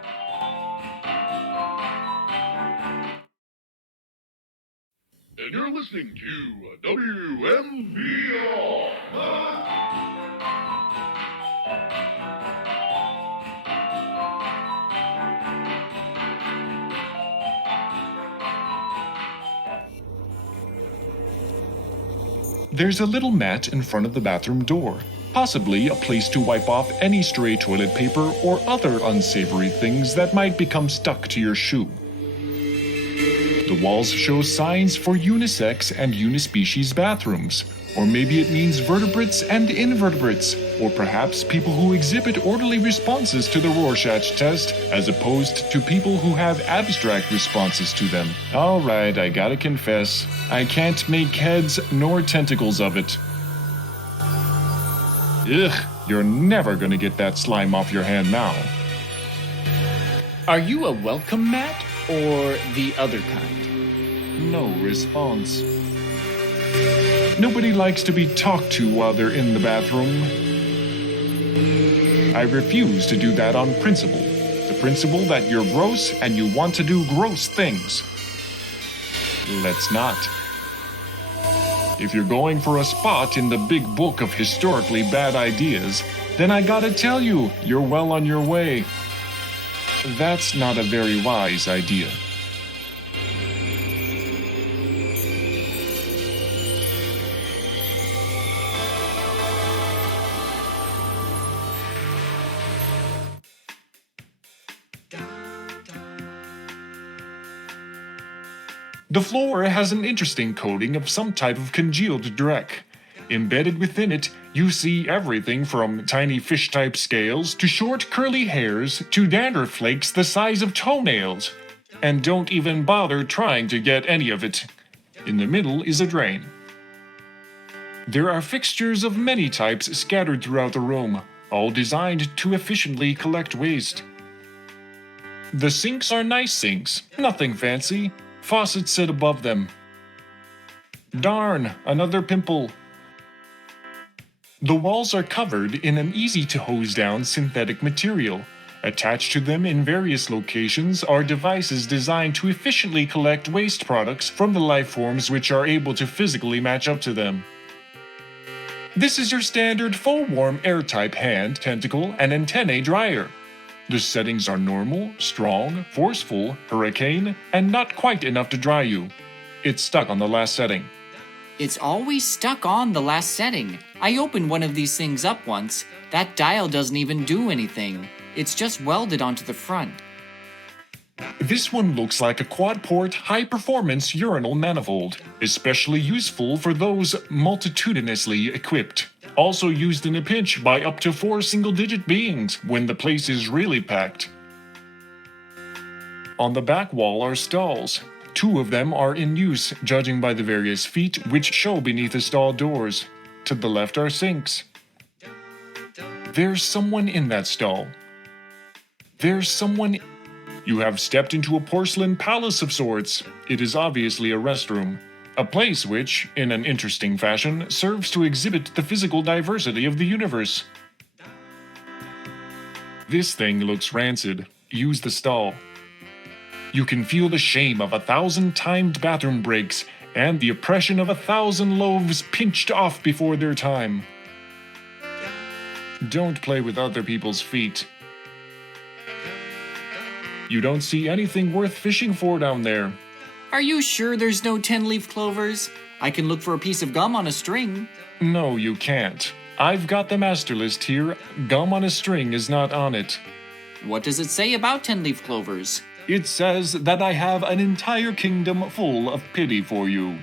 And you're listening to WMBR. There's a little mat in front of the bathroom door. Possibly a place to wipe off any stray toilet paper or other unsavory things that might become stuck to your shoe. The walls show signs for unisex and unispecies bathrooms, or maybe it means vertebrates and invertebrates, or perhaps people who exhibit orderly responses to the Rorschach test as opposed to people who have abstract responses to them. Alright, I gotta confess, I can't make heads nor tentacles of it. Ugh, you're never gonna get that slime off your hand now. Are you a welcome mat or the other kind? No response. Nobody likes to be talked to while they're in the bathroom. I refuse to do that on principle. The principle that you're gross and you want to do gross things. Let's not. If you're going for a spot in the big book of historically bad ideas, then I gotta tell you, you're well on your way. That's not a very wise idea. The floor has an interesting coating of some type of congealed dreck. Embedded within it, you see everything from tiny fish-type scales to short curly hairs to dandruff flakes the size of toenails. And don't even bother trying to get any of it. In the middle is a drain. There are fixtures of many types scattered throughout the room, all designed to efficiently collect waste. The sinks are nice sinks, nothing fancy. Faucets sit above them. Darn, another pimple. The walls are covered in an easy-to-hose-down synthetic material. Attached to them in various locations are devices designed to efficiently collect waste products from the life forms which are able to physically match up to them. This is your standard full-warm air-type hand, tentacle, and antennae dryer. The settings are normal, strong, forceful, hurricane, and not quite enough to dry you. It's stuck on the last setting. It's always stuck on the last setting. I opened one of these things up once. That dial doesn't even do anything. It's just welded onto the front. This one looks like a quad-port, high-performance urinal manifold, especially useful for those multitudinously equipped. Also used in a pinch by up to 4 single-digit beings when the place is really packed. On the back wall are stalls. 2 of them are in use, judging by the various feet which show beneath the stall doors. To the left are sinks. There's someone in that stall. There's someone. You have stepped into a porcelain palace of sorts. It is obviously a restroom. A place which, in an interesting fashion, serves to exhibit the physical diversity of the universe. This thing looks rancid. Use the stall. You can feel the shame of 1,000 timed bathroom breaks and the oppression of 1,000 loaves pinched off before their time. Don't play with other people's feet. You don't see anything worth fishing for down there. Are you sure there's no 10-leaf clovers? I can look for a piece of gum on a string. No, you can't. I've got the master list here. Gum on a string is not on it. What does it say about 10-leaf clovers? It says that I have an entire kingdom full of pity for you.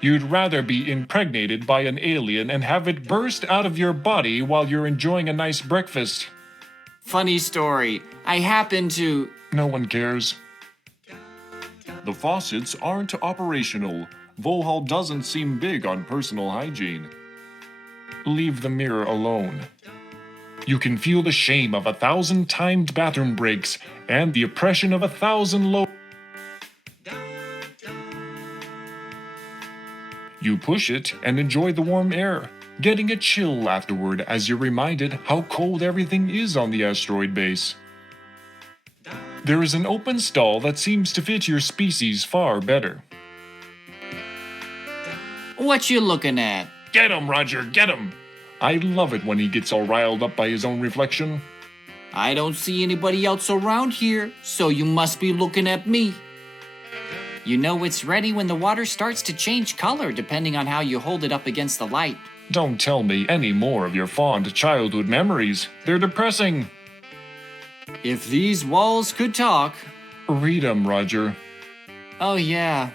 You'd rather be impregnated by an alien and have it burst out of your body while you're enjoying a nice breakfast. Funny story. I happen to... No one cares. The faucets aren't operational. Vohaul doesn't seem big on personal hygiene. Leave the mirror alone. You can feel the shame of 1,000 timed bathroom breaks and the oppression of 1,000 low. You push it and enjoy the warm air, getting a chill afterward as you're reminded how cold everything is on the asteroid base. There is an open stall that seems to fit your species far better. What you looking at? Get him, Roger, get him! I love it when he gets all riled up by his own reflection. I don't see anybody else around here, so you must be looking at me. You know it's ready when the water starts to change color depending on how you hold it up against the light. Don't tell me any more of your fond childhood memories. They're depressing. If these walls could talk... Read 'em, Roger. Oh yeah.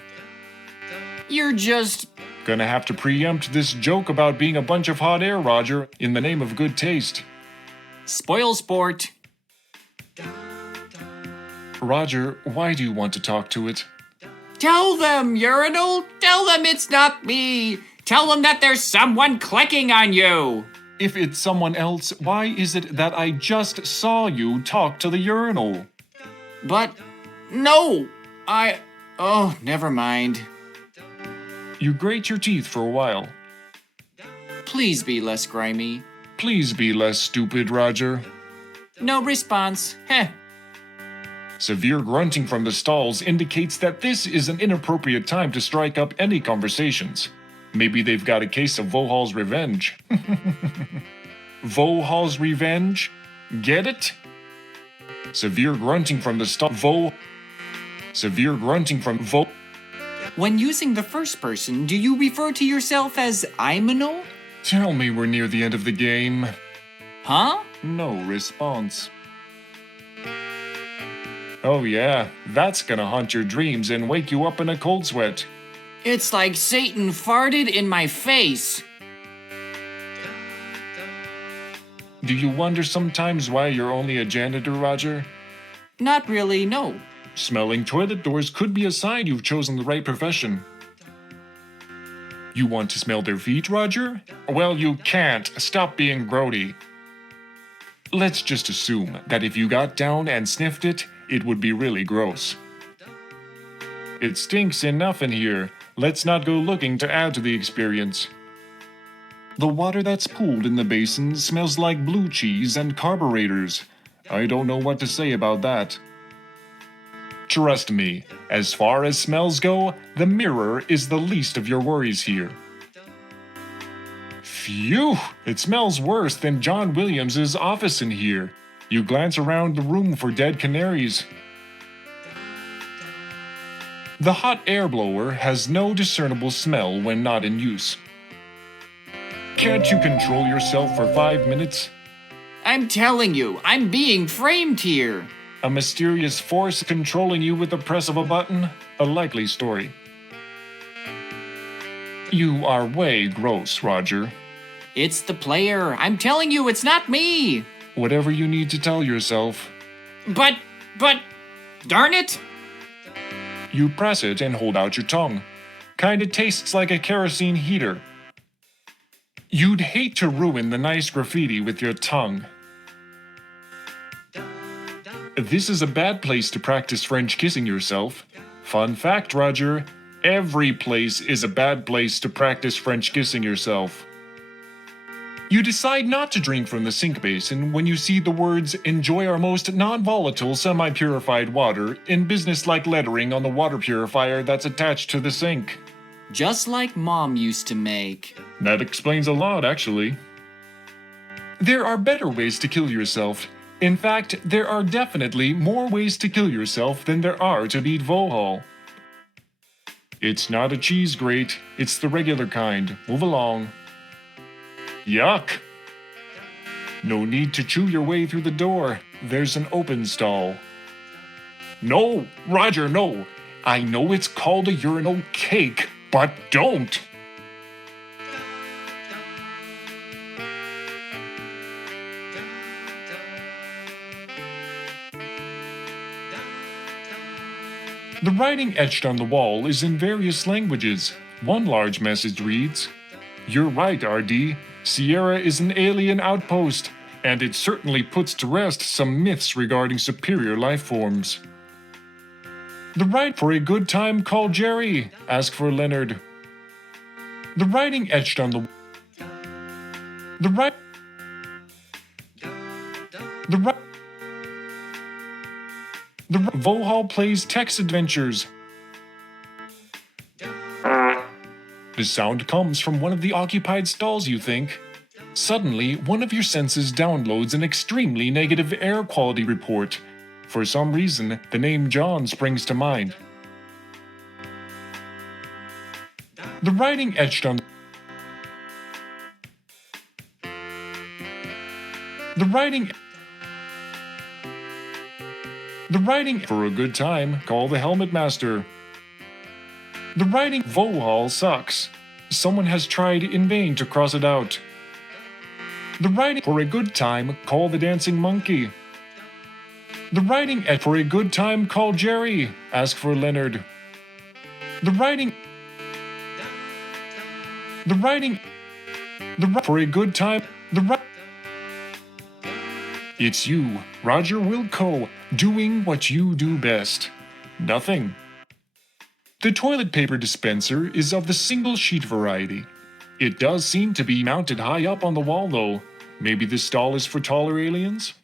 You're just... Gonna have to preempt this joke about being a bunch of hot air, Roger, in the name of good taste. Spoil sport. Roger, why do you want to talk to it? Tell them, Urinal! Tell them it's not me! Tell them that there's someone clicking on you! If it's someone else, why is it that I just saw you talk to the urinal? But... no! Oh, never mind. You grate your teeth for a while. Please be less grimy. Please be less stupid, Roger. No response. Heh. Severe grunting from the stalls indicates that this is an inappropriate time to strike up any conversations. Maybe they've got a case of Vohaul's revenge. Vohaul's revenge? Get it? Severe grunting from the stall. Severe grunting from Vo. When using the first person, do you refer to yourself as Imanol? Tell me we're near the end of the game. Huh? No response. Oh yeah, that's gonna haunt your dreams and wake you up in a cold sweat. It's like Satan farted in my face. Do you wonder sometimes why you're only a janitor, Roger? Not really, no. Smelling toilet doors could be a sign you've chosen the right profession. You want to smell their feet, Roger? Well, you can't. Stop being grody. Let's just assume that if you got down and sniffed it, it would be really gross. It stinks enough in here. Let's not go looking to add to the experience. The water that's pooled in the basin smells like blue cheese and carburetors. I don't know what to say about that. Trust me, as far as smells go, the mirror is the least of your worries here. Phew! It smells worse than John Williams's office in here. You glance around the room for dead canaries. The hot air blower has no discernible smell when not in use. Can't you control yourself for 5 minutes? I'm telling you, I'm being framed here. A mysterious force controlling you with the press of a button? A likely story. You are way gross, Roger. It's the player. I'm telling you, it's not me. Whatever you need to tell yourself. But, darn it. You press it and hold out your tongue. Kinda tastes like a kerosene heater. You'd hate to ruin the nice graffiti with your tongue. This is a bad place to practice French kissing yourself. Fun fact, Roger, every place is a bad place to practice French kissing yourself. You decide not to drink from the sink basin when you see the words "Enjoy our most non-volatile semi-purified water" in business-like lettering on the water purifier that's attached to the sink. Just like Mom used to make. That explains a lot, actually. There are better ways to kill yourself. In fact, there are definitely more ways to kill yourself than there are to beat Vohaul. It's not a cheese grate, it's the regular kind. Move along. Yuck! No need to chew your way through the door. There's an open stall. No, Roger, no! I know it's called a urinal cake, but don't! The writing etched on the wall is in various languages. One large message reads, "You're right, RD. Sierra is an alien outpost, and it certainly puts to rest some myths regarding superior life forms." The right for a good time, call Jerry. Ask for Leonard. The writing etched on the... The right... The right... The Vohaul plays text adventures. The sound comes from one of the occupied stalls, you think. Suddenly, one of your senses downloads an extremely negative air quality report. For some reason, the name John springs to mind. The writing etched on... The writing for a good time, call the Helmet Master. The writing Vohaul sucks. Someone has tried in vain to cross it out. The writing for a good time, call the Dancing Monkey. The writing for a good time, call Jerry. Ask for Leonard. The writing for a good time, It's you, Roger Wilco, doing what you do best. Nothing. The toilet paper dispenser is of the single sheet variety. It does seem to be mounted high up on the wall, though. Maybe this stall is for taller aliens?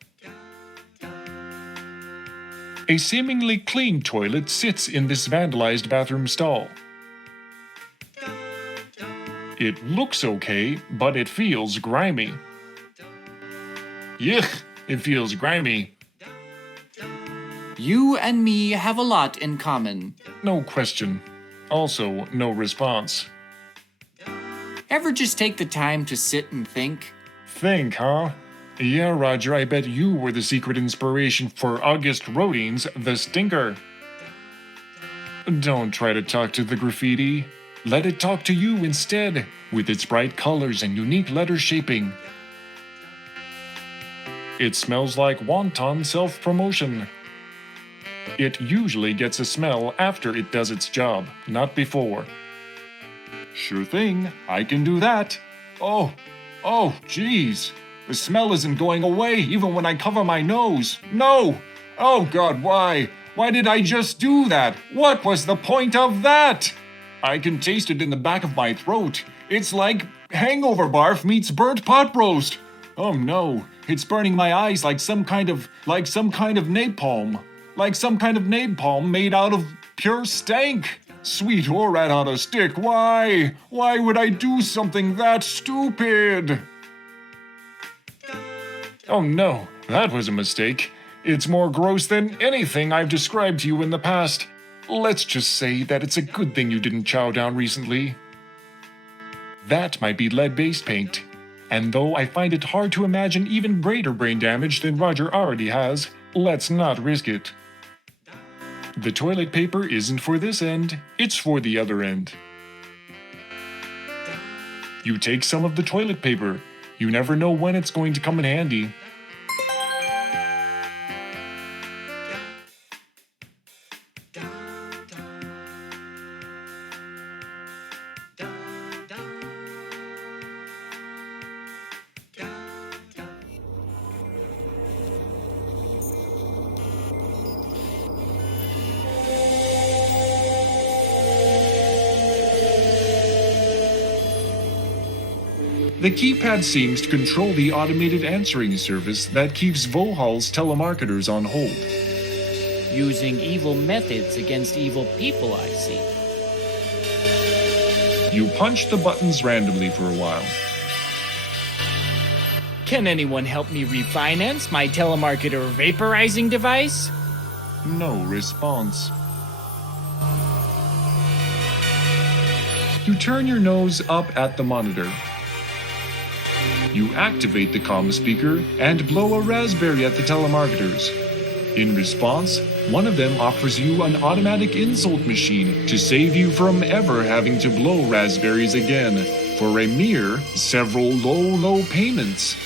A seemingly clean toilet sits in this vandalized bathroom stall. It looks okay, but it feels grimy. Yuck, it feels grimy. You and me have a lot in common. No question. Also, no response. Ever just take the time to sit and think? Think, huh? Yeah, Roger, I bet you were the secret inspiration for August Rodin's The Stinker. Don't try to talk to the graffiti. Let it talk to you instead, with its bright colors and unique letter shaping. It smells like wanton self-promotion. It usually gets a smell after it does its job, not before. Sure thing, I can do that. Oh, geez. The smell isn't going away even when I cover my nose. No! Oh God, why? Why did I just do that? What was the point of that? I can taste it in the back of my throat. It's like hangover barf meets burnt pot roast. Oh no, it's burning my eyes like some kind of napalm. Like some kind of napalm made out of pure stank. Sweet or rat on a stick, why? Why would I do something that stupid? Oh no, that was a mistake. It's more gross than anything I've described to you in the past. Let's just say that it's a good thing you didn't chow down recently. That might be lead-based paint. And though I find it hard to imagine even greater brain damage than Roger already has, let's not risk it. The toilet paper isn't for this end, it's for the other end. You take some of the toilet paper. You never know when it's going to come in handy. The keypad seems to control the automated answering service that keeps Vohaul's telemarketers on hold. Using evil methods against evil people, I see. You punch the buttons randomly for a while. Can anyone help me refinance my telemarketer vaporizing device? No response. You turn your nose up at the monitor. You activate the comm speaker and blow a raspberry at the telemarketers. In response, one of them offers you an automatic insult machine to save you from ever having to blow raspberries again for a mere several low payments.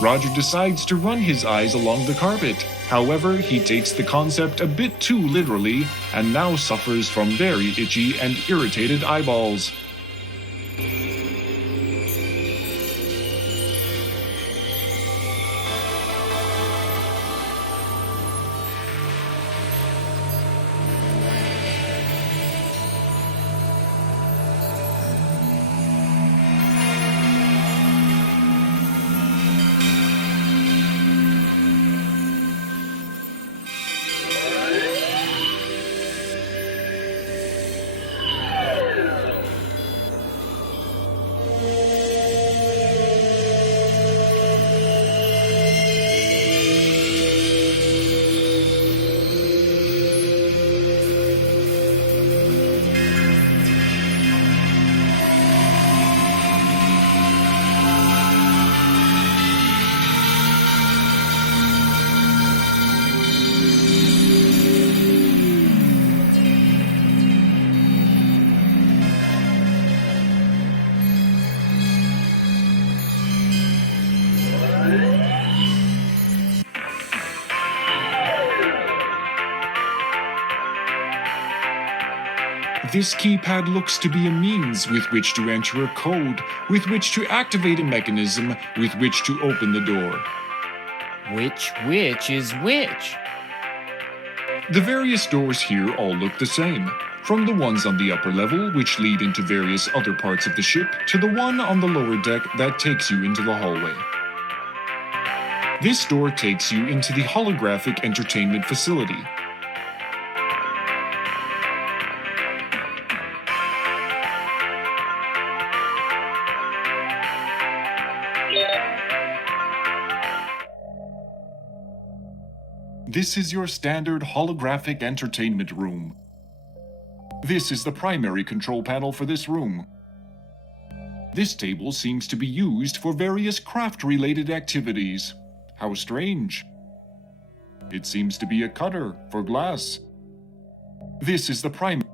Roger decides to run his eyes along the carpet. However, he takes the concept a bit too literally and now suffers from very itchy and irritated eyeballs. This keypad looks to be a means with which to enter a code, with which to activate a mechanism, with which to open the door. Which is which? The various doors here all look the same, from the ones on the upper level, which lead into various other parts of the ship, to the one on the lower deck that takes you into the hallway. This door takes you into the holographic entertainment facility. This is your standard holographic entertainment room. This is the primary control panel for this room. This table seems to be used for various craft-related activities. How strange. It seems to be a cutter for glass. This is the primary...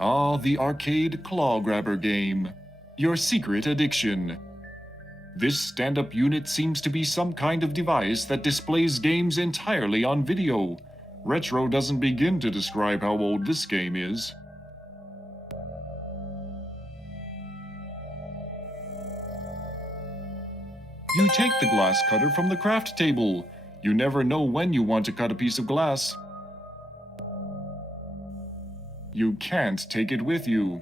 the arcade claw grabber game. Your secret addiction. This stand-up unit seems to be some kind of device that displays games entirely on video. Retro doesn't begin to describe how old this game is. You take the glass cutter from the craft table. You never know when you want to cut a piece of glass. You can't take it with you.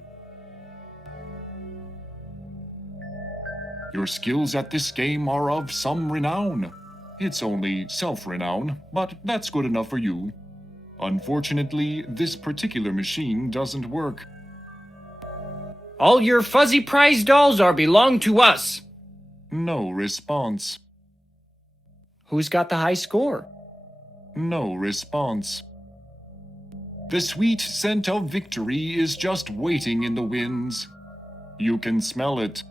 Your skills at this game are of some renown. It's only self-renown, but that's good enough for you. Unfortunately, this particular machine doesn't work. All your fuzzy prize dolls belong to us. No response. Who's got the high score? No response. The sweet scent of victory is just waiting in the winds. You can smell it.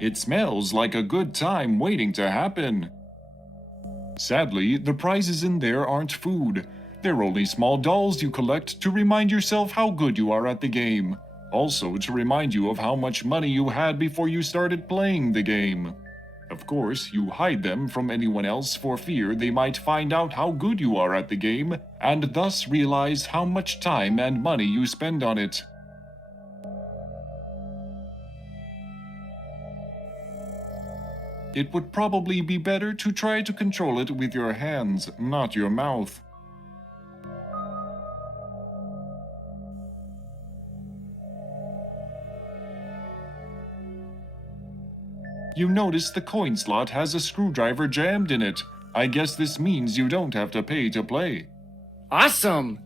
It smells like a good time waiting to happen. Sadly, the prizes in there aren't food. They're only small dolls you collect to remind yourself how good you are at the game. Also to remind you of how much money you had before you started playing the game. Of course, you hide them from anyone else for fear they might find out how good you are at the game, and thus realize how much time and money you spend on it. It would probably be better to try to control it with your hands, not your mouth. You notice the coin slot has a screwdriver jammed in it. I guess this means you don't have to pay to play. Awesome!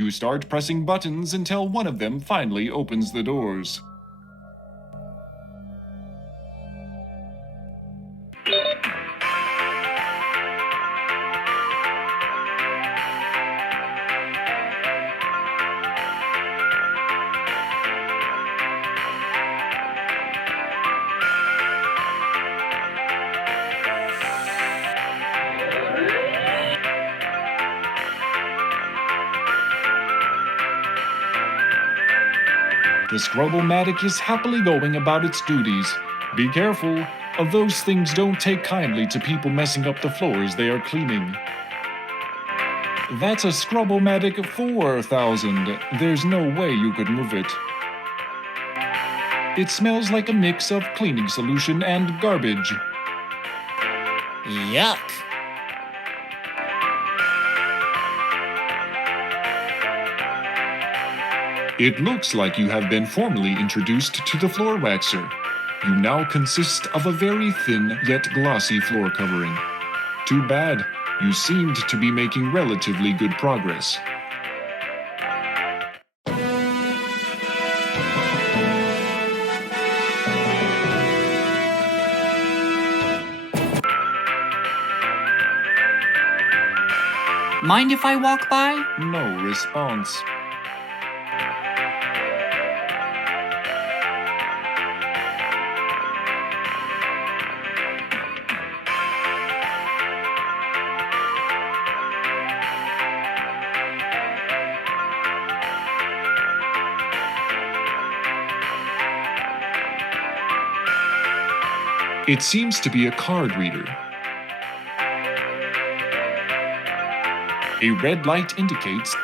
You start pressing buttons until one of them finally opens the doors. The Scrubble-matic is happily going about its duties. Be careful, those things don't take kindly to people messing up the floors they are cleaning. That's a Scrubble-matic 4000. There's no way you could move it. It smells like a mix of cleaning solution and garbage. Yuck. It looks like you have been formally introduced to the floor waxer. You now consist of a very thin yet glossy floor covering. Too bad. You seemed to be making relatively good progress. Mind if I walk by? No response. It seems to be a card reader. A red light indicates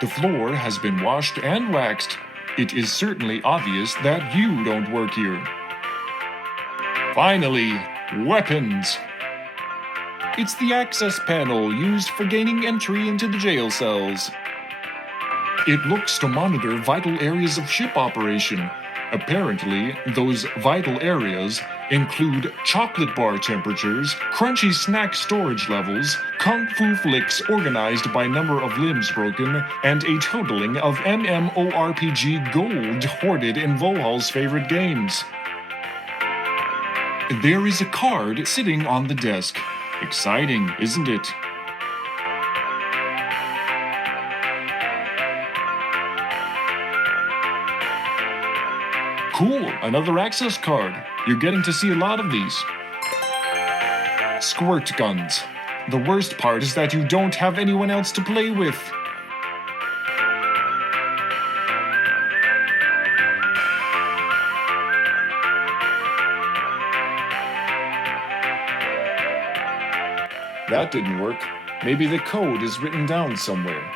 the floor has been washed and waxed. It is certainly obvious that you don't work here. Finally, weapons. It's the access panel used for gaining entry into the jail cells. It looks to monitor vital areas of ship operation. Apparently, those vital areas include chocolate bar temperatures, crunchy snack storage levels, kung fu flicks organized by number of limbs broken, and a totaling of MMORPG gold hoarded in Vohaul's favorite games. There is a card sitting on the desk. Exciting, isn't it? Cool, another access card. You're getting to see a lot of these. Squirt guns. The worst part is that you don't have anyone else to play with. That didn't work. Maybe the code is written down somewhere.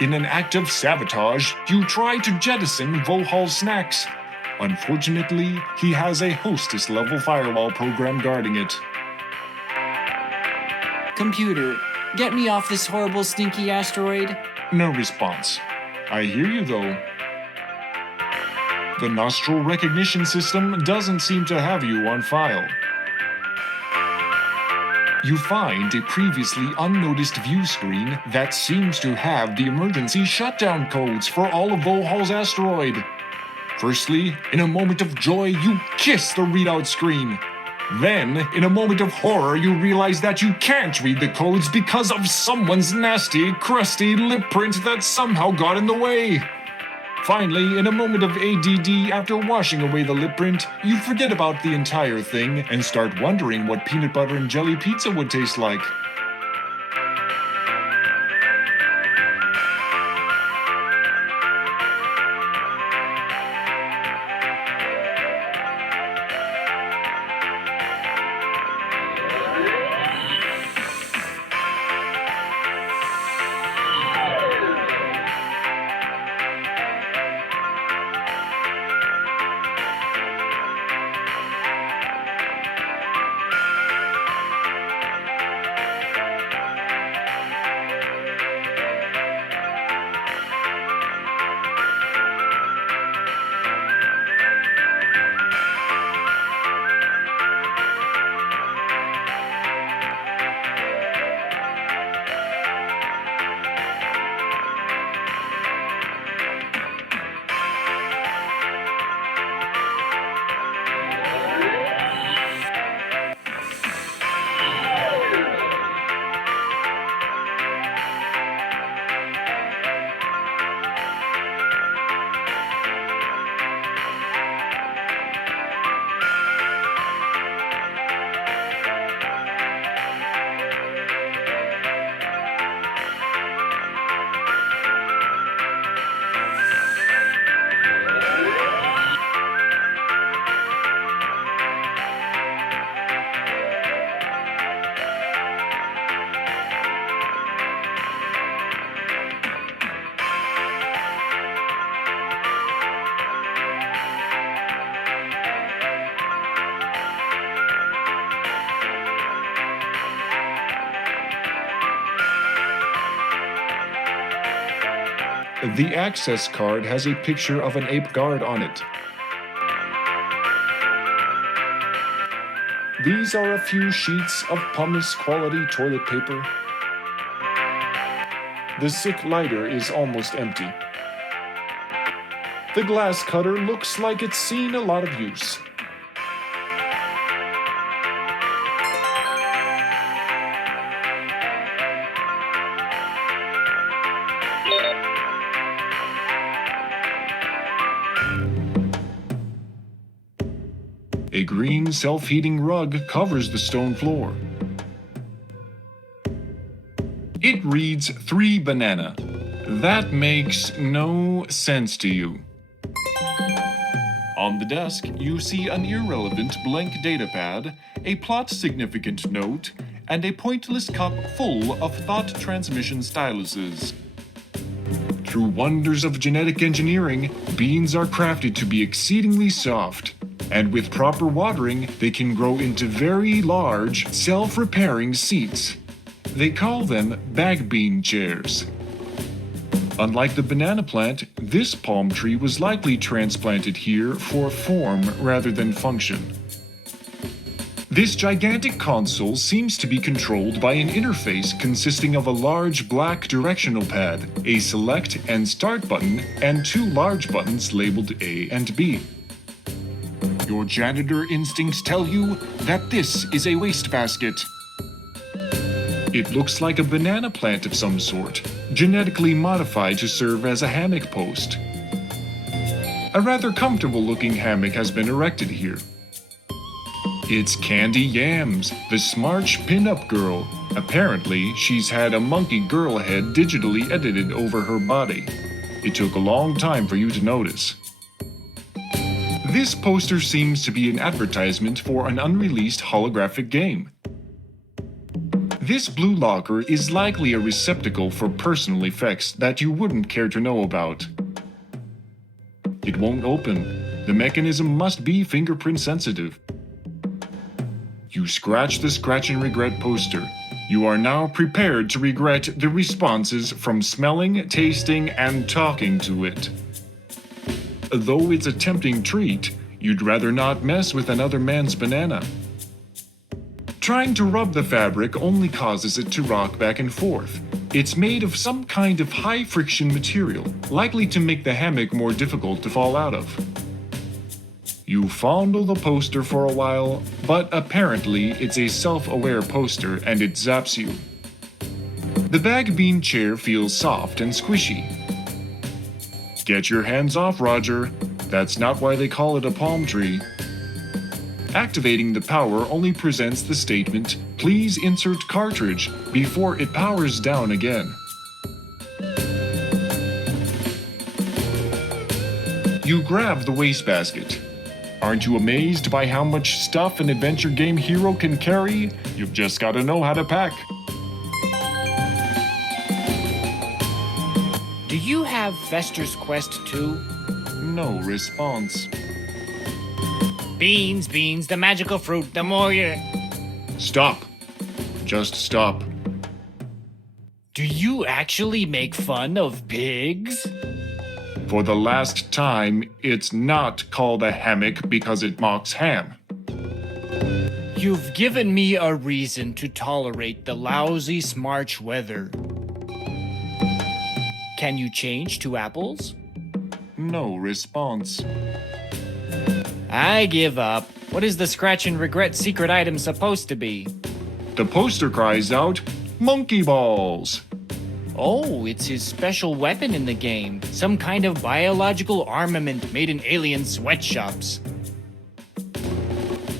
In an act of sabotage, you try to jettison Vohaul's snacks. Unfortunately, he has a hostess-level firewall program guarding it. Computer, get me off this horrible stinky asteroid. No response. I hear you though. The nostril recognition system doesn't seem to have you on file. You find a previously unnoticed view screen that seems to have the emergency shutdown codes for all of Vohaul's asteroid. Firstly, in a moment of joy, you kiss the readout screen. Then, in a moment of horror, you realize that you can't read the codes because of someone's nasty, crusty lip print that somehow got in the way. Finally, in a moment of ADD after washing away the lip print, you forget about the entire thing and start wondering what peanut butter and jelly pizza would taste like. The access card has a picture of an ape guard on it. These are a few sheets of pumice quality toilet paper. The sick lighter is almost empty. The glass cutter looks like it's seen a lot of use. A green self-heating rug covers the stone floor. It reads 3 banana. That makes no sense to you. On the desk, you see an irrelevant blank datapad, a plot significant note, and a pointless cup full of thought transmission styluses. Through wonders of genetic engineering, beans are crafted to be exceedingly soft. And with proper watering, they can grow into very large, self-repairing seats. They call them bag bean chairs. Unlike the banana plant, this palm tree was likely transplanted here for form rather than function. This gigantic console seems to be controlled by an interface consisting of a large black directional pad, a select and start button, and 2 large buttons labeled A and B. Your janitor instincts tell you that this is a wastebasket. It looks like a banana plant of some sort, genetically modified to serve as a hammock post. A rather comfortable-looking hammock has been erected here. It's Candy Yams, the smarch pin-up girl. Apparently, she's had a monkey girl head digitally edited over her body. It took a long time for you to notice. This poster seems to be an advertisement for an unreleased holographic game. This blue locker is likely a receptacle for personal effects that you wouldn't care to know about. It won't open. The mechanism must be fingerprint sensitive. You scratch the Scratch and Regret poster. You are now prepared to regret the responses from smelling, tasting, and talking to it. Though it's a tempting treat, you'd rather not mess with another man's banana. Trying to rub the fabric only causes it to rock back and forth. It's made of some kind of high-friction material, likely to make the hammock more difficult to fall out of. You fondle the poster for a while, but apparently it's a self-aware poster and it zaps you. The bag bean chair feels soft and squishy. Get your hands off, Roger. That's not why they call it a palm tree. Activating the power only presents the statement, "Please insert cartridge," before it powers down again. You grab the wastebasket. Aren't you amazed by how much stuff an adventure game hero can carry? You've just gotta know how to pack. Do you have Fester's Quest 2? No response. Beans, the magical fruit, the more you... Stop. Just stop. Do you actually make fun of pigs? For the last time, it's not called a hammock because it mocks ham. You've given me a reason to tolerate the lousy Smarch weather. Can you change to apples? No response. I give up. What is the scratch and regret secret item supposed to be? The poster cries out, "Monkey balls!" Oh, it's his special weapon in the game. Some kind of biological armament made in alien sweatshops.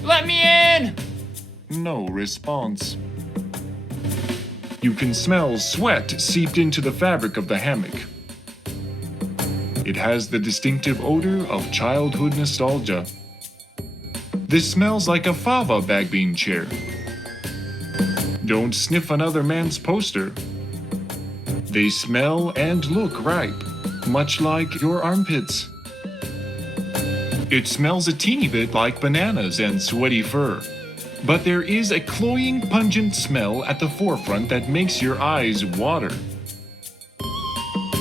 Let me in! No response. You can smell sweat seeped into the fabric of the hammock. It has the distinctive odor of childhood nostalgia. This smells like a fava bagbean chair. Don't sniff another man's poster. They smell and look ripe, much like your armpits. It smells a teeny bit like bananas and sweaty fur. But there is a cloying, pungent smell at the forefront that makes your eyes water.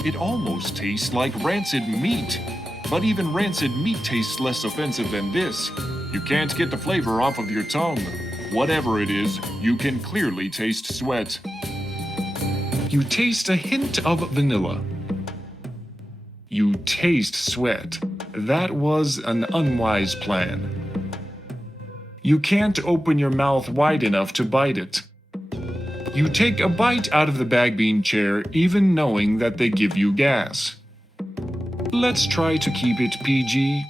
It almost tastes like rancid meat. But even rancid meat tastes less offensive than this. You can't get the flavor off of your tongue. Whatever it is, you can clearly taste sweat. You taste a hint of vanilla. You taste sweat. That was an unwise plan. You can't open your mouth wide enough to bite it. You take a bite out of the bagbean chair, even knowing that they give you gas. Let's try to keep it PG.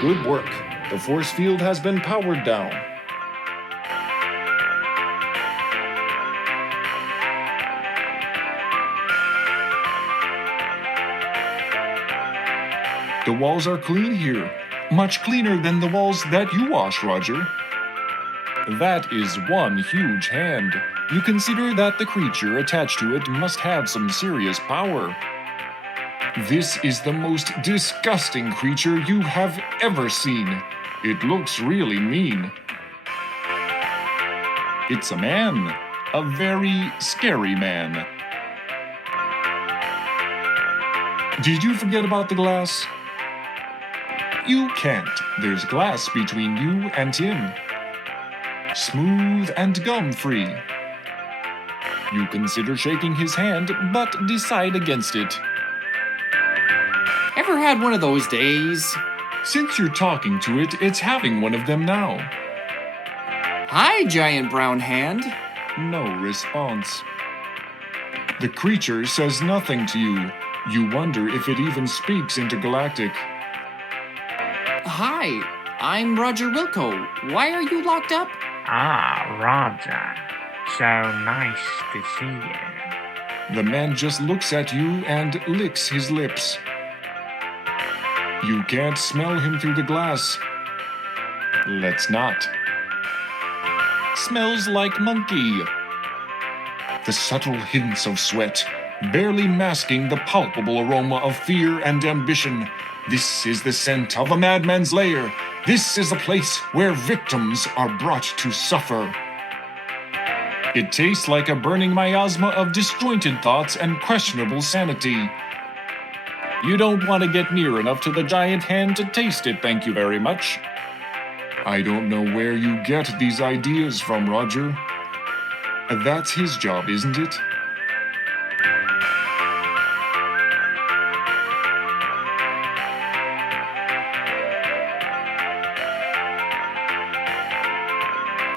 Good work. The force field has been powered down. The walls are clean here. Much cleaner than the walls that you wash, Roger. That is one huge hand. You consider that the creature attached to it must have some serious power. This is the most disgusting creature you have ever seen. It looks really mean. It's a man. A very scary man. Did you forget about the glass? You can't. There's glass between you and him. Smooth and gum-free. You consider shaking his hand, but decide against it. Ever had one of those days? Since you're talking to it, it's having one of them now. Hi, giant brown hand. No response. The creature says nothing to you. You wonder if it even speaks intergalactic. Hi, I'm Roger Wilco. Why are you locked up? Ah, Roger. So nice to see you. The man just looks at you and licks his lips. You can't smell him through the glass. Let's not. Smells like monkey. The subtle hints of sweat, barely masking the palpable aroma of fear and ambition. This is the scent of a madman's lair. This is a place where victims are brought to suffer. It tastes like a burning miasma of disjointed thoughts and questionable sanity. You don't want to get near enough to the giant hand to taste it, thank you very much. I don't know where you get these ideas from, Roger. That's his job, isn't it?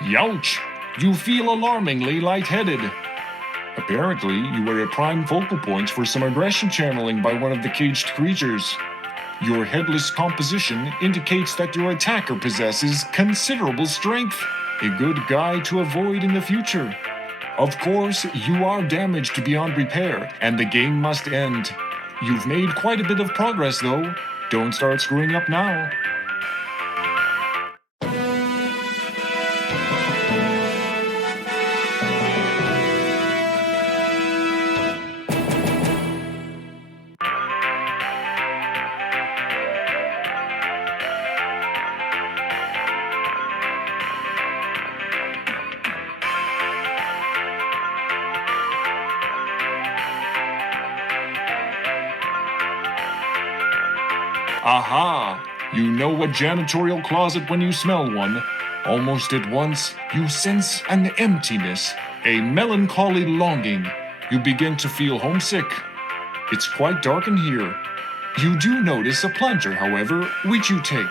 Youch! You feel alarmingly lightheaded. Apparently, you were a prime focal point for some aggression channeling by one of the caged creatures. Your headless composition indicates that your attacker possesses considerable strength, a good guy to avoid in the future. Of course, you are damaged beyond repair, and the game must end. You've made quite a bit of progress, though. Don't start screwing up now. Aha! You know a janitorial closet when you smell one. Almost at once, you sense an emptiness, a melancholy longing. You begin to feel homesick. It's quite dark in here. You do notice a plunger, however, which you take.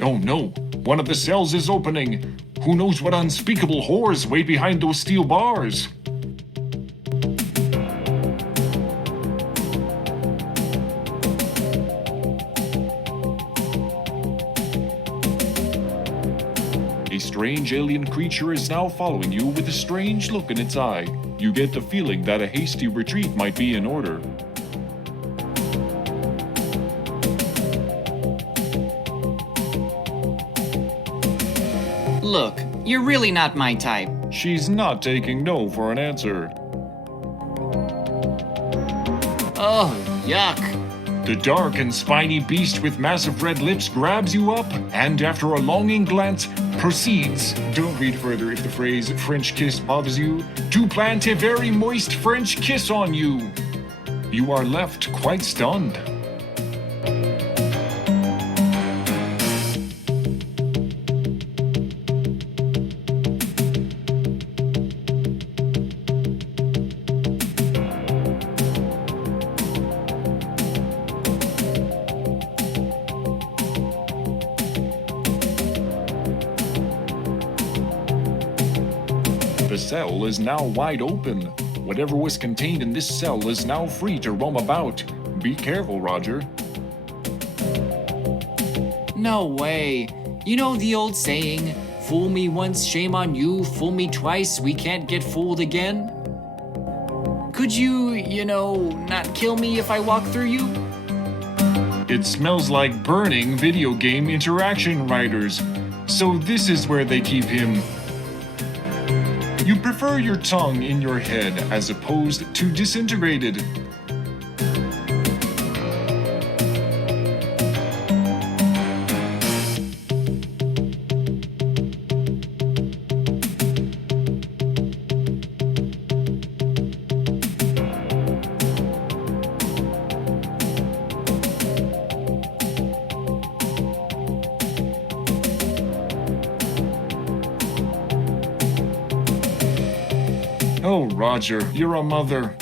Oh no, one of the cells is opening. Who knows what unspeakable horrors wait behind those steel bars? A strange alien creature is now following you with a strange look in its eye. You get the feeling that a hasty retreat might be in order. Look, you're really not my type. She's not taking no for an answer. Oh, yuck. The dark and spiny beast with massive red lips grabs you up, and after a longing glance, proceeds, don't read further if the phrase French kiss bothers you, to plant a very moist French kiss on you. You are left quite stunned. The cell is now wide open. Whatever was contained in this cell is now free to roam about. Be careful, Roger. No way. You know the old saying, fool me once, shame on you, fool me twice, we can't get fooled again? Could you, not kill me if I walk through you? It smells like burning video game interaction writers. So this is where they keep him. You prefer your tongue in your head as opposed to disintegrated. Oh, Roger, you're a mother.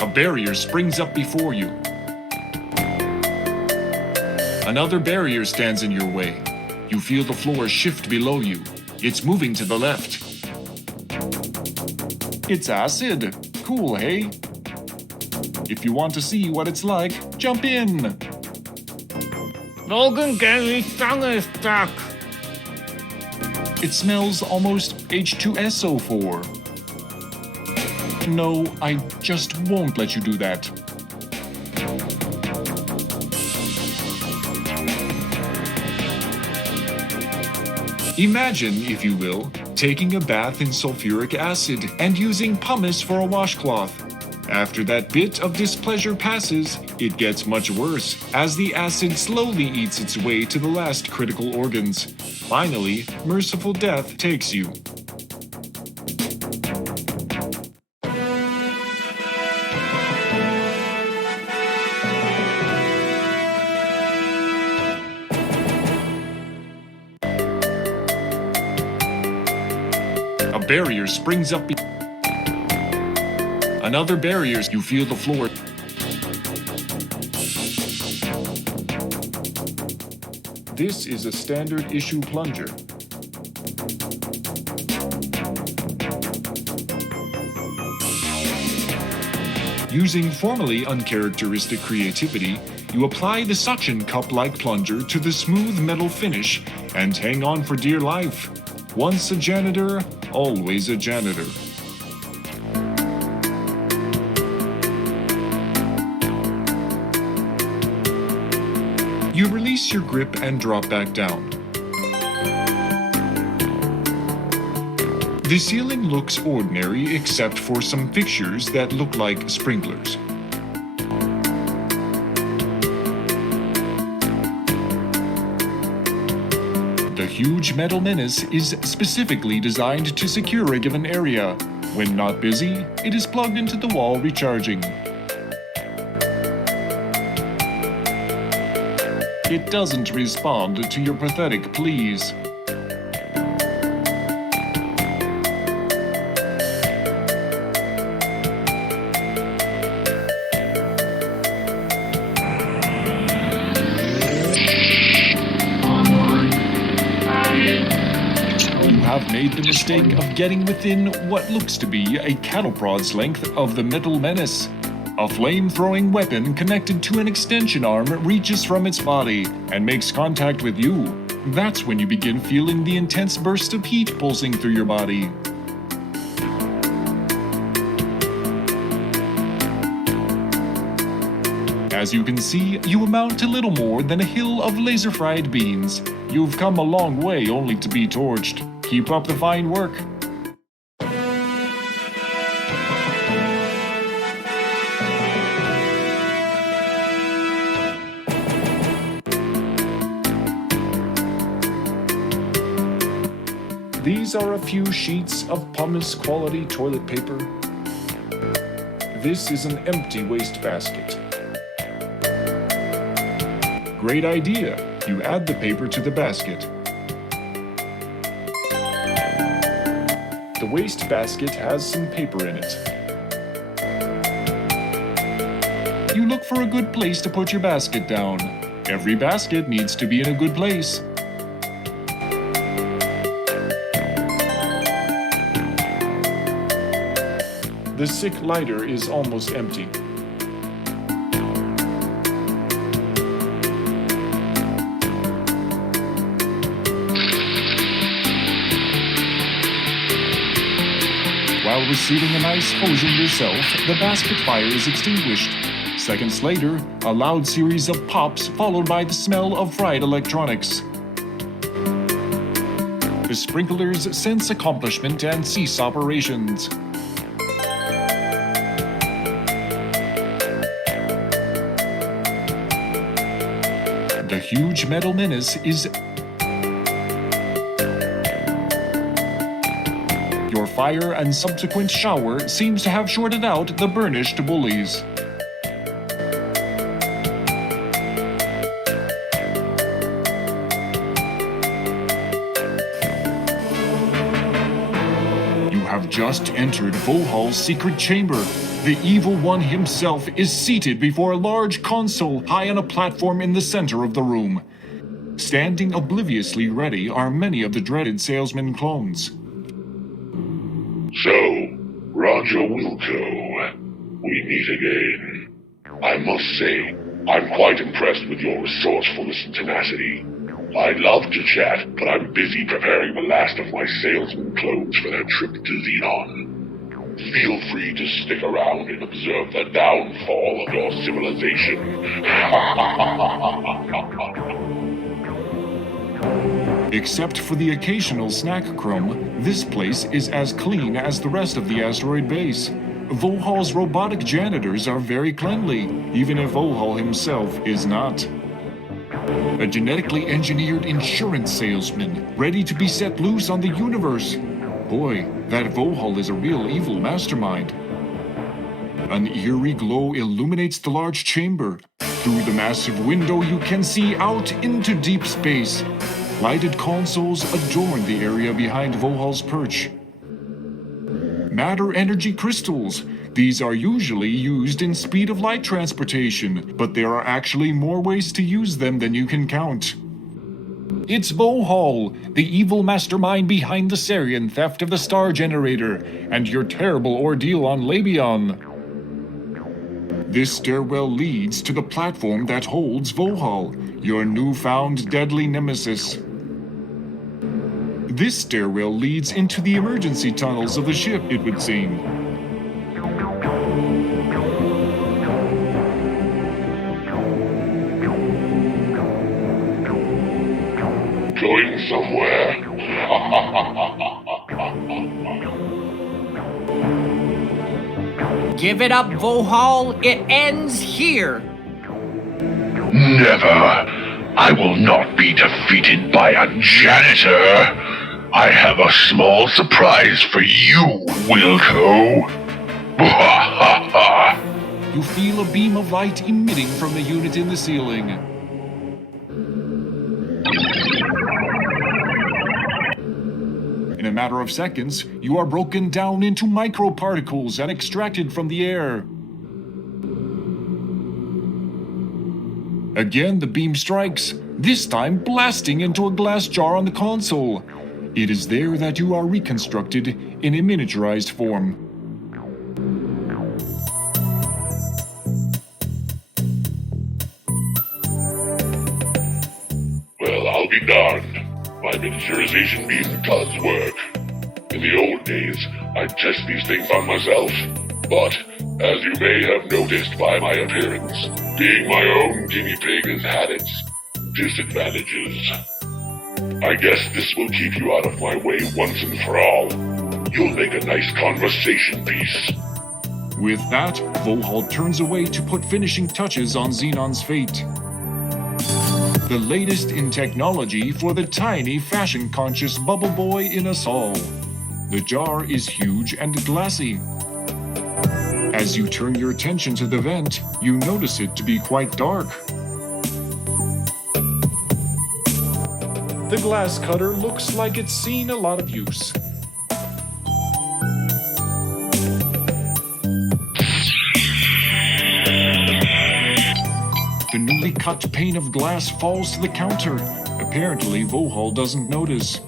A barrier springs up before you. Another barrier stands in your way. You feel the floor shift below you. It's moving to the left. It's acid. Cool, hey? If you want to see what it's like, jump in. Logan Gary's tongue is stuck. It smells almost H2SO4. No, I just won't let you do that. Imagine, if you will, taking a bath in sulfuric acid and using pumice for a washcloth. After that bit of displeasure passes, it gets much worse, as the acid slowly eats its way to the last critical organs. Finally, merciful death takes you. A barrier springs up. Another barrier, you feel the floor. This is a standard issue plunger. Using formerly uncharacteristic creativity, you apply the suction cup-like plunger to the smooth metal finish and hang on for dear life. Once a janitor, always a janitor. You release your grip and drop back down. The ceiling looks ordinary except for some fixtures that look like sprinklers. The huge metal menace is specifically designed to secure a given area. When not busy, it is plugged into the wall recharging. It doesn't respond to your pathetic pleas. Have made the mistake of getting within what looks to be a cattle prod's length of the metal menace. A flame-throwing weapon connected to an extension arm reaches from its body and makes contact with you. That's when you begin feeling the intense burst of heat pulsing through your body. As you can see, you amount to little more than a hill of laser-fried beans. You've come a long way only to be torched. Keep up the fine work. These are a few sheets of pumice-quality toilet paper. This is an empty wastebasket. Great idea. You add the paper to the basket. The wastebasket has some paper in it. You look for a good place to put your basket down. Every basket needs to be in a good place. The sick lighter is almost empty. While receiving a nice hosing yourself, the basket fire is extinguished. Seconds later, a loud series of pops followed by the smell of fried electronics. The sprinklers sense accomplishment and cease operations. The huge metal menace is... Your fire and subsequent shower seems to have shorted out the burnished bullies. You have just entered Vohaul's secret chamber. The evil one himself is seated before a large console high on a platform in the center of the room. Standing obliviously ready are many of the dreaded salesman clones. So, Roger Wilco, we meet again. I must say, I'm quite impressed with your resourcefulness and tenacity. I'd love to chat, but I'm busy preparing the last of my salesman clones for their trip to Xenon. Feel free to stick around and observe the downfall of your civilization. Except for the occasional snack crumb, this place is as clean as the rest of the asteroid base. Vohaul's robotic janitors are very cleanly, even if Vohaul himself is not. A genetically engineered insurance salesman, ready to be set loose on the universe. Boy, that Vohaul is a real evil mastermind. An eerie glow illuminates the large chamber. Through the massive window you can see out into deep space. Lighted consoles adorn the area behind Vohaul's perch. Matter energy crystals. These are usually used in speed of light transportation, but there are actually more ways to use them than you can count. It's Vohaul, the evil mastermind behind the Sarian theft of the star generator, and your terrible ordeal on Labion. This stairwell leads to the platform that holds Vohaul, your newfound deadly nemesis. This stairwell leads into the emergency tunnels of the ship, it would seem. Going somewhere? Give it up, Vohaul. It ends here. Never. I will not be defeated by a janitor. I have a small surprise for you, Wilco. You feel a beam of light emitting from the unit in the ceiling. In a matter of seconds, you are broken down into microparticles and extracted from the air. Again, the beam strikes, this time blasting into a glass jar on the console. It is there that you are reconstructed in a miniaturized form. be darned. My miniaturization beam does work. In the old days, I'd test these things on myself. But, as you may have noticed by my appearance, being my own guinea pig has had its disadvantages. I guess this will keep you out of my way once and for all. You'll make a nice conversation piece. With that, Vohaul turns away to put finishing touches on Xenon's fate. The latest in technology for the tiny, fashion-conscious bubble boy in us all. The jar is huge and glassy. As you turn your attention to the vent, you notice it to be quite dark. The glass cutter looks like it's seen a lot of use. The newly cut pane of glass falls to the counter. Apparently, Vohaul doesn't notice.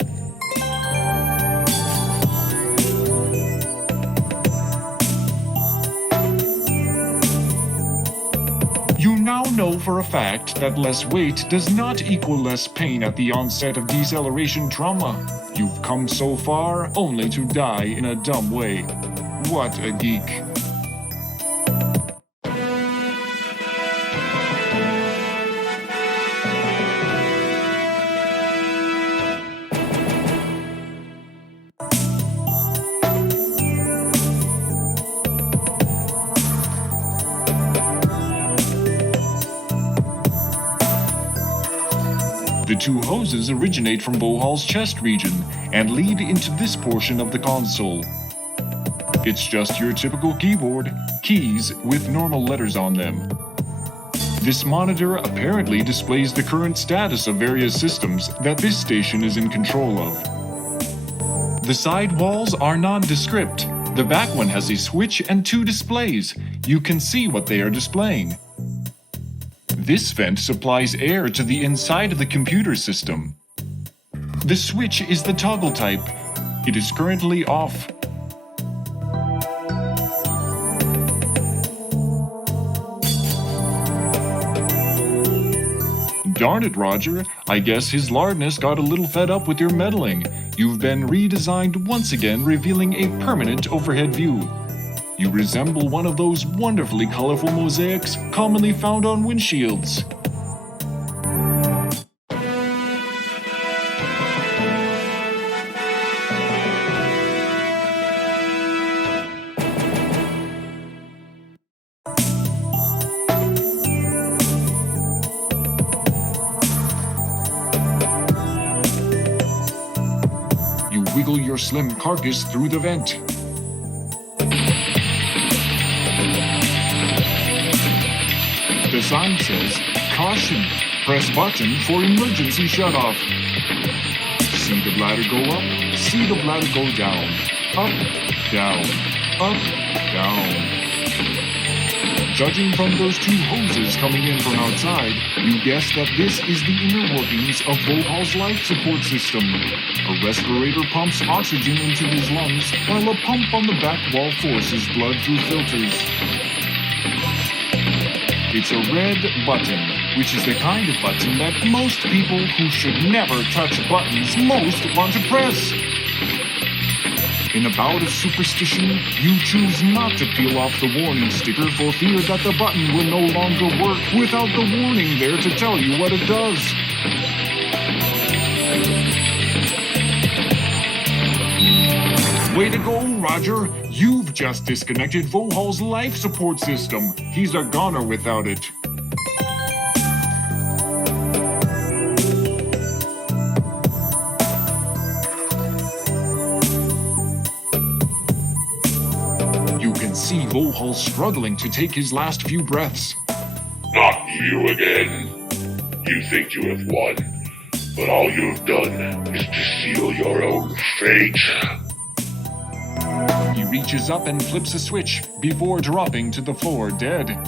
You now know for a fact that less weight does not equal less pain at the onset of deceleration trauma. You've come so far only to die in a dumb way. What a geek. The two hoses originate from Vohaul's chest region and lead into this portion of the console. It's just your typical keyboard, keys with normal letters on them. This monitor apparently displays the current status of various systems that this station is in control of. The side walls are nondescript. The back one has a switch and two displays. You can see what they are displaying. This vent supplies air to the inside of the computer system. The switch is the toggle type. It is currently off. Darn it, Roger. I guess his lardness got a little fed up with your meddling. You've been redesigned once again, revealing a permanent overhead view. You resemble one of those wonderfully colorful mosaics commonly found on windshields. You wiggle your slim carcass through the vent. The sign says, "Caution, press button for emergency shutoff." See the bladder go up, see the bladder go down. Up, down, up, down. Judging from those two hoses coming in from outside, you guess that this is the inner workings of Vohaul's life support system. A respirator pumps oxygen into his lungs, while a pump on the back wall forces blood through filters. It's a red button, which is the kind of button that most people who should never touch buttons most want to press. In a bout of superstition, you choose not to peel off the warning sticker for fear that the button will no longer work without the warning there to tell you what it does. Way to go, Roger! You've just disconnected Vohaul's life support system. He's a goner without it. You can see Vohaul struggling to take his last few breaths. Not you again. You think you have won, but all you've done is to seal your own fate. He reaches up and flips a switch before dropping to the floor dead.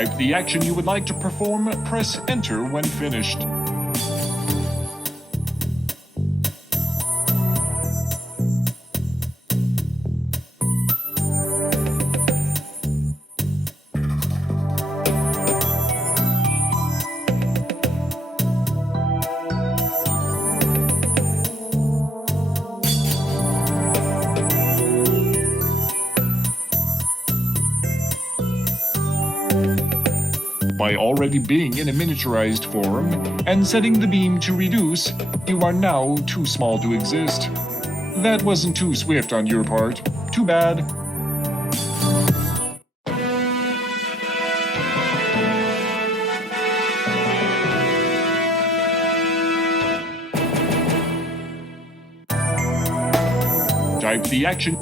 Type the action you would like to perform, press enter when finished. By already being in a miniaturized form and setting the beam to reduce, you are now too small to exist. That wasn't too swift on your part. Too bad. Type the action.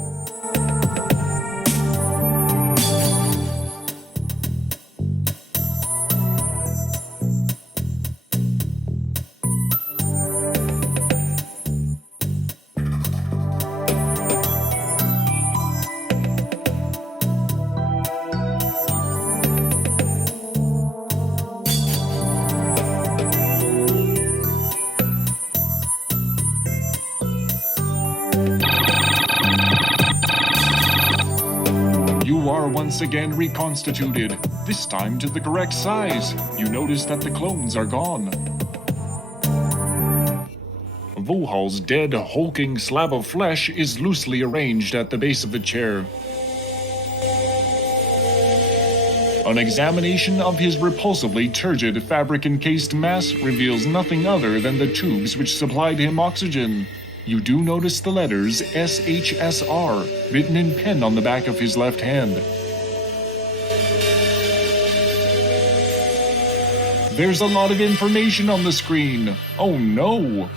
You are once again reconstituted, this time to the correct size. You notice that the clones are gone. Vohaul's dead, hulking slab of flesh is loosely arranged at the base of the chair. An examination of his repulsively turgid fabric-encased mass reveals nothing other than the tubes which supplied him oxygen. You do notice the letters SHSR written in pen on the back of his left hand. There's a lot of information on the screen. Oh no!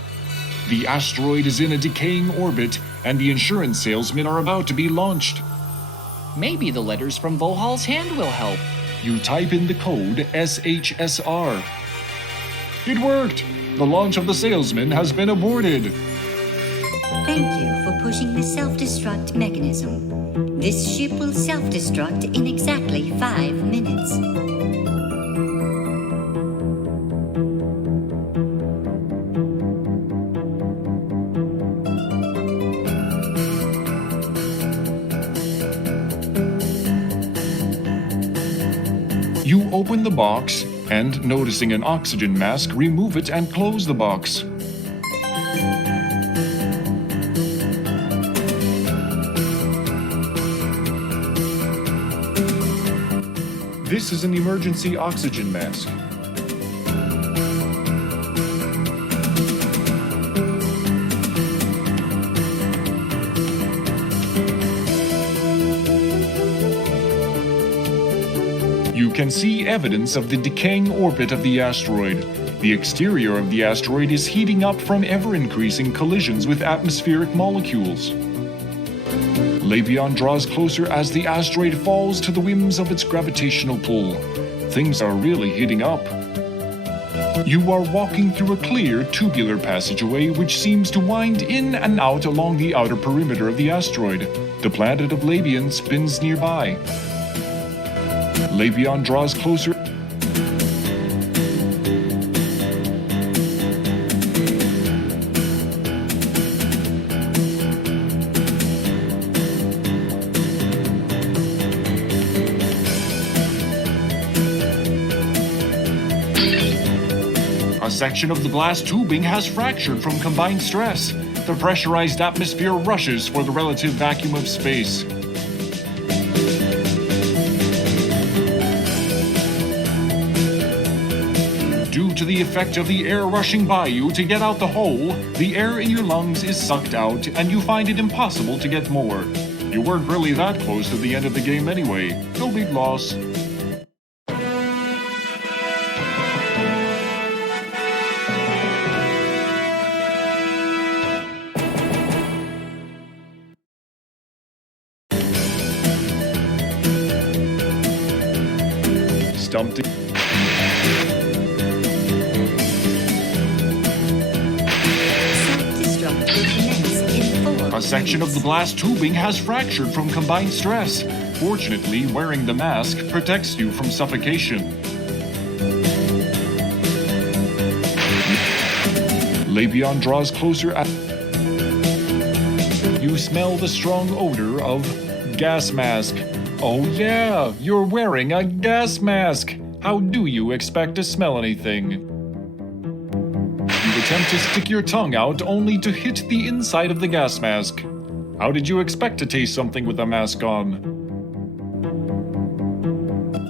The asteroid is in a decaying orbit, and the insurance salesmen are about to be launched. Maybe the letters from Vohaul's hand will help. You type in the code SHSR. It worked! The launch of the salesman has been aborted. Thank you for pushing the self-destruct mechanism. This ship will self-destruct in exactly 5 minutes. You open the box and, noticing an oxygen mask, remove it and close the box. This is an emergency oxygen mask. You can see evidence of the decaying orbit of the asteroid. The exterior of the asteroid is heating up from ever-increasing collisions with atmospheric molecules. Levion draws closer as the asteroid falls to the whims of its gravitational pull. Things are really heating up. You are walking through a clear, tubular passageway which seems to wind in and out along the outer perimeter of the asteroid. The planet of Levion spins nearby. Levion draws closer. A section of the blast tubing has fractured from combined stress. The pressurized atmosphere rushes for the relative vacuum of space. Due to the effect of the air rushing by you to get out the hole, the air in your lungs is sucked out and you find it impossible to get more. You weren't really that close to the end of the game anyway. No big loss. Stumped it. A section of the blast tubing has fractured from combined stress. Fortunately, wearing the mask protects you from suffocation. Levion draws closer. You smell the strong odor of gas mask. Oh yeah, you're wearing a gas mask. How do you expect to smell anything? You attempt to stick your tongue out only to hit the inside of the gas mask. How did you expect to taste something with a mask on?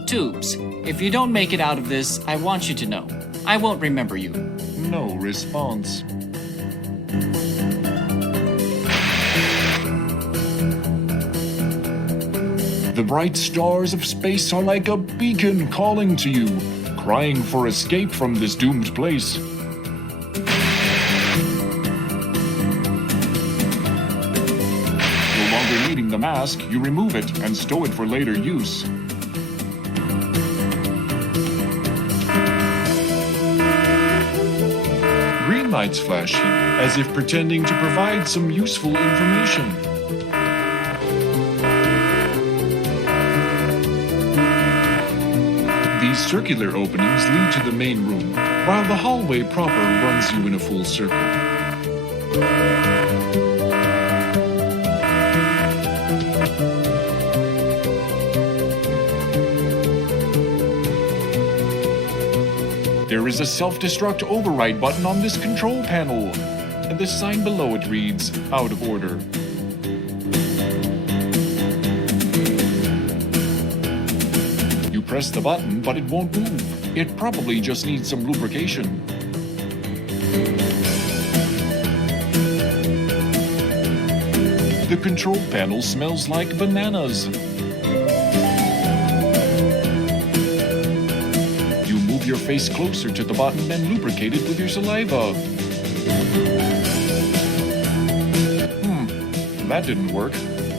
Tubes, if you don't make it out of this, I want you to know. I won't remember you. No response. The bright stars of space are like a beacon calling to you, crying for escape from this doomed place. No longer needing the mask, you remove it and stow it for later use. Green lights flash, as if pretending to provide some useful information. These circular openings lead to the main room, while the hallway proper runs you in a full circle. There is a self-destruct override button on this control panel, and the sign below it reads, "Out of order." You press the button, but it won't move. It probably just needs some lubrication. The control panel smells like bananas. Your face closer to the button and lubricate it with your saliva. That didn't work.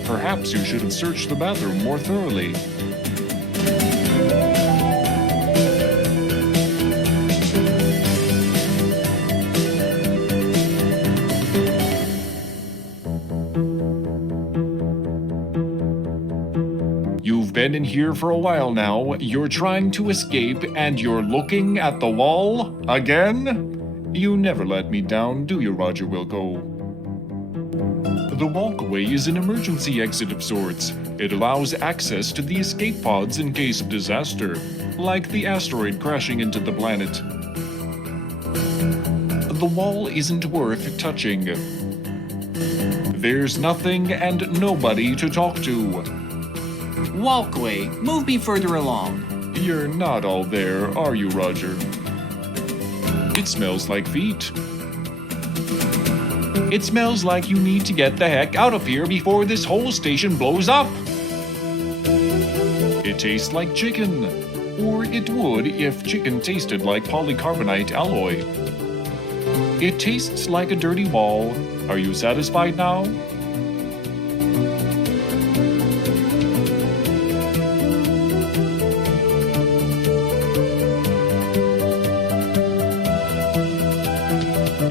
Perhaps you should have searched the bathroom more thoroughly. You've been in here for a while now. You're trying to escape and you're looking at the wall? Again? You never let me down, do you, Roger Wilco? The walkway is an emergency exit of sorts. It allows access to the escape pods in case of disaster, like the asteroid crashing into the planet. The wall isn't worth touching. There's nothing and nobody to talk to. Walkway, move me further along. You're not all there, are you, Roger? It smells like feet. It smells like you need to get the heck out of here before this whole station blows up. It tastes like chicken. Or it would if chicken tasted like polycarbonate alloy. It tastes like a dirty wall. Are you satisfied now?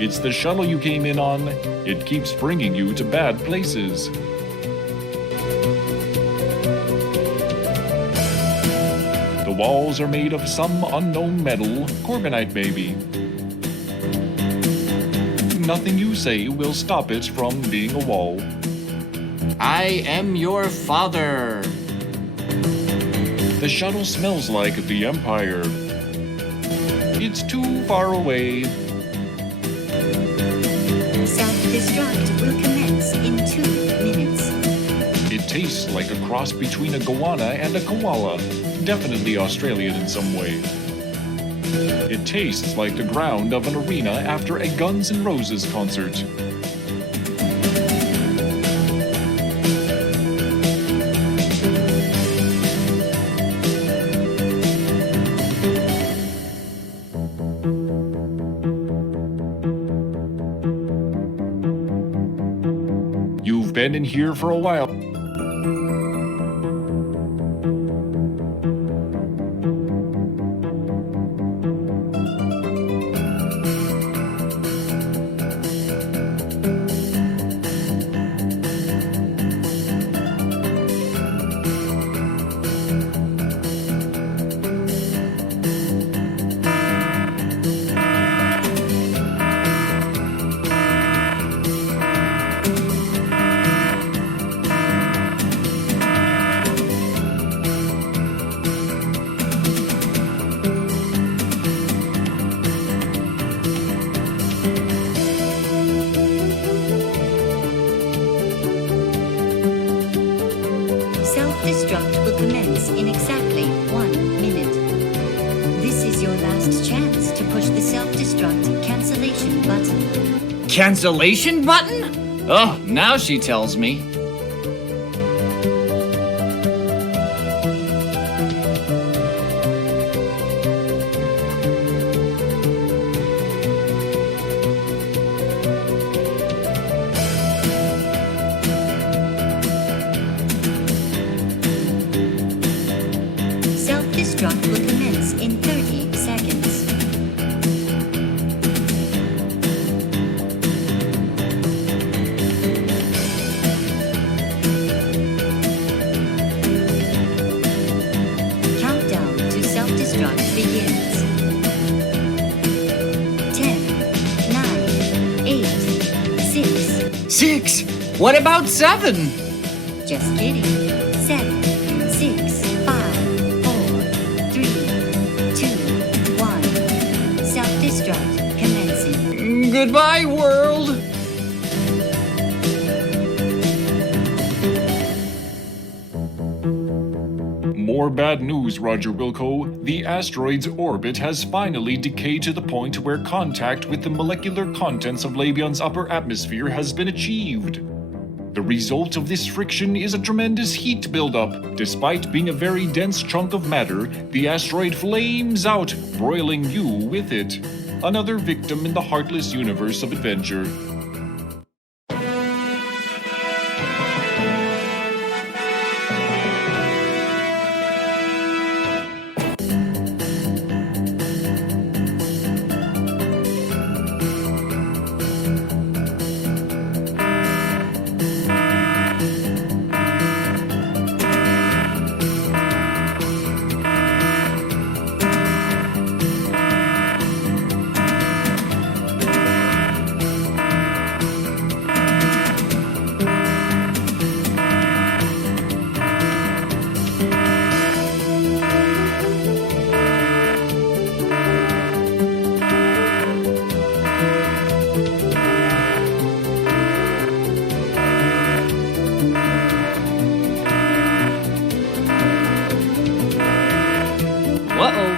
It's the shuttle you came in on. It keeps bringing you to bad places. The walls are made of some unknown metal, carbonite maybe. Nothing you say will stop it from being a wall. I am your father. The shuttle smells like the Empire. It's too far away. Self-destruct will commence in 2 minutes. It tastes like a cross between a goanna and a koala. Definitely Australian in some way. It tastes like the ground of an arena after a Guns N' Roses concert. You've been in here for a while. last chance to push the self-destruct cancellation button. Cancellation button? Oh, now she tells me. Self-destruct will commence in 30 seconds. Countdown to self-destruct begins. 10, 9, 8, 6. 6? What about 7? Just kidding. 7, 6, 5, 4, 3, 2, 1. Self-destruct commencing. Goodbye, world. More bad news, Roger Wilco. The asteroid's orbit has finally decayed to the point where contact with the molecular contents of Labion's upper atmosphere has been achieved. The result of this friction is a tremendous heat buildup. Despite being a very dense chunk of matter, the asteroid flames out, broiling you with it. Another victim in the heartless universe of adventure. Uh-oh,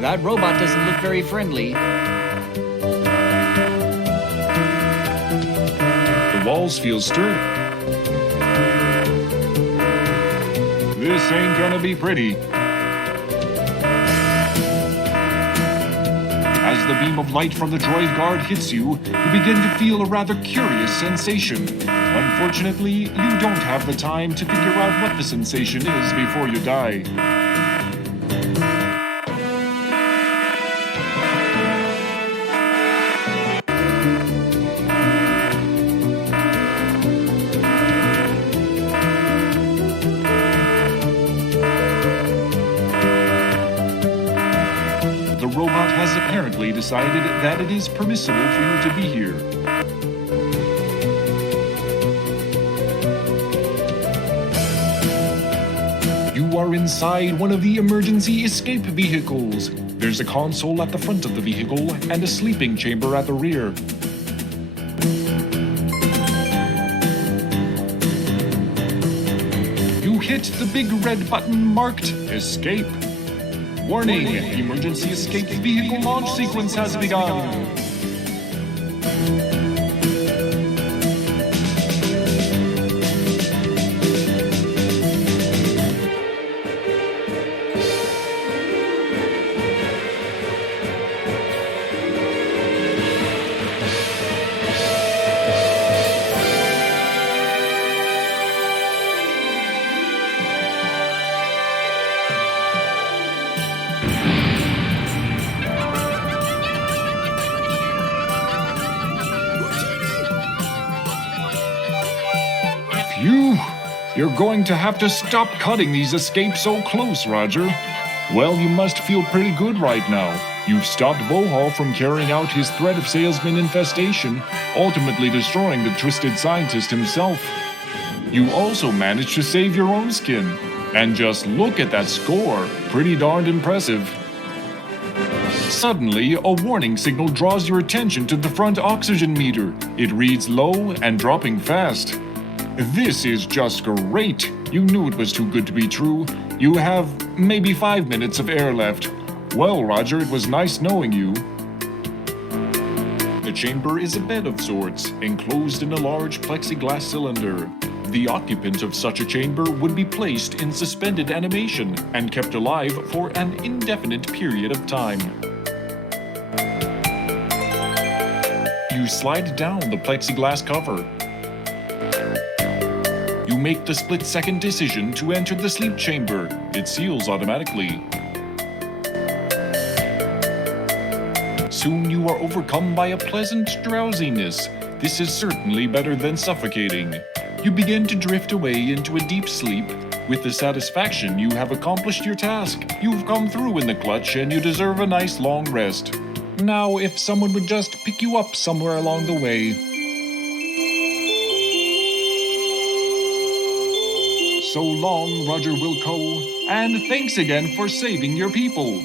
that robot doesn't look very friendly. The walls feel sturdy. This ain't gonna be pretty. As the beam of light from the droid guard hits you, you begin to feel a rather curious sensation. Unfortunately, you don't have the time to figure out what the sensation is before you die. The robot has apparently decided that it is permissible for you to be here. You are inside one of the emergency escape vehicles. There's a console at the front of the vehicle and a sleeping chamber at the rear. You hit the big red button marked Escape. Warning, emergency escape vehicle launch sequence has begun. You're going to have to stop cutting these escapes so close, Roger. Well, you must feel pretty good right now. You've stopped Vohaul from carrying out his threat of salesman infestation, ultimately destroying the twisted scientist himself. You also managed to save your own skin. And just look at that score. Pretty darned impressive. Suddenly, a warning signal draws your attention to the front oxygen meter. It reads low and dropping fast. This is just great. You knew it was too good to be true. You have maybe 5 minutes of air left. Well, Roger, it was nice knowing you. The chamber is a bed of sorts, enclosed in a large plexiglass cylinder. The occupant of such a chamber would be placed in suspended animation and kept alive for an indefinite period of time. You slide down the plexiglass cover. You make the split-second decision to enter the sleep chamber. It seals automatically. Soon you are overcome by a pleasant drowsiness. This is certainly better than suffocating. You begin to drift away into a deep sleep. With the satisfaction you have accomplished your task. You've come through in the clutch and you deserve a nice long rest. Now, if someone would just pick you up somewhere along the way. So long, Roger Wilco, and thanks again for saving your people.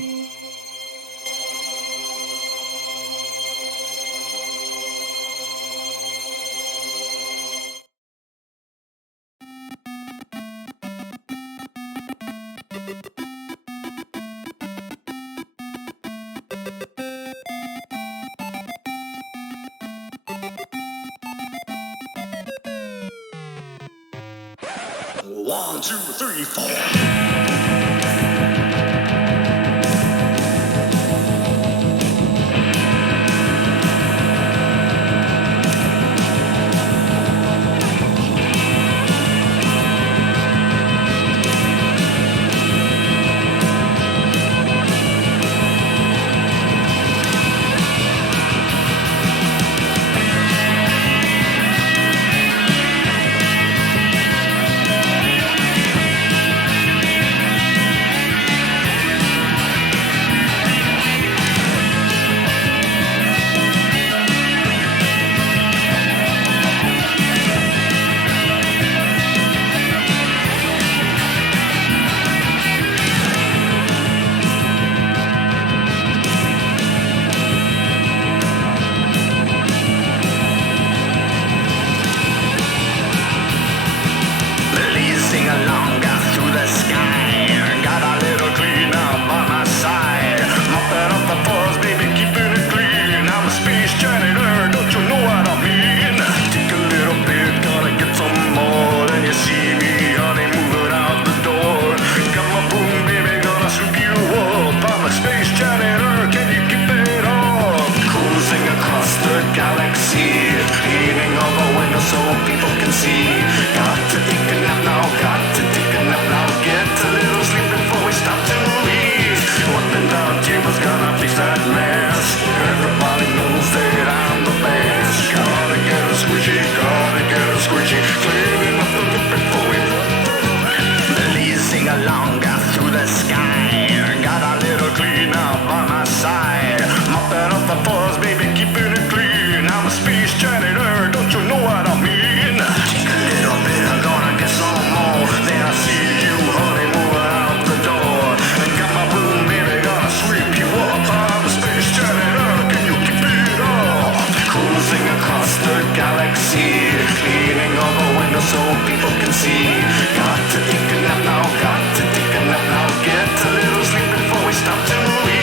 One, two, three, four. So people can see. Got to take a nap now, got to take a nap now. Get a little sleep before we stop to eat.